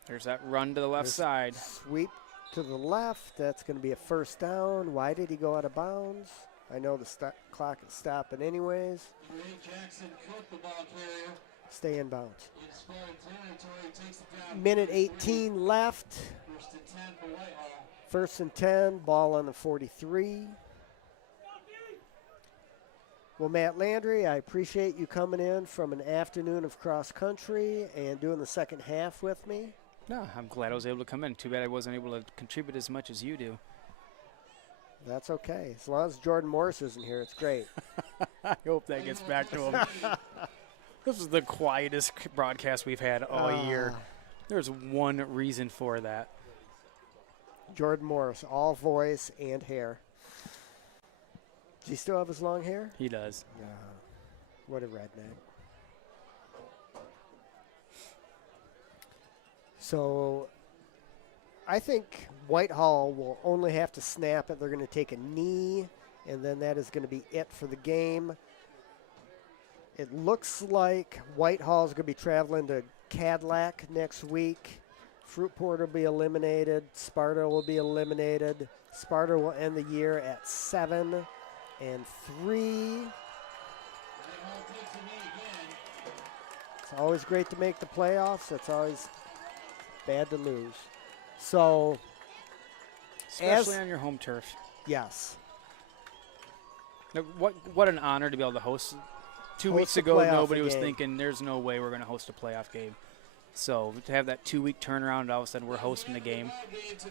There's that run to the left This side. Sweep to the left. That's going to be a first down. Why did he go out of bounds? I know the clock is stopping anyways. Jackson Cook, the ball carrier. Stay in bounds. In Spartan territory, takes it down. Minute 18 left. 1st and 10 for Whitehall. 1st and 10. Ball on the 43. Well, Matt Landry, I appreciate you coming in from an afternoon of cross country and doing the second half with me. No, I'm glad I was able to come in. Too bad I wasn't able to contribute as much as you do. That's okay. As long as Jordan Morris isn't here, it's great. I hope that gets back to him. This is the quietest broadcast we've had all year. There's one reason for that. Jordan Morris, all voice and hair. Does he still have his long hair? He does. What a redneck. So I think Whitehall will only have to snap it. They're going to take a knee, and then that is going to be it for the game. It looks like Whitehall is going to be traveling to Cadillac next week. Fruitport will be eliminated. Sparta will be eliminated. Sparta will end the year at 7-3. It's always great to make the playoffs. It's always bad to lose. So, Especially on your home turf. yes. Now, what an honor to be able to host. 2 Host weeks a ago, playoff nobody was game. thinking there's no way we're going to host a playoff game. So to have that 2-week turnaround, all of a sudden we're hosting the game. It's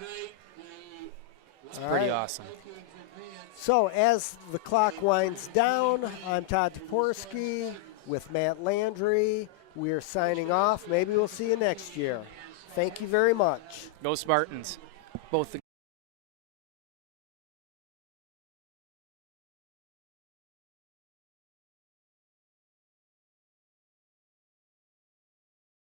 All pretty right. awesome. So as the clock winds down, I'm Todd Toporski. with Matt Landry. We're signing off. Maybe we'll see you next year. Thank you very much. Go Spartans. Both